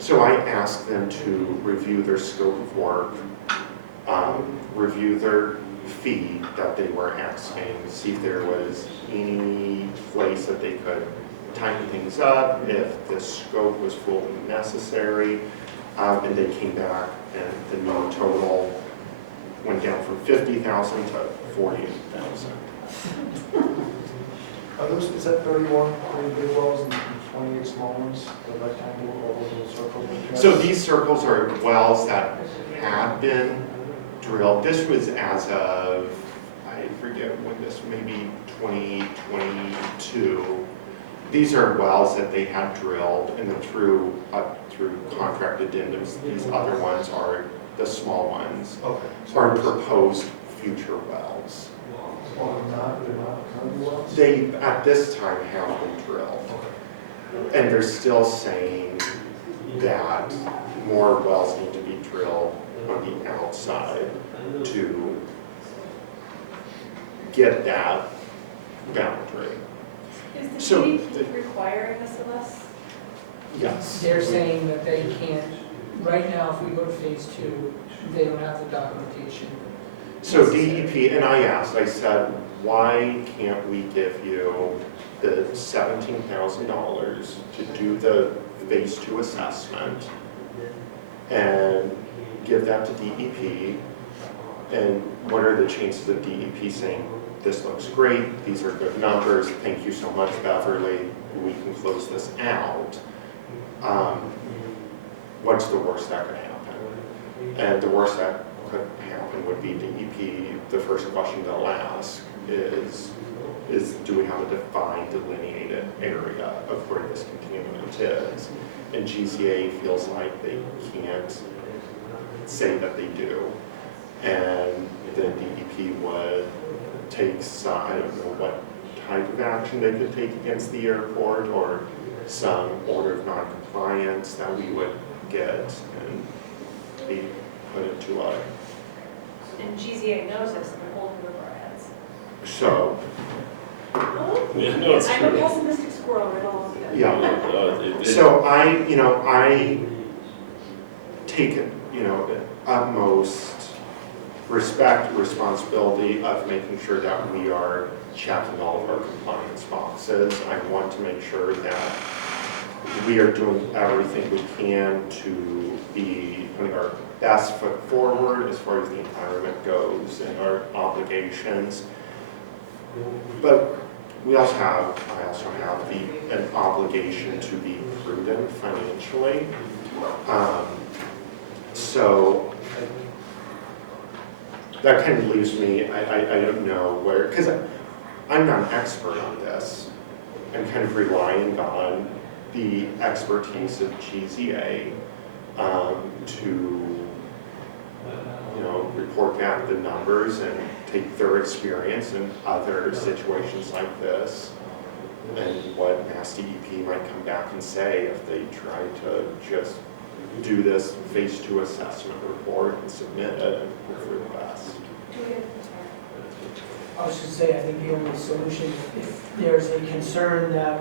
So I asked them to review their scope of work, review their fee that they were asking, see if there was any place that they could tighten things up, if the scope was fully necessary. And they came back and the new total went down from 50,000 to 48,000. Are those, is that 31 pretty big wells and 28 small ones, the rectangle, or those little circles? So these circles are wells that had been drilled. This was as of, I forget when this, maybe 2022. These are wells that they had drilled, and then through contract addendums, these other ones are the small ones, are proposed future wells. Oh, they're not currently wells? They, at this time, have been drilled. And they're still saying that more wells need to be drilled on the outside to get that boundary. Is the So, DEP requiring this of us? Yes. They're saying that they can't, right now, if we go to phase 2, they don't have the documentation. So DEP, and I asked, I said, why can't we give you the $17,000 to do the phase 2 assessment and give that to DEP? And what are the chances of DEP saying, this looks great, these are good numbers, thank you so much, Beverly, we can close this out? What's the worst that could happen? And the worst that could happen would be DEP, the first question they'll ask is do we have a defined delineated area of where this contaminant is? And GCA feels like they can't say that they do. And then DEP would take some, I don't know what type of action they could take against the airport, or some order of non-compliance that we would get and be put into a. And GZA knows this and they're holding over our heads. So, Yeah, no, it's I'm a true. pessimistic squirrel, I don't want to be. yeah. So I take, utmost respect, responsibility of making sure that we are checking all of our compliance boxes. I want to make sure that we are doing everything we can to be putting our best foot forward as far as the environment goes and our obligations. But I also have an obligation to be prudent financially. So that kind of leaves me, I don't know where, because I'm not an expert on this. I'm kind of relying on the expertise of GZA to, report back the numbers and take their experience in other situations like this, and what Mass DEP might come back and say if they try to just do this phase 2 assessment report and submit it and hope for the best. I was just saying, I think the only solution, if there's a concern that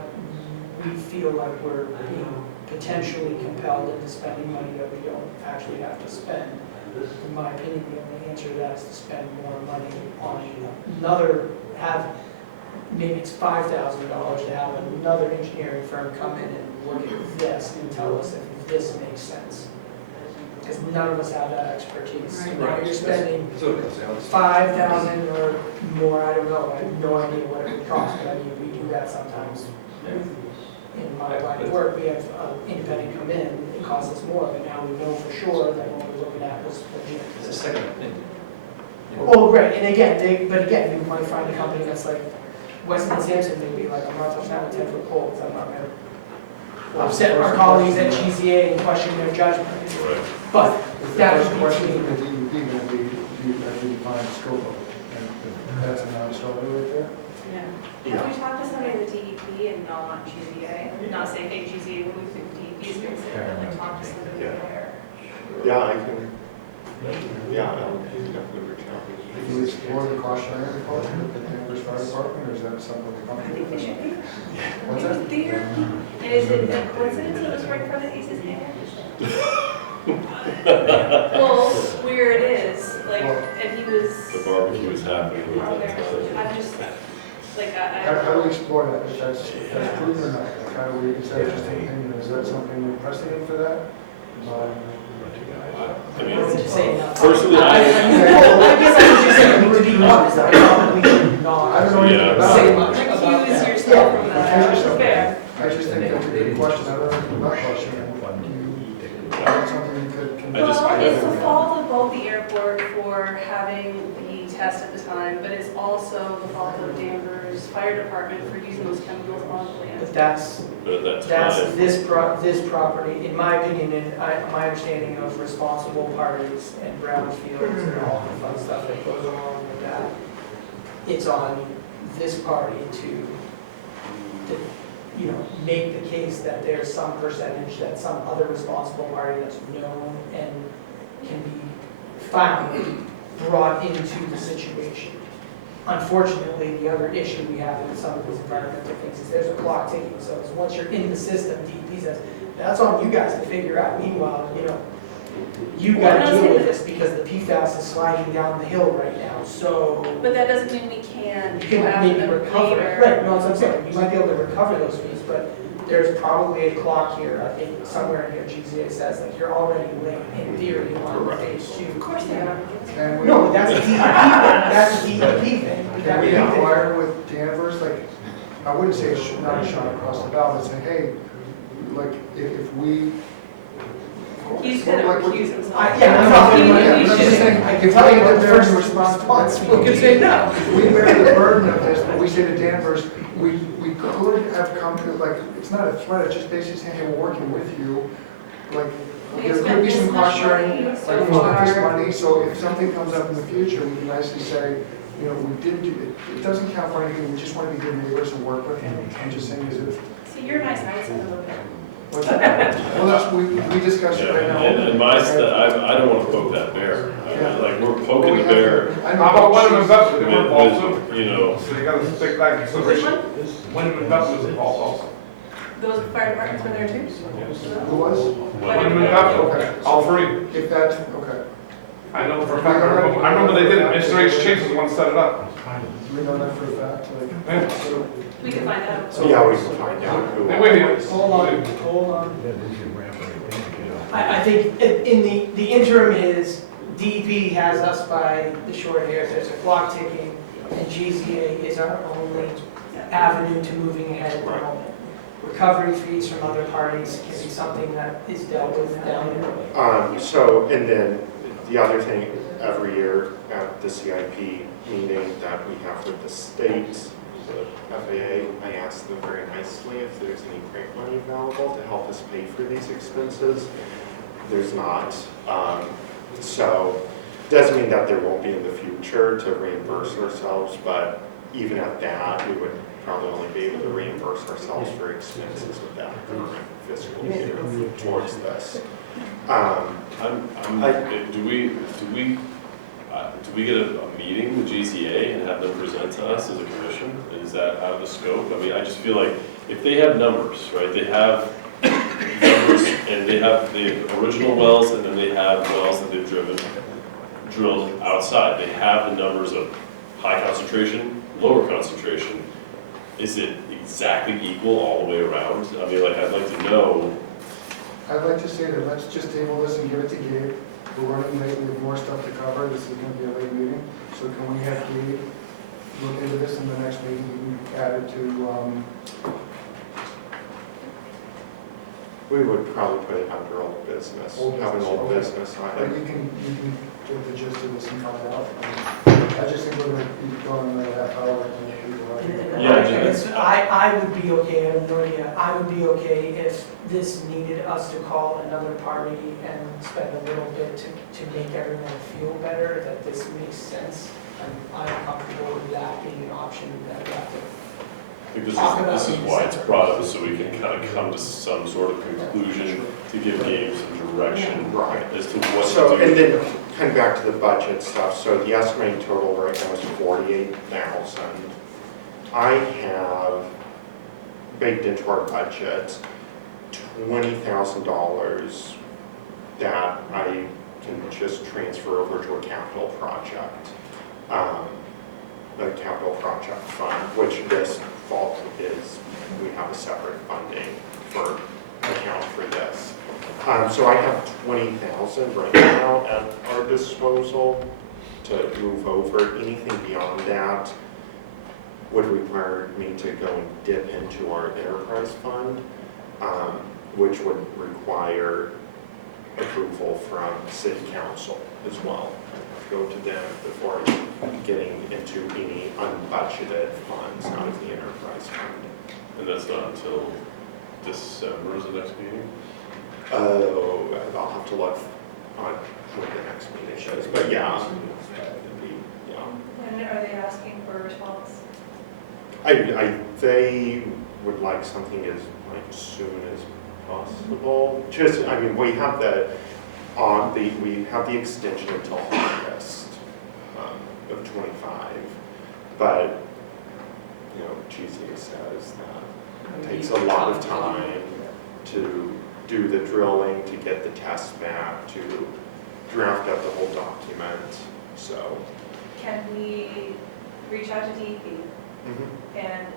we feel like we're being potentially compelled into spending money that we don't actually have to spend, in my opinion, the only answer to that is to spend more money on another, maybe it's $5,000 to have another engineering firm come in and look at this and tell us if this makes sense. Because none of us have that expertise. So now you're spending So it comes down to. 5,000 or more, I don't know, I have no idea what it would cost, but I mean, we do that sometimes. In my line of work, we have independent come in, it costs us more, but now we know for sure that what we're looking at was legit. It's a second opinion. Oh, right, and again, but again, you might find a company that's like, Weston and Sampson, they'd be like, I'm not touching that with 10-foot poles, I'm not gonna upset our colleagues at GZA and question their judgment. Right. But Is the that first would question be to the DEP going to be, do actually define the scope of it. And that's a non-starter right there. Yeah. Have we talked to somebody in the DEP and not GZA? I'm not saying, hey, GZA, what do we think DEP is going to say, but like talk to somebody there. Yeah, I can, yeah, I'll definitely reach out. If you explore the cautionary component of the Danvers Fire Department, or is that something the I company? think we should be. What's It that? was there. And is it a coincidence it was right in front of Ace's hand? Well, where it is, like, and he was. The barbecue is happening. I'm just, like, How do we explore that, if that's proven or not? Like, how do we, is that just an opinion, is that something precedent for that? I mean, Just saying no. personally, I guess I was just saying, to be honest, I probably should I not don't know anything Yeah. about say it. much about recuse that. yourself from Yeah. that. Fair. I just think that's a good question, I don't know anything about cautionary. That's something you could. Well, it's the fault of both the airport for having the test at the time, but it's also the fault of Danvers Fire Department for using those chemicals on the land. But that's, but at that that's time, this property, in my opinion, and my understanding of responsible parties and brownfields and all the fun stuff that goes along with that, it's on this party to, you know, make the case that there's some percentage that some other responsible party that's known and can be found brought into the situation. Unfortunately, the other issue we have with some of these environmental things is there's a clock ticking, so it's once you're in the system, DEP says, that's on you guys to figure out. Meanwhile, you know, you gotta deal with this because the PFAS is sliding down the hill right now, so. But that doesn't mean we can You go can after maybe them recover, later. right, no, that's what I'm saying, you might be able to recover those fees, but there's probably a clock here, I think, somewhere in here, GZA says, like, you're already late in theory on phase two. Of course they are. Can we, No, but that's a DEP thing, that's a DEP thing. can we That- inquire with Danvers, like, I wouldn't say not a shot across the bow, but say, hey, like, if we. He's gonna like, recuse himself. Yeah, I'm not He- gonna- he I'm just should. saying, I if can we tell you get what the there first and response we could say no. We bear the burden of this, but we say to Danvers, we could have come to, like, it's not a threat, it's just basically saying, hey, we're working with you. Like, We there could be some spent this much cost sharing, money like, so we spent this far. money, so if something comes up in the future, we can nicely say, you know, we did do, it doesn't count for anything, we just want to be good neighbors and work with them. I'm just saying, is it, See, you're nice, I said a little bit. what's that? Well, that's, we discussed it yeah, right now. and I don't want to poke that bear. I mean, Yeah. like, we're Well, poking we the have to- bear I know, How about but when investment, they were involved too? with, you know, So you gotta take that into Which consideration. one? When investment was involved also. Those fire departments were there too? Who was? When investment, all three. If that's, okay. I know for a fact, I remember they did it, Mr. H. Chase was the one that set it up. We know that for a fact, like. Yeah. so- We can find out. So yeah, we can find out who. Hey, wait a minute. Hold on. I think in the interim is DEP has us by the short hairs, there's a clock ticking, and GZA is our only avenue to moving ahead at the moment. Recovery fees from other parties can be something that is dealt with down the road. So, and then the other thing, every year at the CIP meeting that we have with the state, the FAA, I ask them very nicely if there's any grant money available to help us pay for these expenses. There's not. So, doesn't mean that there won't be in the future to reimburse ourselves, but even at that, we would probably only be able to reimburse ourselves for expenses with that current fiscal year towards this. do we get a meeting with GCA and have them present to us as a commission? Is that out of the scope? I mean, I just feel like if they have numbers, right, they have numbers and they have the original wells and then they have wells that they've drilled outside. They have the numbers of high concentration, lower concentration. Is it exactly equal all the way around? I mean, like, I'd like to know. I'd like to say that let's just table this and give it to Gabe. We're running late, we have more stuff to cover, this is gonna be a late meeting. So can we have Gabe look into this in the next meeting, we can add it to, We would probably put it under old business, Old have an business, old okay. business on But it. you can get the gist of this and find out. I just think we're gonna be going another half hour and people are. Yeah, I guess I would be okay, I have no idea, I would be okay if this needed us to call another party and spend a little bit to make everyone feel better, that this makes sense. I'm comfortable with that being an option that we have to. I think this is why it's brought up, so we can kind of come to some sort of conclusion to give Gabe some direction Right. as to what So, to and do. then kind of back to the budget stuff, so the estimated total right now is 48,000. I have baked into our budget $20,000 that I can just transfer over to a capital project. A capital project fund, which this fall is, we have a separate funding for account for this. So I have 20,000 right now at our disposal to move over. Anything beyond that would require me to go and dip into our enterprise fund, which would require approval from city council as well. Go to them before getting into any unbudgeted funds out of the enterprise fund. And that's not until December is the next meeting? Oh, I'll have to look on when the next meeting is, but yeah. it'd be- yeah. When are they asking for a response? They would like something as soon as possible. Just, I mean, we have we have the extension until August of 25, but, you know, GZA says that it takes a lot of time to do the drilling, to get the tests back, to draft up the whole document, so. Can we reach out to DEP and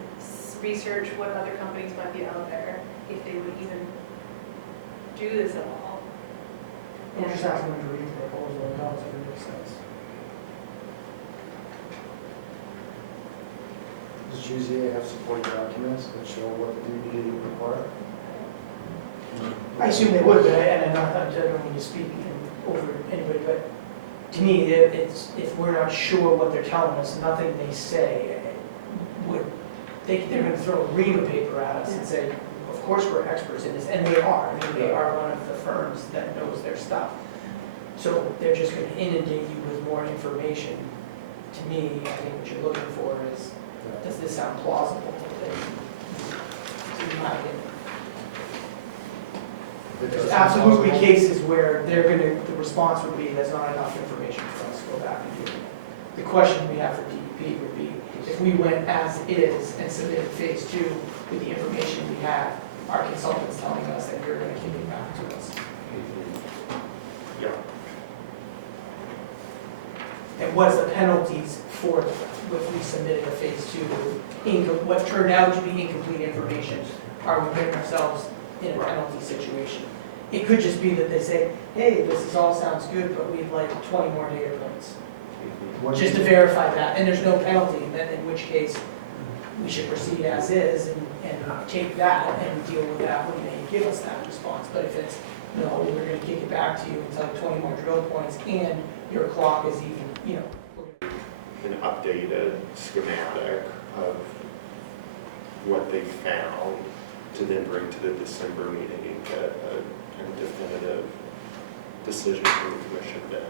research what other companies might be out there, if they would even do this at all? We're just asking them to read the proposal and tell us if it makes sense. Does GZA have supporting documents that show what the DEP require? I assume they would, but and I don't mean to speak over anybody, but to me, it's, if we're not sure what they're telling us, nothing they say would, they're gonna throw a ream of paper at us and say, of course we're experts in this, and they are. I mean, they are one of the firms that knows their stuff. So they're just gonna inundate you with more information. To me, I think what you're looking for is, does this sound plausible? In my opinion. There's absolutely cases where the response would be, there's not enough information for us to go back and do it. The question we have for DEP would be, if we went as is and submitted phase 2 with the information we have, our consultants telling us that you're gonna kick it back to us. Yeah. And what's the penalties for if we submitted a phase 2, what turned out to be incomplete information? Are we putting ourselves in a penalty situation? It could just be that they say, hey, all sounds good, but we'd like 20 more data points. Just to verify that, and there's no penalty, and then in which case, we should proceed as is and take that and deal with that when they give us that response. But if it's, no, we're gonna kick it back to you until 20 more drill points, and your clock is even, you know. An updated schematic of what they found to then bring to the December meeting and get a kind of definitive decision from the commission then.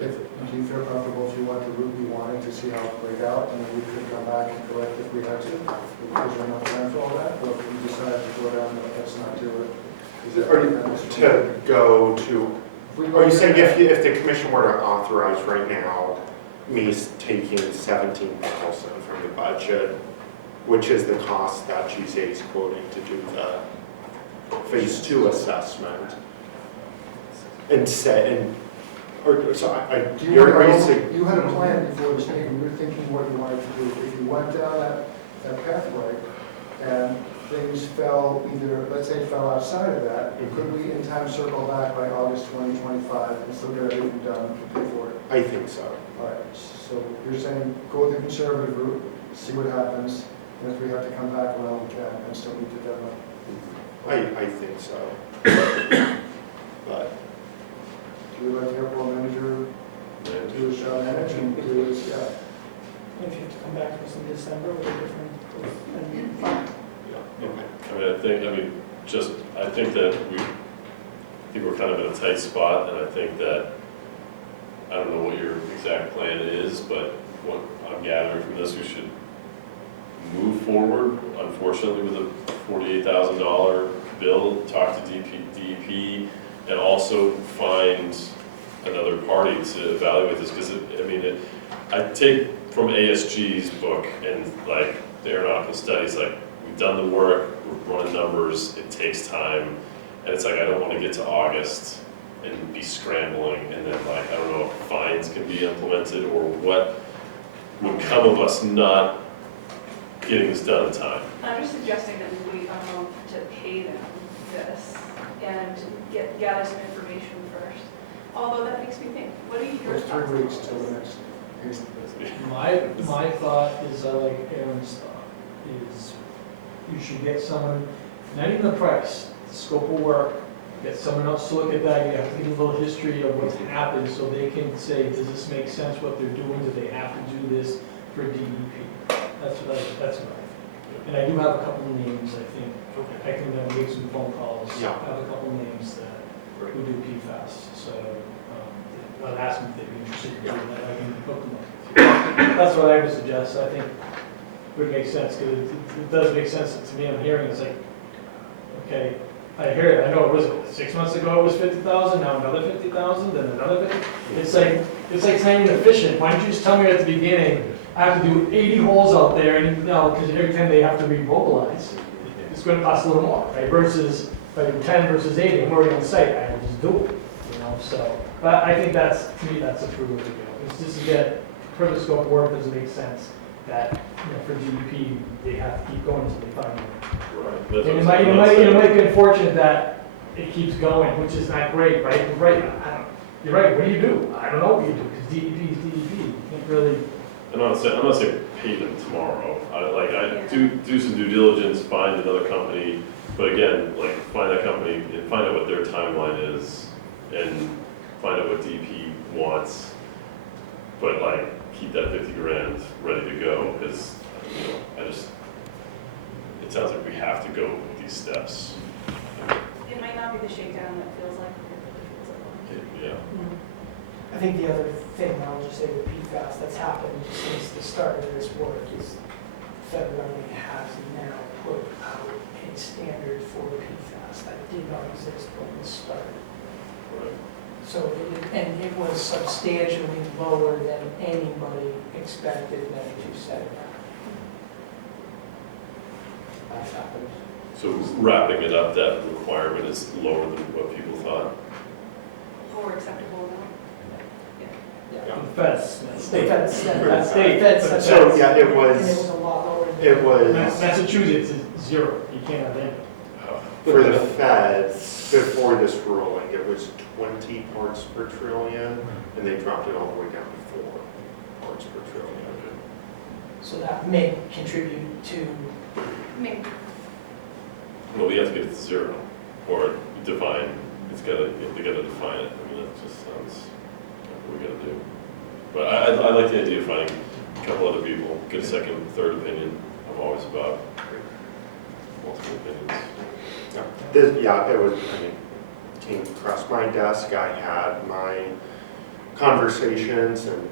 Do you feel comfortable if you went the route you wanted to see how it played out, and then we could come back and correct if we had to? Was there enough time for all that, or if we decided to go down, let's not do it? Is it To go to, are you saying if the commission were to authorize right now, me taking 17,000 from the budget, which is the cost that GZA is quoting to do the phase 2 assessment, and You had a plan before this meeting, you were thinking what you wanted to do. If you went down that pathway and things fell either, let's say fell outside of that, could we in time circle back by August 2025 and still get everything done to pay for it? I think so. All right, so you're saying go the conservative route, see what happens, and if we have to come back, well, we can, and still meet the deadline. I think so. But, Do we like to have our manager do a shot at it and do this, yeah. If you have to come back to us in December with a different, and Yeah, I think that we're kind of in a tight spot, and I think that, I don't know what your exact plan is, but what I'm gathering from this, we should move forward, unfortunately, with a $48,000 bill, talk to DEP, and also find another party to evaluate this, because I take from ASG's book and like the aeronautical studies, like we've done the work, we're running numbers, it takes time, and it's like I don't want to get to August and be scrambling, and then like I don't know if fines can be implemented or what would come of us not getting this done in time. I'm just suggesting that we wait a month to pay them this and gather some information first. Although that makes me think, what are your It's thoughts? 3 weeks till the next. My thought is, I like Aaron's thought, is you should get someone, not even the price, the scope of work, get someone else to look at that, you have to give a little history of what's happened, so they can say, does this make sense what they're doing, do they have to do this for DEP? That's what I think. And I do have a couple of names, I think, I can make some phone calls. Yeah. I have a couple of names that who do PFAS, so I'll ask them if they'd be interested in doing that, I can hook them up. That's what I would suggest, I think would make sense, because it does make sense to me, I'm hearing, it's like, okay, I hear it, I know it was, 6 months ago it was 50,000, now another 50,000, then another 50. It's like saying efficient, why don't you just tell me at the beginning, I have to do 80 holes out there, and because every time they have to remobilize, it's going to cost a little more, right? Versus if I do 10 versus 80, I'm already on site, I will just do it, so. But I think to me, that's a true way to go. It's just to get further scope of work, does it make sense that, for DEP, they have to keep going until they find it. Right. That's And what I'm it saying. might be unfortunate that it keeps going, which is not great, right? You're right, what do you do? I don't know what you do, because DEP is DEP, you can't really. I'm not saying pay them tomorrow. I do some due diligence, find another company, but again, like find that company and find out what their timeline is, and find out what DP wants. But like keep that 50 grand ready to go, because it sounds like we have to go with these steps. It might not be the shakedown that feels like it feels like. Yeah. I think the other thing I'll just say with PFAS that's happened since the start of this work is federal government has now put out a standard for PFAS that did not exist when this started. Right. So, it was substantially lower than anybody expected them to set it at. That's happened. So wrapping it up, that requirement is lower than what people thought. Or acceptable amount. Feds, state. Feds, That's state. Feds. so yeah, it And it was was, a lot lower than. it was, Massachusetts is 0, you can't have any. for the feds, before this ruling, it was 20 parts per trillion, and they dropped it all the way down to 4 parts per trillion. So that may contribute to, Maybe. Well, we have to get it to 0, or define, they gotta define it. I mean, that just sounds like what we gotta do. But I like the idea of finding a couple other people, get a second, third opinion. I'm always about multiple opinions. It was, came across my desk, I had my conversations and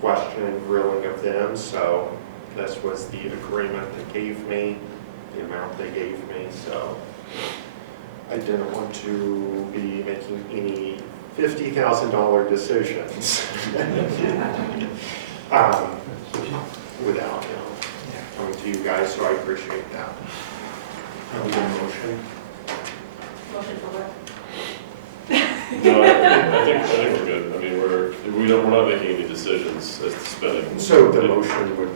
question grilling of them, so this was the agreement they gave me, the amount they gave me, so I didn't want to be making any $50,000 decisions without, coming to you guys, so I appreciate that. Have we got a motion? Motion for what? No, I think we're good. I mean, we're not making any decisions as to spending. So the motion would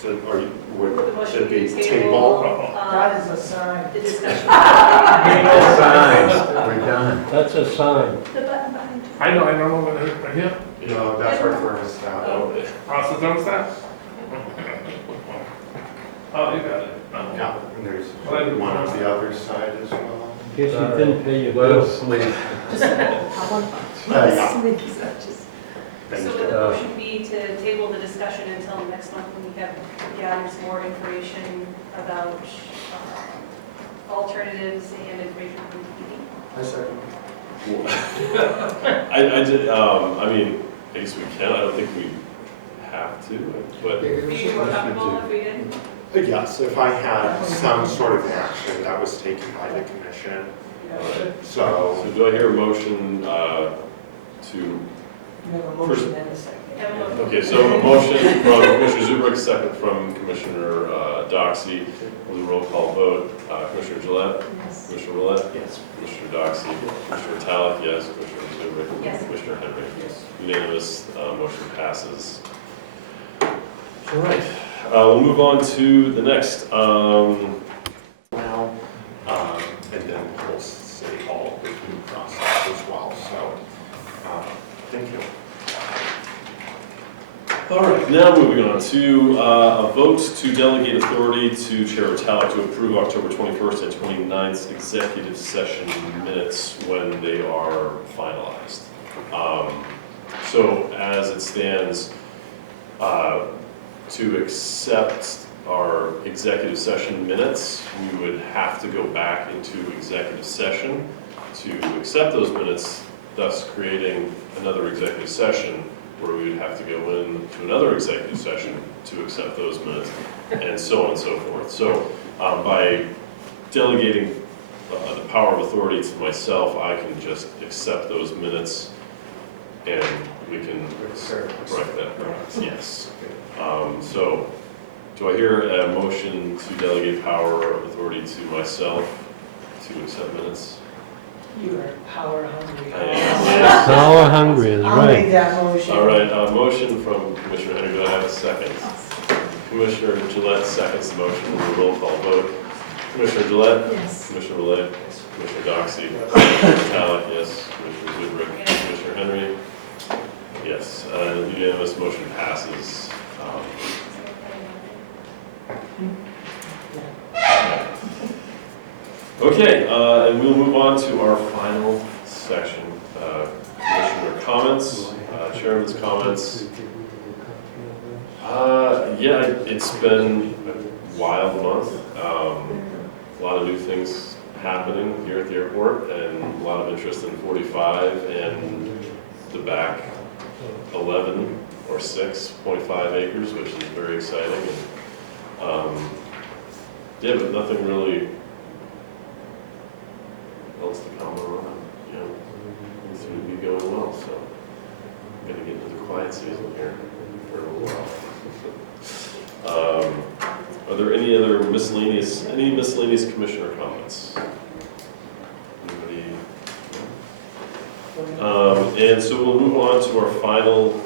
The would motion it be to table? that is a sign. The discussion. Signs, we're done. That's a sign. The button behind you. I know what it is right here. No, that's our thermostat. Oh, Process thermostat? Oh, you got it. Yeah, and there's one on the other side as well. In case you didn't pay your Let bills. us leave. Yeah. Thank So you. would the motion be to table the discussion until next month when we have gathered some more information about alternatives and information from the meeting? I second. I did, I mean, I guess we can, I don't think we have to, but Are you more comfortable if we did? Yes, if I had some sort of action that was taken by the commission, so so, do I hear a motion to, We have a motion and a second. Have a motion. okay, so a motion from Commissioner Zuberek, second from Commissioner Doxey, with a roll call vote. Commissioner Gillette, Yes. Commissioner Roulette, Yes. Commissioner Doxey, Commissioner Talek, yes, Commissioner Zuberek, Yes. Commissioner Henry. Yes. Unanimous, motion passes. All right, we'll move on to the next. now, and then we'll see all the due process as well, so, thank you. All right, now moving on to a vote to delegate authority to Chair Talek to approve October 21st and 29th executive session minutes when they are finalized. So as it stands, to accept our executive session minutes, we would have to go back into executive session to accept those minutes, thus creating another executive session where we would have to go into another executive session to accept those minutes, and so on and so forth. So by delegating the power of authority to myself, I can just accept those minutes and we can write that. Yes. So do I hear a motion to delegate power of authority to myself to accept minutes? You are power hungry. I am. Power hungry is I'll make right. that motion. All right, motion from Commissioner Henry, do I have a second? Commissioner Gillette seconds the motion, we'll roll call vote. Commissioner Gillette? Yes. Commissioner Rolette? Commissioner Doxey? Commissioner Talek, yes. Commissioner Zubrick? Commissioner Henry? Yes, unanimous motion passes. Okay, and we'll move on to our final section. Commissioner comments, Chairman's comments. Yeah, it's been a wild month. A lot of new things happening here at the airport and a lot of interest in 45 and the back 11 or 6.5 acres, which is very exciting. And, yeah, but nothing really else to comment on. You know, things seem to be going well, so I'm gonna get into the quiet season here for a little while. Are there any other miscellaneous commissioner comments? Anybody? And so we'll move on to our final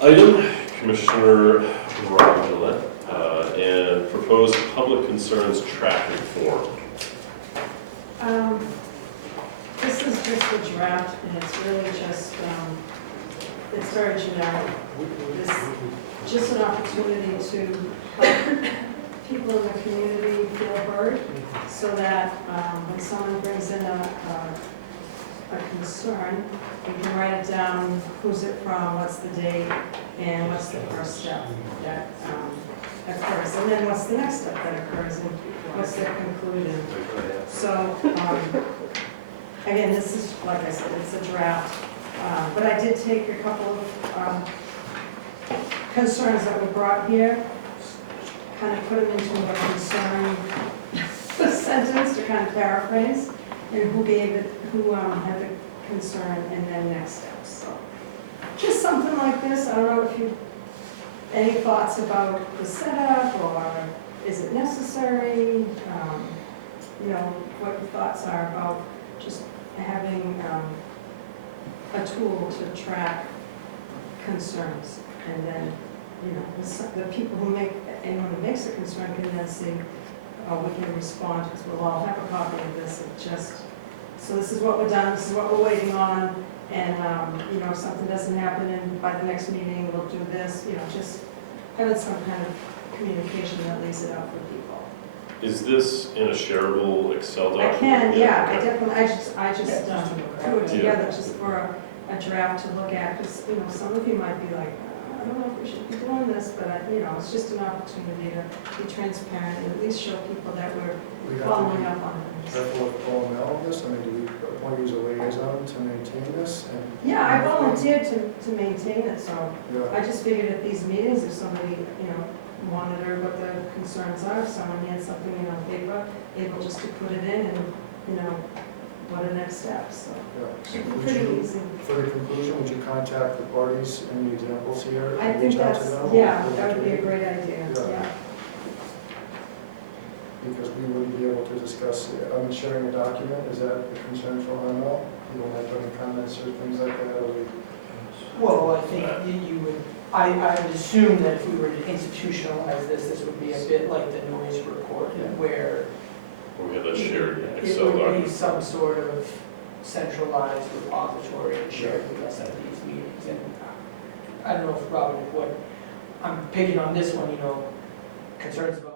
item, Commissioner Robert Gillette, and proposed public concerns tracking form. This is just a draft, and it's really just, it's very generic. This just an opportunity to help people in the community feel heard, so that when someone brings in a concern, you can write it down, who's it from, what's the date, and what's the first step that occurs, and then what's the next step that occurs, and what's the conclusion. So, again, this is, like I said, it's a draft, but I did take a couple of concerns that were brought here, kind of put them into a concern sentence to kind of paraphrase, and who gave it, who had the concern, and then next steps. So, just something like this. I don't know if you, any thoughts about the setup, or is it necessary? You know, what your thoughts are about just having a tool to track concerns, and then, you know, the people who make, anyone who makes a concern can then see, we can respond, because we'll all have a copy of this. It just, so this is what we're done, this is what we're waiting on, and, you know, if something doesn't happen, and by the next meeting, we'll do this, you know, just having some kind of communication that lays it out for people. Is this in a shareable Excel I document? can, yeah, I okay. definitely, I just Yeah, threw it Yeah. together just for a draft to look at, because, you know, some of you might be like, I don't know if we should be doing this, but, you know, it's just an opportunity to be transparent and at least show people that we're We have to following be up on things. careful with pulling out of this. I mean, do we want to use a liaison to maintain this? And Yeah, I volunteered to maintain it, so Yeah. I just figured at these meetings, if somebody, you know, monitor what the concerns are, if someone had something, you know, paper, able just to put it in and, you know, what are next steps, so. Yeah. Should be Would pretty you- easy. For the conclusion, would you contact the parties in the examples here? I and think reach out to that's, them? yeah, Or that would be a to- great idea, Yeah. yeah. Because we wouldn't be able to discuss, sharing a document, is that a concern for ML? You don't have any comments or things like that, or we? Well, I think that you would, I would assume that if we were to institutionalize this, this would be a bit like the noise report, where We have a shared it Excel would be document. some sort of centralized repository and shared with us at these meetings. And I don't know if, Robin, what, I'm picking on this one, you know, concerns about